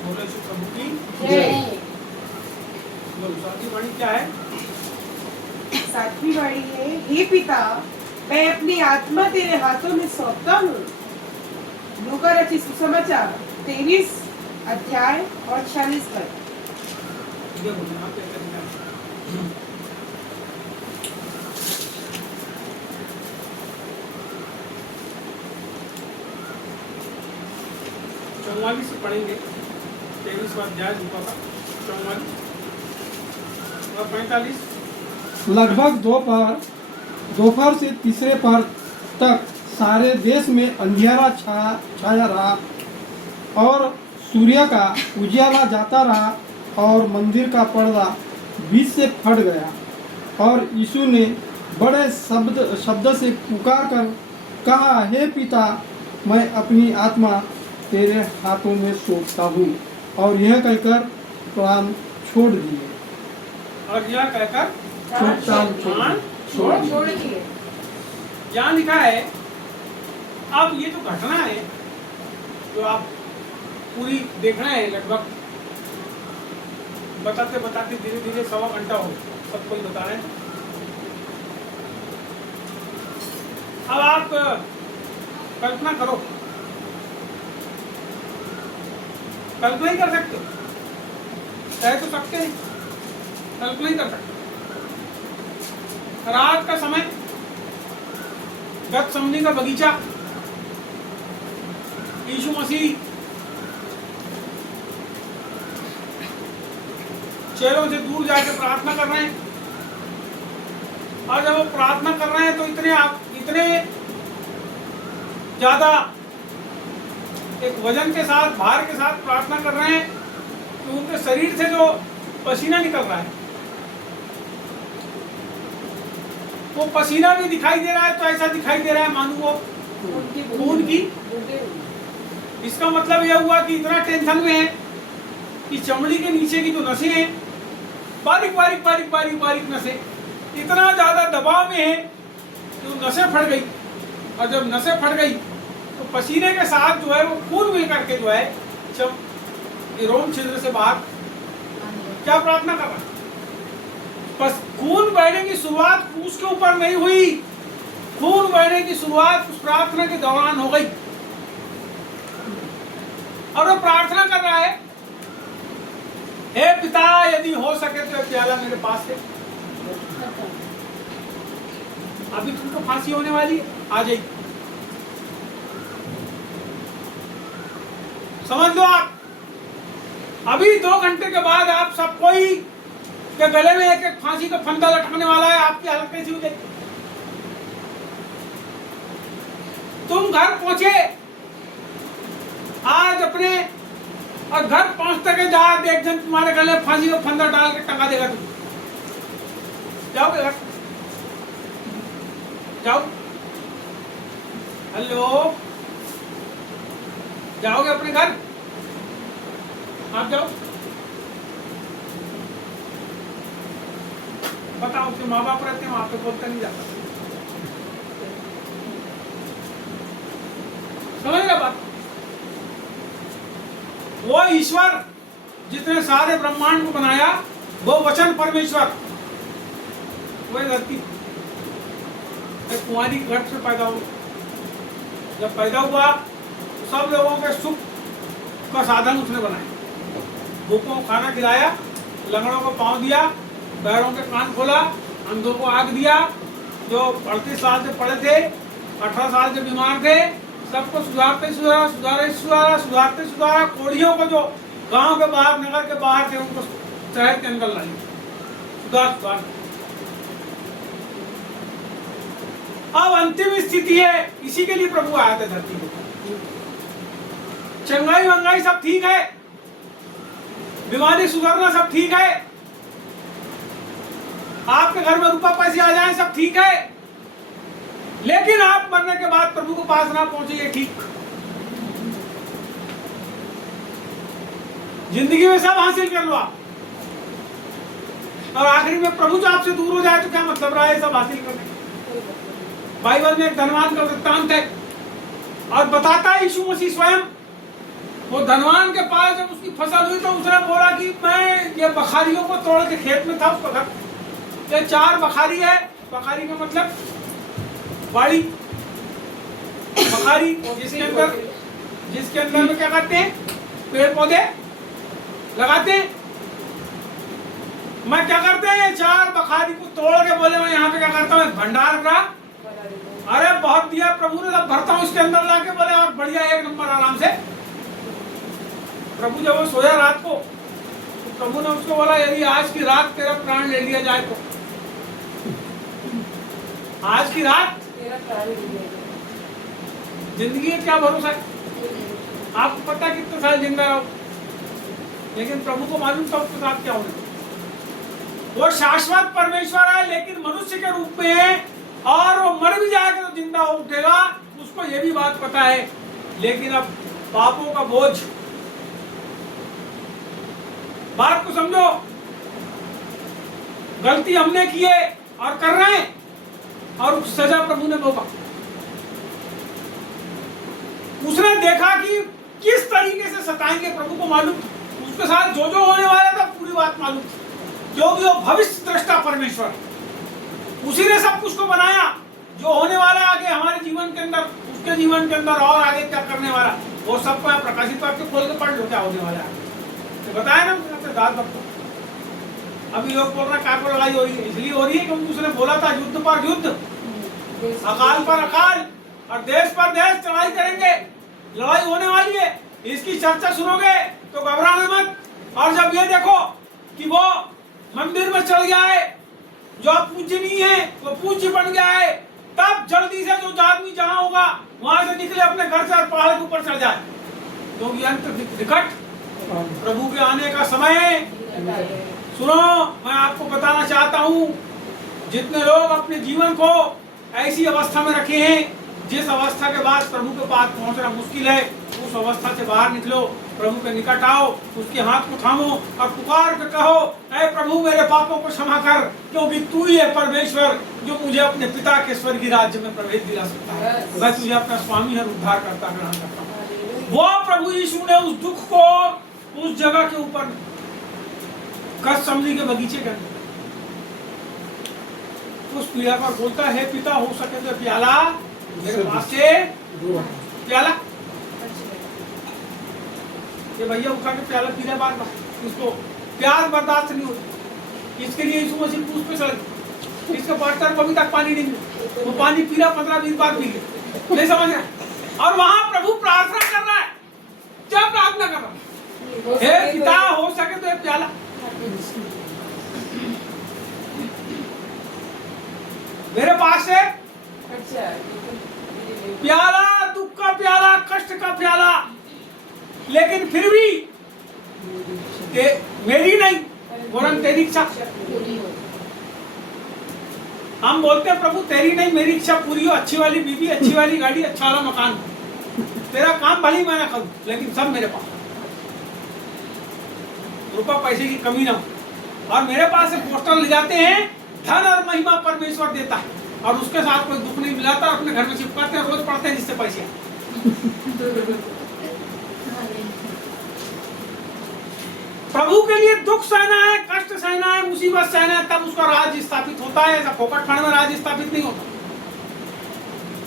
बोलो यीशु प्रभु की जय। बोलो 7वीं वाणी क्या है? 7वीं वाणी है, हे पिता, मैं अपनी आत्मा तेरे हाथों में सौंपता हूँ। लूका रचित सुसमाचार 23 अध्याय और 46 पद। ये बोलो आप क्या करना है? चौवालीस से पढ़ेंगे, 23वां अध्याय लूका का 44 और 45। लगभग दोपहर से तीसरे पहर तक सारे देश में अंधियारा छाया रहा और सूर्य का उजियाला जाता रहा और मंदिर का पर्दा बीच से फट गया और यीशु ने बड़े शब्द से पुकार कर कहा, हे पिता, मैं अपनी आत्मा तेरे हाथों में सौंपता हूँ। और यह कहकर प्राण छोड़ दिए। और यह कहकर प्राण छोड़ दिए। यहाँ लिखा है, अब ये जो घटना है जो आप पूरी देख रहे हैं, लगभग बताते बताते धीरे धीरे 1.25 घंटा हो सब कोई बता रहे हैं। अब आप कल्पना करो, कल्पना ही कर सकते हो, कह तो सकते हैं, कल्पना ही कर सकते। रात का समय, गतसमनी का बगीचा, यीशु मसीह चेलों से दूर जाकर प्रार्थना कर रहे हैं। और जब वो प्रार्थना कर रहे हैं तो इतने ज्यादा एक वजन के साथ, भार के साथ प्रार्थना कर रहे हैं कि उनके शरीर से जो पसीना निकल रहा है वो पसीना भी दिखाई दे रहा है, तो ऐसा दिखाई दे रहा है मानो वो खून की। इसका मतलब यह हुआ कि इतना टेंशन में है कि चमड़ी के नीचे की जो नसें हैं, बारीक बारीक बारीक बारीक बारीक नसें, इतना ज्यादा दबाव में है कि नसें फट गई। और जब नसें फट गई तो पसीने के साथ जो है वो खून मिल करके जो है रोम छिद्र से बाहर क्या प्रार्थना कर रहा है। बस खून बहने की शुरुआत उसके ऊपर नहीं हुई, खून बहने की शुरुआत उस प्रार्थना के दौरान हो गई। और वो प्रार्थना कर रहा है, हे पिता, यदि हो सके तो प्याला मेरे पास से, अभी तुमको फांसी होने वाली है, आ जाइए। समझ लो आप, अभी 2 घंटे के बाद आप सब कोई के गले में एक फांसी का फंदा लटकने वाला है। आपकी हालत कैसी हो जाएगी? तुम घर पहुंचे, आज अपने और घर पहुंचते के जा एक जन तुम्हारे गले फांसी का फंदा डाल के टंगा देगा तुम, जाओगे घर? जाओ, हेलो, जाओगे अपने घर? आप जाओ, बताओ कि माँ बाप रहते हैं वहां पे बोलता नहीं जाता, समझ गए बात? वो ईश्वर जितने सारे ब्रह्मांड को बनाया, वो वचन परमेश्वर, वही धरती एक कुंवारी गर्भ से पैदा हुआ। जब पैदा हुआ तो सब लोगों के सुख का साधन उसने बनाया। भूखों को खाना खिलाया, लंगड़ों को पांव दिया, बैरों के कान खोला, अंधों को आग दिया, जो 38 साल से पड़े थे, 18 साल से बीमार थे, सबको सुधारते सुधारा। कोढ़ियों को जो गांव के बाहर, नगर के बाहर थे, उनको शहर के अंदर लाई, सुधार। अब अंतिम स्थिति है, इसी के लिए प्रभु आया था धरती को। चंगाई मंगाई सब ठीक है, बीमारी सुधरना सब ठीक है, आपके घर में रुपया पैसे आ जाए सब ठीक है, लेकिन आप मरने के बाद प्रभु के पास ना पहुंचे, ये ठीक। जिंदगी में सब हासिल कर लो आप, और आखिरी में प्रभु जो आपसे दूर हो जाए तो क्या मतलब रहा है सब हासिल करने? बाइबल में एक धनवान का वृत्तांत है और बताता है यीशु मसीह स्वयं। वो धनवान के पास जब उसकी फसल हुई तो उसने बोला कि मैं ये बखारियों को तोड़ के खेत में था उस वक्त, ये 4 बखारी है। बखारी का मतलब बाड़ी, बखारी जिसके अंदर में क्या करते हैं, पेड़ पौधे लगाते हैं। मैं क्या करते हैं, ये 4 बखारी को तोड़ के बोले मैं यहाँ पे क्या करता हूँ, भंडार का, अरे बहुत दिया प्रभु ने, जब भरता हूँ इसके अंदर लाके, बोले और बढ़िया, 1 नंबर आराम से। प्रभु जब वो सोया रात को, तो प्रभु ने उसको बोला यदि आज की रात तेरा प्राण ले लिया जाए तो, आज की रात जिंदगी का क्या भरोसा है? आपको पता है कितने साल जिंदा रहो, लेकिन प्रभु को मालूम था उसके साथ क्या होने। वो शाश्वत परमेश्वर है, लेकिन मनुष्य के रूप में है, और वो मर भी जाएगा तो जिंदा हो उठेगा, उसको ये भी बात पता है। लेकिन अब पापों का बोझ, बात को समझो, गलती हमने की है और कर रहे हैं, और सजा प्रभु ने भोगा। उसने देखा कि किस तरीके से सताएंगे, प्रभु को मालूम, उसके साथ जो जो होने वाला था पूरी बात मालूम, क्योंकि वो भविष्य दृष्टा परमेश्वर, उसी ने सब कुछ को बनाया। जो होने वाला है आगे हमारे जीवन के अंदर, उसके जीवन के अंदर, और आगे क्या करने वाला, वो सबको यहाँ प्रकाशित करके खोल के पढ़ लो क्या होने वाला है। तो बताया ना अपने दाद भक्त को। अभी लोग बोल रहे हैं क्या को लड़ाई हो रही है, इसलिए हो रही है क्योंकि उसने बोला था युद्ध पर युद्ध, अकाल पर अकाल, और देश पर देश चढ़ाई करेंगे, लड़ाई होने वाली है। इसकी चर्चा सुनोगे तो घबराना मत। और जब ये देखो कि वो मंदिर में चढ़ गया है, जो अब पूजनीय है वो पूज्य बन गया है, तब जल्दी से जो आदमी जहां होगा वहां से निकले, अपने घर से पहाड़ के ऊपर चढ़ जाए, क्योंकि अंत निकट, प्रभु के आने का समय है। सुनो, मैं आपको बताना चाहता हूँ, जितने लोग अपने जीवन को ऐसी अवस्था में रखे हैं जिस अवस्था के बाद प्रभु के पास पहुंचना मुश्किल है, उस अवस्था से बाहर निकलो, प्रभु के निकट आओ, उसके हाथ को थामो और पुकार के कहो, ऐ प्रभु मेरे पापों को क्षमा कर, क्योंकि तू ही है परमेश्वर जो मुझे अपने पिता के स्वर्गीय राज्य में प्रवेश दिला सकता है। मैं तुझे अपना स्वामी और उद्धार करता ग्रहण करता हूँ। वो प्रभु यीशु ने उस दुख को उस जगह के ऊपर, गतसमनी के बगीचे के अंदर, उस पीड़ा पर बोलता है, पिता हो सके तो प्याला मेरे पास से, प्याला ये भैया उठा के प्याला पी रहे बार बार, इसको प्यास बर्दाश्त नहीं होती, इसके लिए यीशु मसीह क्रूस पे चढ़, इसके पार्टनर को अभी तक पानी नहीं मिला, वो पानी पी रहा, 15-20 बार पी गया, नहीं समझ रहा। और वहां प्रभु प्रार्थना कर रहा है, क्या प्रार्थना कर रहा है, हे पिता हो सके तो एक प्याला मेरे पास है, प्याला, दुख का प्याला, कष्ट का प्याला, लेकिन फिर भी मेरी नहीं वरन तेरी इच्छा। हम बोलते हैं प्रभु तेरी नहीं मेरी इच्छा पूरी हो, अच्छी वाली बीवी, अच्छी वाली गाड़ी, अच्छा वाला मकान, तेरा काम भली मैं ना करूं लेकिन सब मेरे पास, रुपया पैसे की कमी ना हो। और मेरे पास से पोस्टर ले जाते हैं, धन और महिमा परमेश्वर देता है, और उसके साथ कोई दुख नहीं मिलाता, और अपने घर में चिपकाते हैं, रोज पढ़ते हैं जिससे पैसे आए। प्रभु के लिए दुख सहना है, कष्ट सहना है, मुसीबत सहना है, तब उसका राज्य स्थापित होता है। ऐसा फोकट खंड में राज्य स्थापित नहीं होता।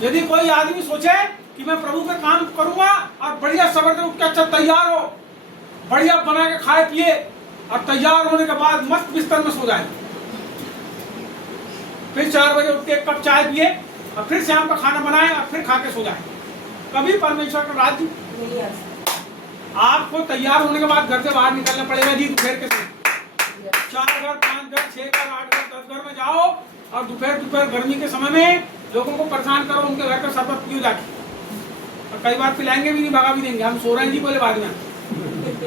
यदि कोई आदमी सोचे कि मैं प्रभु का काम करूंगा और बढ़िया सबर से उठ के अच्छा तैयार हो, बढ़िया बना के खाए पिए और तैयार होने के बाद मस्त बिस्तर में सो जाए, फिर 4 बजे उठ के 1 कप चाय पिए और फिर शाम का खाना बनाए और फिर खा के सो जाए, कभी परमेश्वर का राज्य नहीं आ सकता। आपको तैयार होने के बाद घर से बाहर निकलना पड़ेगा जी, दोपहर के समय 4 घर, 5 घर, 6 घर, 8 घर, 10 घर में जाओ और दोपहर गर्मी के समय में लोगों को परेशान करो, उनके घर का शरबत पियो जाके, और कई बार पिलाएंगे भी नहीं, भगा भी देंगे, हम सो रहे हैं जी बोले बाद में,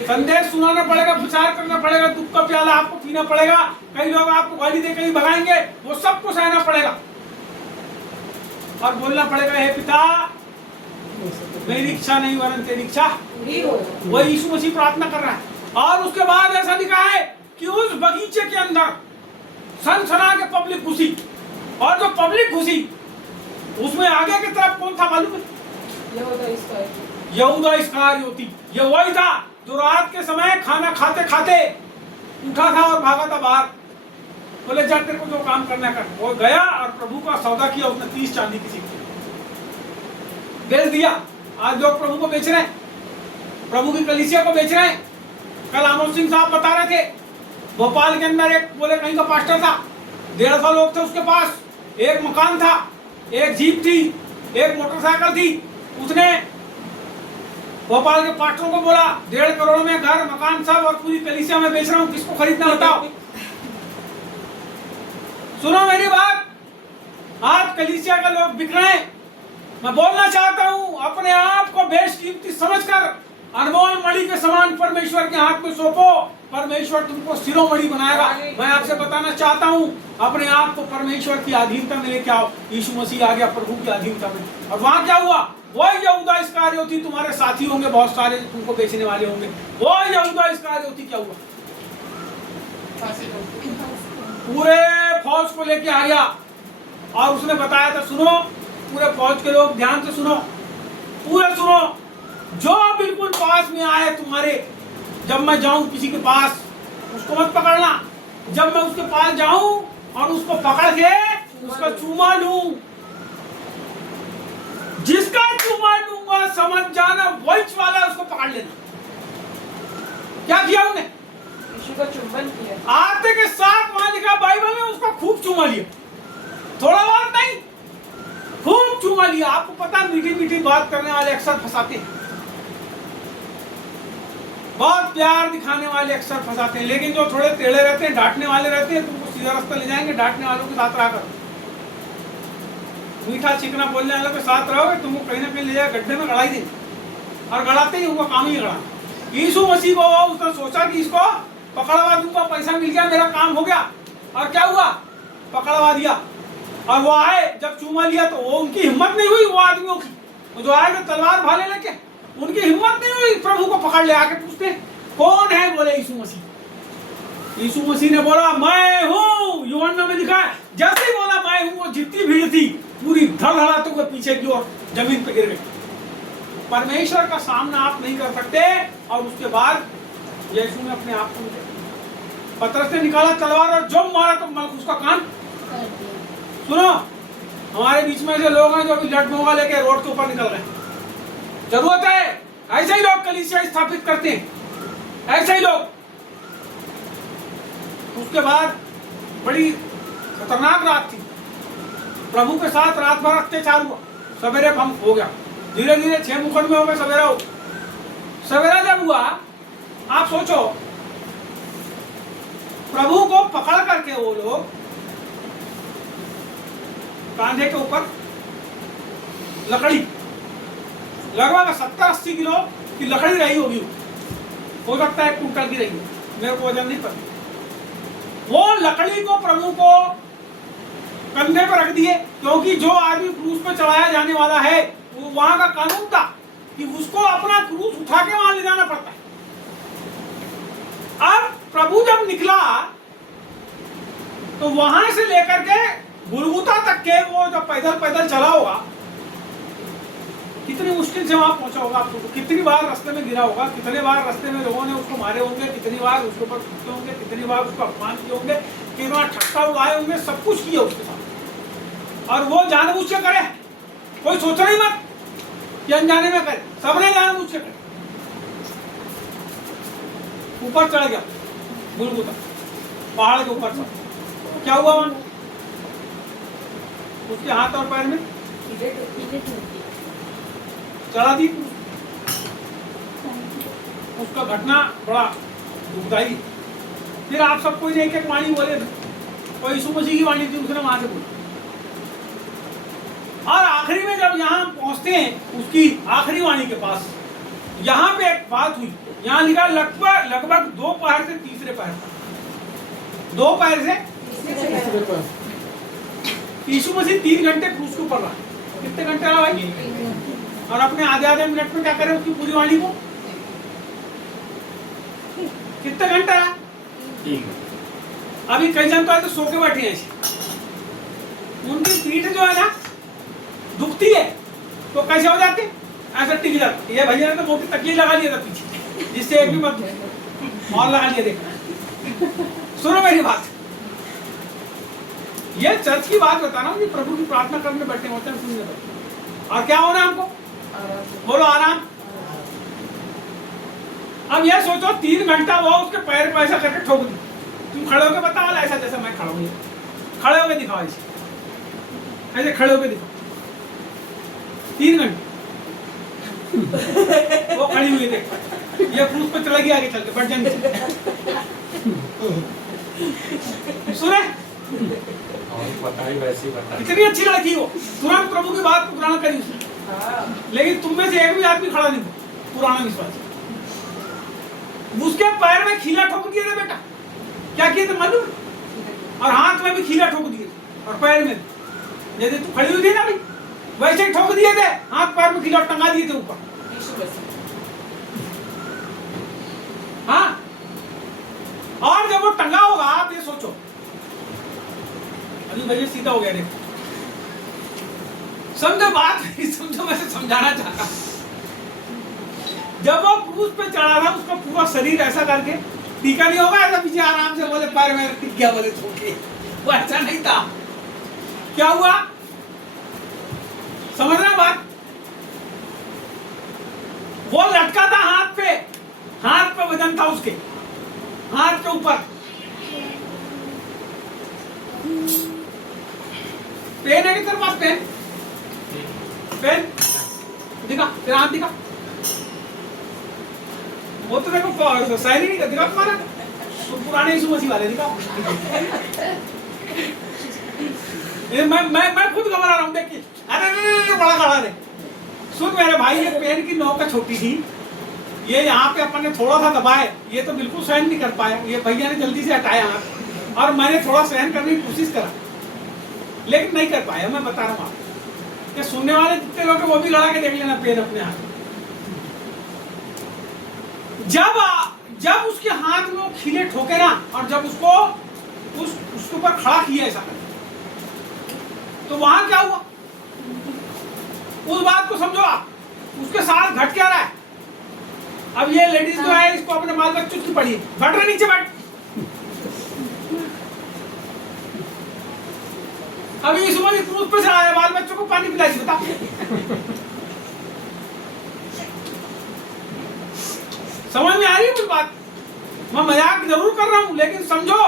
संदेश सुनाना पड़ेगा, विचार करना पड़ेगा, दुख का प्याला आपको पीना पड़ेगा, कई लोग आपको गाली दे कहीं भगाएंगे, वो सबको सहना पड़ेगा और बोलना पड़ेगा हे पिता मेरी इच्छा नहीं वरन तेरी इच्छा पूरी हो। वही यीशु मसीह प्रार्थना कर रहा है। और उसके बाद ऐसा लिखा है कि उस बगीचे के अंदर सनसना के पब्लिक घुसी, और जो पब्लिक घुसी उसमें आगे की तरफ कौन था मालूम है? यहूदा इस्करियोती। ये वही था जो रात के समय खाना खाते खाते उठा था और भागा था बाहर, बोले जा तेरे को जो काम करना कर। वो गया और प्रभु का सौदा किया, उसने 30 चांदी की सिक्के बेच दिया। आज लोग प्रभु को बेच रहे हैं, प्रभु की कलीसिया को बेच रहे हैं। कल आमोद सिंह साहब बता रहे थे, भोपाल के अंदर एक बोले कहीं का पास्टर था, 150 लोग थे उसके पास, एक मकान था, एक जीप थी, एक मोटरसाइकिल थी। उसने भोपाल के पास्टरों को बोला 1.5 करोड़ में घर मकान सब और पूरी कलीसिया में बेच रहा हूँ, किसको खरीदना बताओ। सुनो मेरी बात, आज कलीसिया के लोग बिक रहे हैं। मैं बोलना चाहता हूं अपने आप को बेशकीमती समझकर अनमोल मणि के समान परमेश्वर के हाथ में सौंपो, परमेश्वर तुमको शिरोमणि बनाएगा। मैं आपसे बताना चाहता हूं अपने आप को परमेश्वर की अधीनता में लेके आओ। यीशु मसीह आ गया प्रभु की अधीनता में, और वहां क्या हुआ? वही यहूदा इस्करियोती तुम्हारे साथी होंगे, बहुत सारे तुमको बेचने वाले होंगे। वो यहूदा इस्करियोती क्या हुआ? पूरे फौज को लेके आ गया और उसने बताया था, सुनो पूरे फौज के लोग ध्यान से सुनो, पूरे सुनो, जो बिल्कुल पास में आए तुम्हारे, जब मैं जाऊं किसी के पास उसको मत पकड़ना। जब मैं उसके पास जाऊं और उसको पकड़ के उसका चूमा लूं, जिसका चूमा लूंगा समझ जाना वही वाला उसको पकड़ लेना। क्या किया उन्हें? यीशु का चुंबन किया। आते के साथ वहां लिखा बाइबल में, उसको खूब चूमा लिया, थोड़ा बहुत नहीं, खूब चूमा लिया। आपको पता मीठी मीठी बात करने वाले अक्सर फंसाते हैं, बहुत प्यार दिखाने वाले अक्सर फंसाते हैं, लेकिन जो थोड़े टेढ़े रहते हैं, डांटने वाले रहते हैं, तुमको सीधा रास्ता ले जाएंगे। डांटने वालों के साथ रहा करो, मीठा चिकना बोलने वालों के साथ रहोगे, तुमको कहीं ना कहीं ले जाए गड्ढे में गड़ाई देंगे, और गड़ाते ही उनका काम ही गड़ाना। यीशु मसीह को उसने सोचा कि इसको पकड़वा दूंगा, पैसा मिल गया, मेरा काम हो गया, और क्या हुआ? पकड़वा दिया। और वो आए, जब चूमा लिया तो वो उनकी हिम्मत नहीं हुई, वो आदमियों की, वो जो आए थे तलवार भाले लेके, उनकी हिम्मत नहीं हुई प्रभु को पकड़ ले। आके पूछते कौन है? बोले यीशु मसीह। यीशु मसीह ने बोला मैं हूँ, यूहन्ना में लिखा है। जैसे ही बोला मैं हूँ, वो जितनी भीड़ थी पूरी धड़धड़ाते हुए पीछे की ओर जमीन पे गिर गई। परमेश्वर का सामना आप नहीं कर सकते। और उसके बाद यीशु ने अपने आप को, पतरस ने निकाला तलवार और जब मारा तो उसका कान। सुनो, हमारे बीच में ऐसे लोग हैं जो अभी लट मोगा लेके रोड के ऊपर निकल रहे हैं। जरूरत है ऐसे ही लोग कलीसिया स्थापित करते हैं, ऐसे ही लोग। उसके बाद बड़ी खतरनाक रात थी, प्रभु के साथ रात भर अत्याचार हुआ। सवेरे भंग हो गया, धीरे धीरे 6 मुकदमे हो गए। सवेरा हो, सवेरा जब हुआ, आप सोचो प्रभु को पकड़ करके वो लोग कांधे के ऊपर लकड़ी, लगभग 70-80 किलो की लकड़ी रही होगी, हो सकता है 1 कुंटल की रही हो, मेरे को वजन नहीं पता। वो लकड़ी को प्रभु को कंधे पर रख दिए, क्योंकि जो आदमी क्रूस पर चढ़ाया जाने वाला है वो वहां का कानून था कि उसको अपना क्रूस उठा के वहां ले जाना पड़ता है। अब प्रभु जब निकला तो वहां से लेकर के गुलगुता तक के वो जब पैदल पैदल चला होगा, कितनी मुश्किल से वहां पहुंचा होगा, आपको कितनी बार रास्ते में गिरा होगा, कितने बार रास्ते में लोगों ने उसको मारे होंगे, कितनी बार उसके ऊपर थूके होंगे, कितनी बार उसको अपमान किए होंगे, कितनी बार ठट्टा उड़ाए होंगे, सब कुछ किया उसके साथ। और वो जानबूझ के करे, कोई सोचा नहीं मत कि अनजाने में करे, सबने जानबूझ के करे। ऊपर चढ़ गया गुलगुता, पहाड़ के ऊपर चढ़, क्या हुआ वहां? उसके हाथ और पैर में चढ़ा दी। उसका घटना बड़ा दुखदाई। फिर आप सबको एक एक वाणी बोले थे, और यीशु मसीह की वाणी थी, उसने वहां से बोली। और आखिरी में जब यहाँ पहुंचते हैं उसकी आखिरी वाणी के पास, यहाँ पे एक बात हुई, यहाँ लिखा लगभग 2 पहर से तीसरे पहर तक, 2 पहर से यीशु मसीह 3 घंटे क्रूस के ऊपर रहा। कितने घंटे रहा भाई? और अपने आधे मिनट में क्या करे उसकी पूरी वाणी को? कितने घंटे रहा? अभी कई जन तो ऐसे सो के बैठे हैं, उनकी पीठ जो है ना दुखती है, तो कैसे हो जाती? ऐसा टिक जाती। ये भैया ने तो मोटी तकिया लगा लिया था पीछे, जिससे एक भी मत और लगा लिया। देखना, सुनो मेरी बात, ये चर्च की बात बता रहा हूँ कि प्रभु की प्रार्थना करने बैठे होते हैं सुनने पर। और क्या होना हमको? बोलो आराम। अब ये सोचो 3 घंटा वो उसके पैर को ऐसा करके ठोक दी। तुम खड़े होकर बताओ ऐसा जैसा मैं खड़ा हूँ, खड़े होकर दिखाओ, ऐसे खड़े होकर दिखाओ। 3 घंटे वो खड़ी हुई देख, ये क्रूस पे चला गया आगे चल के, बढ़ जाएंगे। सुने कितनी अच्छी लड़की हो, तुरंत प्रभु की बात पुराना करी उसने। लेकिन तुम में से एक भी आदमी खड़ा नहीं पुराना विश्वास। उसके पैर में खीला ठोक दिए थे बेटा, क्या किए थे मालूम? और हाथ में भी खीला ठोक दिए थे, और पैर में जैसे तू खड़ी हुई थी ना अभी, वैसे ही ठोक दिए थे, हाथ पैर में खीला टंगा दिए थे ऊपर। हाँ, और जब वो टंगा होगा, आप ये सोचो, अभी भैया सीधा हो गया, देखो समझो बात, समझो, मैं समझाना चाहता हूं। जब वो क्रूस पे चढ़ा था, उसका पूरा शरीर ऐसा करके टीका नहीं होगा, ऐसा पीछे आराम से बोले पैर में टिक गया, बोले ठोके, वो ऐसा नहीं था। क्या हुआ समझ रहे बात? वो लटका था हाथ पे वजन था उसके हाथ के ऊपर। पेन है कि तेरे पास? पेन दिखा, तेरा हाथ दिखा। वो तो देखो साइन ही नहीं दिखा तुम्हारा, तो पुराने यीशु मसीह वाले दिखा। मैं खुद घबरा रहा हूँ, देखिए, अरे बड़ा खड़ा है। सुन मेरे भाई, ये पेन की नोक छोटी थी, ये यहाँ पे अपन ने थोड़ा सा दबाए, ये तो बिल्कुल सहन नहीं कर पाया। ये भैया ने जल्दी से हटाया हाथ, और मैंने थोड़ा सहन करने की कोशिश करा, लेकिन नहीं कर पाया। मैं बता रहा हूँ आपको, कि सुनने वाले जितने लोग हैं वो भी लड़ा के देख लेना पेन अपने हाथ। जब उसके हाथ में वो खीले ठोके ना, और जब उसको उसके ऊपर खड़ा किया ऐसा, तो वहां क्या हुआ? उस बात को समझो आप, उसके साथ घट क्या रहा है। अब ये लेडीज जो है, इसको अपने बाल बच्चों की पड़ी, बैठ रहे नीचे बैठ। अभी इस उम्र क्रूस पे चढ़ाया, बाल बच्चों को पानी पिलाई, बता। समझ में आ रही है कुछ बात? मैं मजाक जरूर कर रहा हूं, लेकिन समझो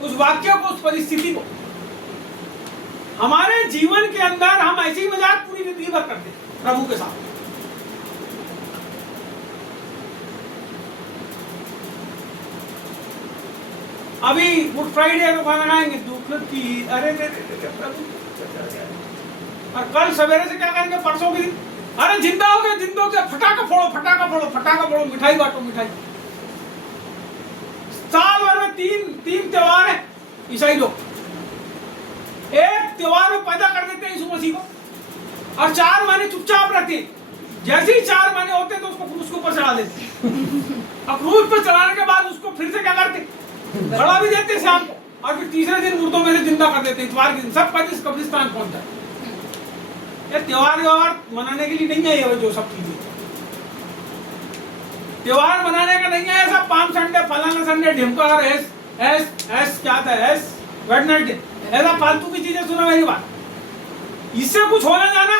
उस वाक्य को, उस परिस्थिति को। हमारे जीवन के अंदर हम ऐसे ही मजाक पूरी जिंदगी भर करते हैं प्रभु के साथ। अभी गुड फ्राइडे को खाना खाएंगे, दुख की अरे प्रभु, और कल सवेरे से क्या करेंगे? परसों की अरे जिंदा हो गए, फटाका फोड़ो, मिठाई बांटो, मिठाई। तीन त्योहार है ईसाई लोग, एक त्योहार में पैदा कर देते हैं यीशु मसीह को और 4 महीने चुपचाप रहते हैं। जैसे ही 4 महीने होते हैं तो उसको क्रूस के ऊपर चढ़ा देते हैं और क्रूस पर चढ़ाने के बाद उसको फिर से क्या करते, खड़ा भी देते हैं शाम को और फिर तीसरे दिन मुर्दों में से जिंदा कर देते हैं। इतवार के दिन सब कब्रिस्तान पहुंचता है। ये त्योहार मनाने के लिए नहीं है, ये जो सब चीजें त्योहार मनाने का नहीं है। सब पाम संडे, फलाना संडे, ढिमका, एस क्या था, एस वेडनेसडे, ऐसा फालतू की चीजें सुनो मेरी बात। इससे कुछ होना जाना,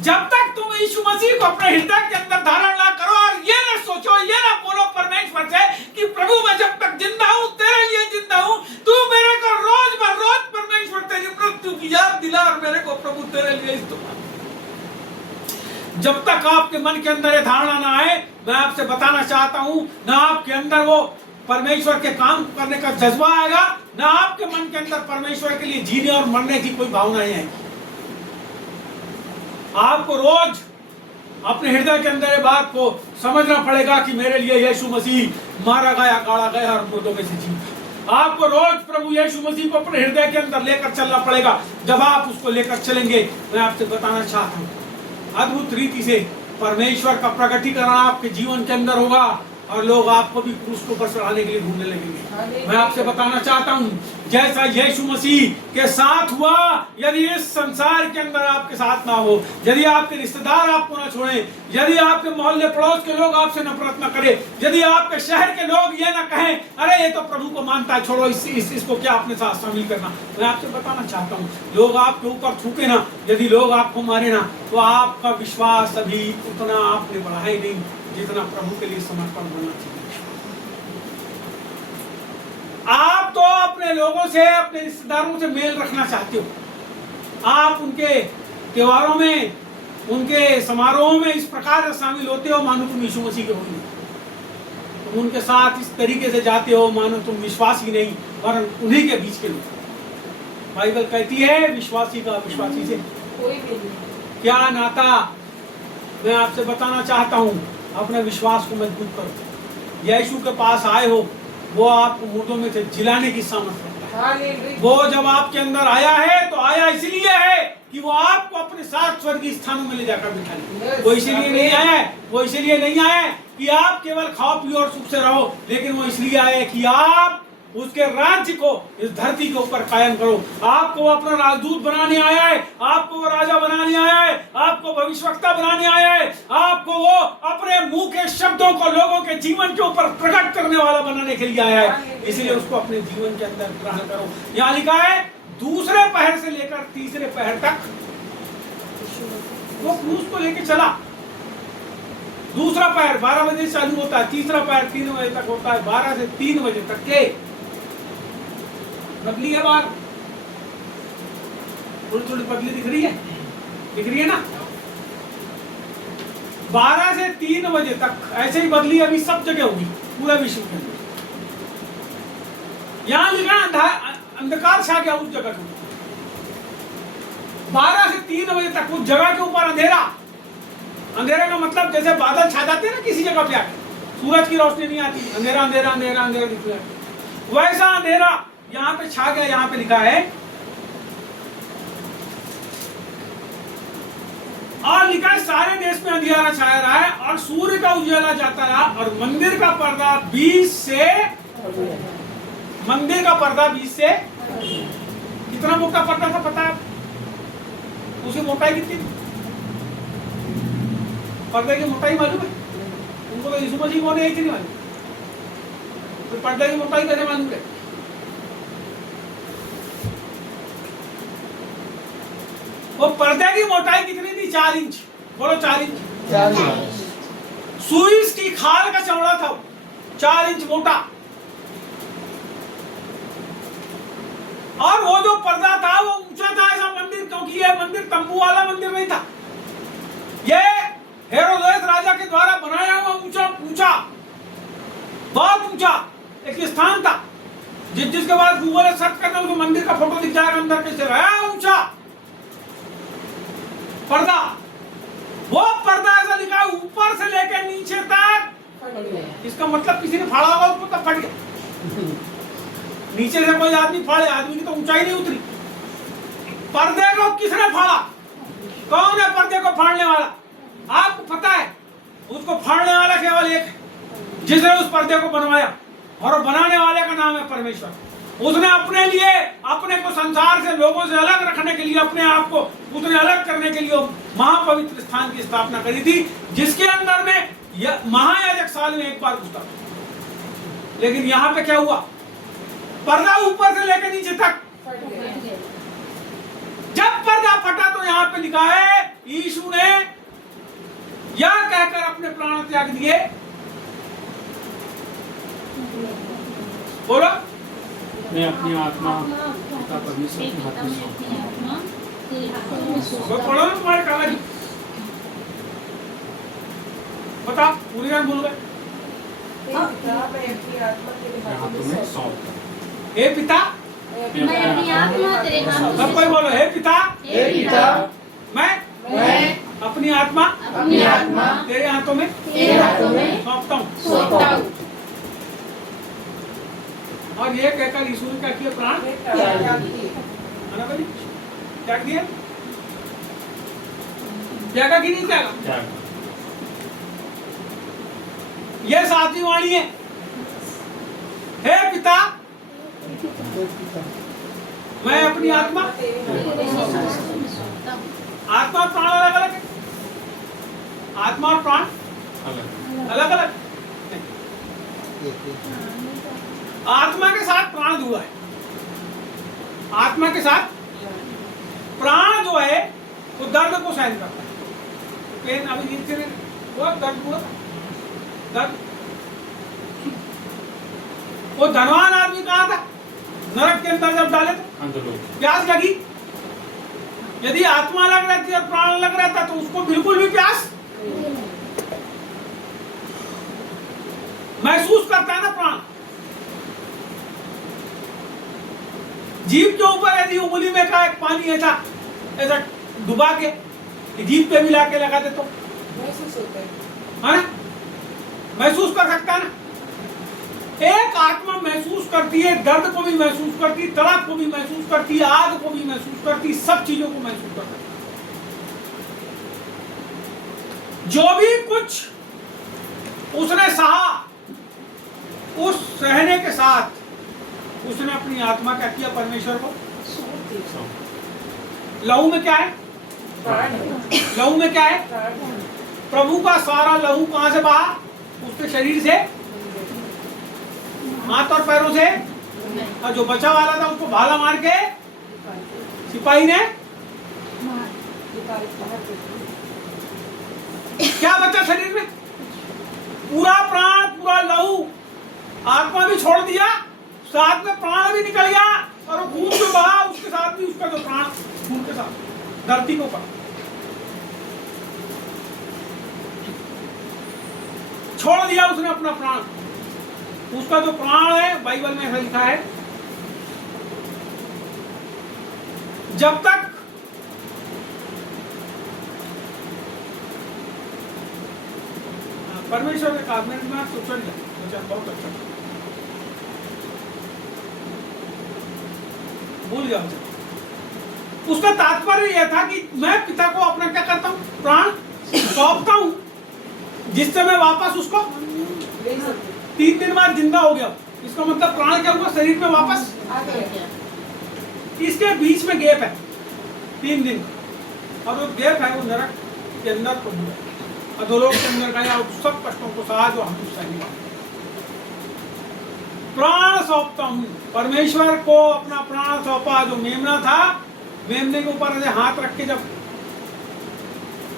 जब तक तुम यीशु मसीह को अपने हृदय के अंदर धारण ना करो और ये ना सोचो, ये ना बोलो परमेश्वर से कि प्रभु मैं जब तक जिंदा हूं तेरे लिए जिंदा हूं, तू मेरे को रोज परमेश्वर तेरी मृत्यु की याद दिला और मेरे को प्रभु तेरे लिए इस्तेमाल। जब तक आपके मन के अंदर ये धारणा ना आए, मैं आपसे बताना चाहता हूं, ना आपके अंदर वो परमेश्वर के काम करने का जज्बा आएगा, ना आपके मन के अंदर परमेश्वर के लिए जीने और मरने की कोई भावनाएं आएंगी। आपको रोज अपने हृदय के अंदर ये बात को समझना पड़ेगा कि मेरे लिए यीशु मसीह मारा गया, गाड़ा गया और मुर्दों में से जीता। आपको रोज प्रभु यीशु मसीह को अपने हृदय के अंदर लेकर चलना पड़ेगा। जब आप उसको लेकर चलेंगे, मैं आपसे बताना चाहता हूँ, अद्भुत रीति से परमेश्वर का प्रकटीकरण आपके जीवन के अंदर होगा और लोग आपको भी क्रूस को ऊपर चढ़ाने के लिए ढूंढने लगेंगे। मैं आपसे बताना चाहता हूं, जैसा यीशु मसीह के साथ हुआ, यदि इस संसार के अंदर आपके साथ ना हो, यदि आपके रिश्तेदार आपको ना छोड़े, यदि आपके मोहल्ले पड़ोस के लोग आपसे नफरत ना करें, यदि आपके शहर के लोग ये ना कहें अरे ये तो प्रभु को मानता है, छोड़ो इसको क्या अपने साथ शामिल करना, मैं आपसे बताना चाहता हूँ, लोग आपके ऊपर थूके ना, यदि लोग आपको मारे ना, तो आपका विश्वास अभी उतना आपने बढ़ा ही नहीं जितना प्रभु के लिए समर्पण होना चाहिए। आप तो अपने लोगों से, अपने रिश्तेदारों से मेल रखना चाहते हो, आप उनके त्योहारों में, उनके समारोहों में इस प्रकार से शामिल होते हो मानो तुम यीशु मसीह के हो, तुम उनके साथ इस तरीके से जाते हो मानो तुम विश्वासी नहीं वरन उन्हीं के बीच के लोग। बाइबल कहती है विश्वासी का विश्वासी से कोई भी नहीं। क्या नाता। मैं आपसे बताना चाहता हूँ, अपने विश्वास को मजबूत करो। यीशु के पास आए हो, वो आपको मुर्दों में से जिलाने की सामर्थ्य रखता है। वो जब आपके अंदर आया है तो आया इसलिए है कि वो आपको अपने साथ स्वर्गीय स्थानों में ले जाकर बिठा ले। वो इसलिए नहीं आया है, वो इसलिए नहीं आया है कि आप केवल खाओ पियो और सुख से रहो, लेकिन वो इसलिए आया है कि आप उसके राज्य को इस धरती के ऊपर कायम करो। आपको वो अपना राजदूत बनाने आया है, आपको वो राजा बनाने आया है, आपको भविष्यवक्ता बनाने आया है, आपको वो अपने मुंह के शब्दों को लोगों के जीवन के ऊपर प्रकट करने वाला बनाने के लिए आया है। इसलिए उसको अपने जीवन के अंदर ग्रहण करो। यहाँ लिखा है दूसरे पहर से लेकर तीसरे पहर तक वो क्रूस को लेकर चला। दूसरा पहर 12 बजे चालू होता है, तीसरा पहर 3 बजे तक होता है, 12 से 3 बजे तक के बदली है बार, थोड़ी थोड़ी बदली दिख रही है ना। 12 से 3 बजे तक ऐसे ही बदली अभी सब जगह होगी पूरे विश्व के अंदर। यहां लिखा अंधकार छा गया उस जगह के, 12 से 3 बजे तक उस जगह के ऊपर अंधेरा। अंधेरा का मतलब जैसे बादल छा जाते हैं ना किसी जगह पे आके, सूरज की रोशनी नहीं आती, अंधेरा अंधेरा अंधेरा अंधेरा दिख रहा है, वैसा अंधेरा यहाँ पे छा गया। यहाँ पे लिखा है और लिखा है सारे देश में अंधियारा छाया रहा है और सूर्य का उजाला जाता रहा और मंदिर का पर्दा 20 से कितना मोटा पर्दा था पता है? उसकी मोटाई कितनी थी? पर्दे की मोटाई मालूम है? उनको तो यीशु मसीह कौन है इतनी मालूम, तो पर्दे की मोटाई कैसे मालूम है? वो पर्दे की मोटाई कितनी थी? 4 इंच। बोलो 4 इंच। सुई की खाल का चमड़ा था, 4 इंच मोटा। और वो जो पर्दा था वो ऊंचा था ऐसा मंदिर, क्योंकि ये मंदिर तंबू वाला मंदिर नहीं था, ये हेरोदेस राजा के द्वारा बनाया हुआ ऊंचा बहुत ऊंचा एक स्थान था, जिसके बाद गूगल सर्च करना उसको मंदिर का फोटो दिख जाएगा अंदर कैसे रहा, ऊंचा पर्दा। वो पर्दा ऐसा लिखा ऊपर से लेकर नीचे तक, इसका मतलब किसी ने फाड़ा होगा उसको तब फट गया। नीचे से कोई आदमी फाड़े, आदमी की तो ऊंचाई नहीं उतरी। पर्दे को किसने फाड़ा? कौन है पर्दे को फाड़ने वाला? आपको पता है? उसको फाड़ने वाला केवल एक है, जिसने उस पर्दे को बनवाया, और बनाने वाले का नाम है परमेश्वर। उसने अपने लिए, अपने को संसार से, लोगों से अलग रखने के लिए, अपने आप को उसने अलग करने के लिए महापवित्र स्थान की स्थापना करी थी, जिसके अंदर में महायाजक साल में एक बार घुसता था। लेकिन यहाँ पे क्या हुआ? पर्दा ऊपर से लेकर नीचे तक, जब पर्दा फटा तो यहाँ पे लिखा है यीशु ने यह कहकर अपने प्राण त्याग दिए। बोलो, मैं अपनी आत्मा पिता परमेश्वर के हाथ में सौंपता हूं। वो पढ़ो ना तुम्हारे काला जी, बता, पूरी बात बोल गए। मैं अपनी आत्मा तेरे मैं हाथों हाथों में में सौंपता सौंपता हूं। हे पिता, मैं अपनी आत्मा तेरे हाथों सब कोई बोलो, हे पिता, हे पिता, मैं अपनी आत्मा तेरे हाथों में सौंपता हूँ। सौंपता हूँ। और ये कहकर यीशु ने क्या किया? प्राण त्याग दिए। त्याग दिया। त्यागा कि नहीं त्यागा? त्याग। ये सातवीं वाणी है, हे पिता, मैं अपनी आत्मा, आत्मा और प्राण अलग अलग है। आत्मा और प्राण अलग अलग। आत्मा के साथ प्राण जुड़ा है। आत्मा के साथ प्राण जो है वो दर्द को सहन करता है। पेन अभी नीचे वो दर्द हुआ, दर्द। वो धनवान आदमी कहाँ था? नरक के अंदर जब डाले तो प्यास लगी। यदि आत्मा लग रहती और प्राण लग रहता तो उसको बिल्कुल भी प्यास महसूस करता है ना प्राण। जीभ के ऊपर यदि उंगली में का एक पानी ऐसा डुबा के जीभ पे मिला के लगा दे तो महसूस होता है ना, महसूस कर सकता है ना। एक आत्मा महसूस करती है, दर्द को भी महसूस करती है, तड़प को भी महसूस करती है, आग को भी महसूस करती है, सब चीजों को महसूस करती है। जो भी कुछ उसने सहा, उस सहने के साथ उसने अपनी आत्मा क्या किया? परमेश्वर को। लहू में क्या है? लहू में क्या है? प्रभु का सारा लहू कहां से बहा? उसके शरीर से, हाथ और पैरों से, और जो बचा वाला था उसको भाला मार के सिपाही ने क्या बचा शरीर में? पूरा प्राण, पूरा लहू, आत्मा भी छोड़ दिया, साथ में प्राण भी निकल गया, और वो खून जो बहा उसके साथ भी उसका जो प्राण खून के साथ धरती को पड़ा, छोड़ दिया उसने अपना प्राण। उसका जो प्राण है, बाइबल में ऐसा लिखा है, जब तक परमेश्वर ने कहा, मैंने दिमाग तो चल गया, बहुत अच्छा भूल गया। उसका तात्पर्य यह था कि मैं पिता को अपना क्या करता हूँ? प्राण सौंपता हूँ, जिससे मैं वापस उसको 3 दिन बाद जिंदा हो गया। इसका मतलब प्राण क्या हुआ? शरीर में वापस आ गया। इसके बीच में गैप है 3 दिन, और वो गैप है वो नरक के अंदर को हुआ, अधोलोक के अंदर गया, और सब कष्टों को सहा जो हम सही बात। प्राण सौंपता हूँ, परमेश्वर को अपना प्राण सौंपा। जो मेमना था, मेमने के ऊपर ऐसे हाथ रख के जब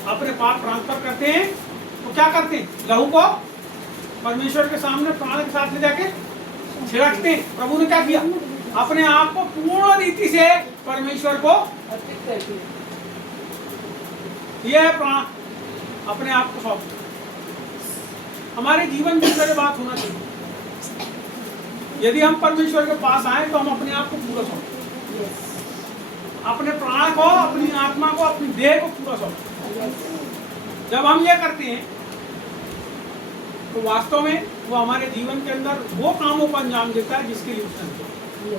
अपने पाप ट्रांसफर करते हैं तो क्या करते हैं? लहू को परमेश्वर के सामने प्राण के साथ ले जाके छिड़कते हैं। प्रभु ने क्या किया? अपने आप को पूर्ण रीति से परमेश्वर को अर्पित कर दिया। यह है प्राण, अपने आप को सौंप। हमारे जीवन में ये बात होना चाहिए। यदि हम परमेश्वर के पास आए तो हम अपने आप को पूरा सौंप, अपने प्राण को, अपनी आत्मा को, अपनी देह को पूरा सौंप। जब हम ये करते हैं तो वास्तव में वो हमारे जीवन के अंदर वो कामों को अंजाम देता है जिसके लिए उसने किया।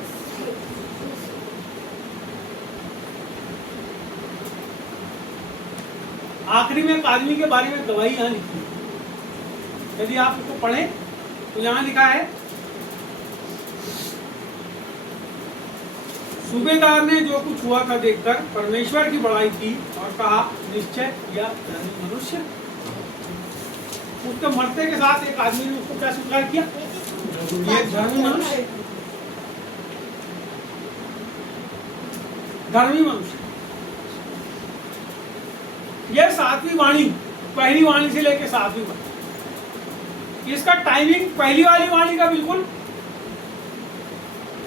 आखिरी में एक आदमी के बारे में गवाही यहाँ लिखी है, यदि आप उसको पढ़ें तो यहाँ लिखा है, सूबेदार ने जो कुछ हुआ था देखकर परमेश्वर की बड़ाई की और कहा, निश्चय यह धर्मी मनुष्य। उसके मरते के साथ एक आदमी ने उसको क्या स्वीकार किया, ये धर्मी मनुष्य, धर्मी मनुष्य। यह 7वीं वाणी, पहली वाणी से लेकर 7वीं वाणी, इसका टाइमिंग पहली वाली वाणी का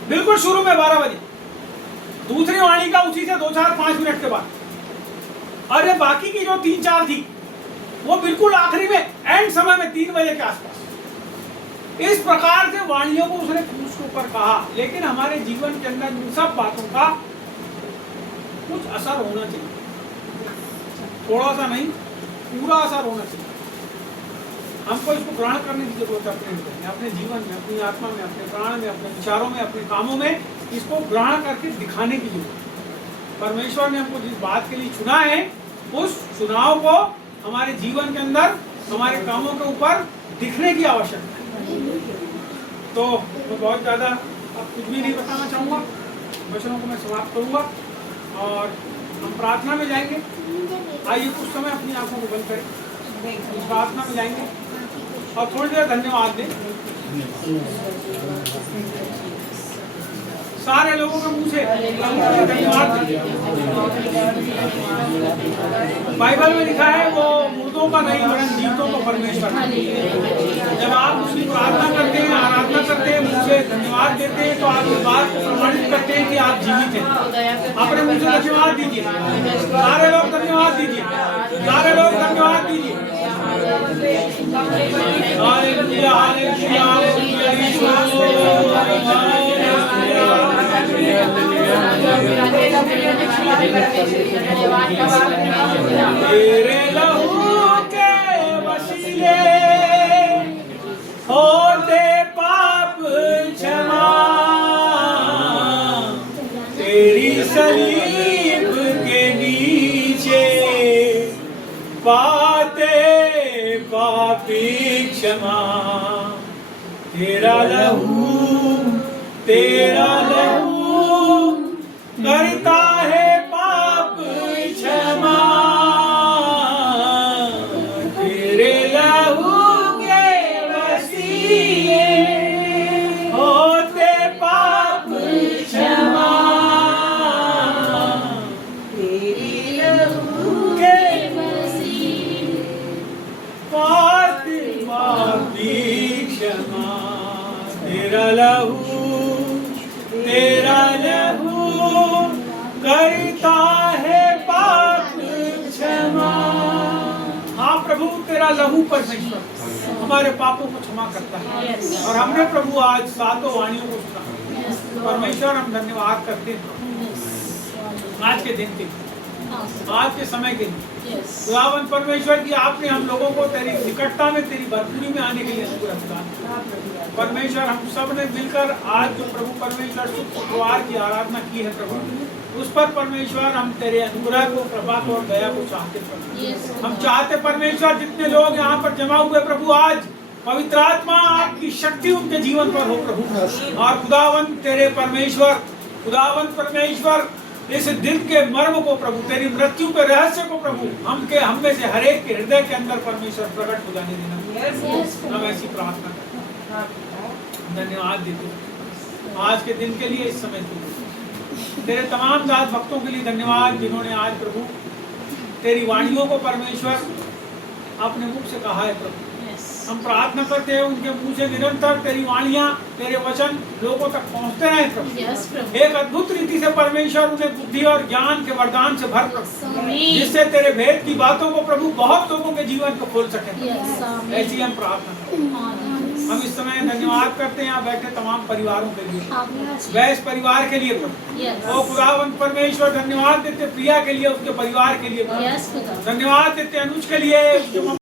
बिल्कुल शुरू में 12 बजे, दूसरी वाणी का उसी से 2-4-5 मिनट के बाद, और ये बाकी की जो 3-4 थी वो बिल्कुल आखिरी में एंड समय में 3 बजे के आसपास। इस प्रकार से वाणियों को उसने क्रूस के ऊपर कहा। लेकिन हमारे जीवन के अंदर इन सब बातों का कुछ असर होना चाहिए, थोड़ा सा नहीं, पूरा असर होना चाहिए। हमको इसको ग्रहण करने की जरूरत है अपने हृदय में, अपने जीवन में, अपनी आत्मा में, अपने प्राण में, अपने विचारों में, अपने कामों में इसको ग्रहण करके दिखाने की जरूरत है। परमेश्वर ने हमको जिस बात के लिए चुना है उस चुनाव को हमारे जीवन के अंदर, हमारे कामों के ऊपर दिखने की आवश्यकता है। तो मैं बहुत ज़्यादा अब कुछ भी नहीं बताना चाहूँगा, वचनों को मैं समाप्त करूँगा और हम प्रार्थना में जाएंगे। आइए कुछ समय अपनी आंखों को बंद करें, प्रार्थना में जाएंगे और थोड़ी देर धन्यवाद दें। सारे लोगों के मुंह से धन्यवाद दें। बाइबल में लिखा है वो मुर्दों का नहीं वरन जीवितों का परमेश्वर। जब आप उसकी प्रार्थना करते हैं, आराधना करते हैं, मुंह से धन्यवाद देते हैं, तो आप इस बात को प्रमाणित करते हैं कि आप जीवित हैं। अपने मुंह से धन्यवाद दीजिए, सारे लोग धन्यवाद दीजिए, सारे लोग धन्यवाद दीजिए। हालेलुया, हालेलुया, तेरे लहू के वसीले होते पाप क्षमा, तेरी सलीब के नीचे पाते पापी क्षमा। तेरा लहू करता है पाप क्षमा, तेरे लहू के वसीले होते पाप क्षमा, तेरे लहू के वसीले पापी क्षमा। तेरा लहू करता है पाप क्षमा। हाँ प्रभु, तेरा लहू परमेश्वर हमारे पापों को क्षमा करता है। और हमने प्रभु आज 7 वाणियों को सुना। परमेश्वर हम धन्यवाद करते हैं आज के दिन के लिए, आज के समय के लिए। खुदावंद परमेश्वर की आपने हम लोगों को तेरी निकटता में, तेरी भरपूरी में आने के लिए अनुग्रह प्रदान। परमेश्वर हम सब ने मिलकर आज जो प्रभु परमेश्वर शुक्रवार की आराधना की है प्रभु, उस पर परमेश्वर हम तेरे अनुग्रह को, कृपा को और दया को चाहते प्रभु। हम चाहते परमेश्वर जितने लोग यहाँ पर जमा हुए प्रभु, आज पवित्र आत्मा आपकी शक्ति उनके जीवन पर हो प्रभु। और खुदावंद तेरे परमेश्वर, खुदावंद परमेश्वर इस दिन के मर्म को प्रभु, तेरी मृत्यु के रहस्य को प्रभु हम में से हर एक के हृदय के अंदर परमेश्वर प्रकट हो जाने देना। हम ऐसी प्रार्थना करते, धन्यवाद देते आज के दिन के लिए, इस समय के लिए। तेरे तमाम दास भक्तों के लिए धन्यवाद जिन्होंने आज प्रभु तेरी वाणियों को परमेश्वर अपने मुख से कहा है प्रभु। हम प्रार्थना करते हैं उनके मुंह से निरंतर तेरी वाणियां, तेरे वचन लोगों तक पहुंचते रहे प्रभु। एक अद्भुत रीति से परमेश्वर उन्हें बुद्धि और ज्ञान के वरदान से भर प्रभु, जिससे तेरे भेद की बातों को प्रभु बहुत लोगों के जीवन को खोल सके। ऐसी हम प्रार्थना करते हैं। हम इस समय धन्यवाद करते हैं यहाँ बैठे तमाम परिवारों के लिए, वैस परिवार के लिए प्रभु। ओ खुदावंद परमेश्वर धन्यवाद देते प्रिया के लिए, उसके परिवार के लिए धन्यवाद देते, अनुज के लिए,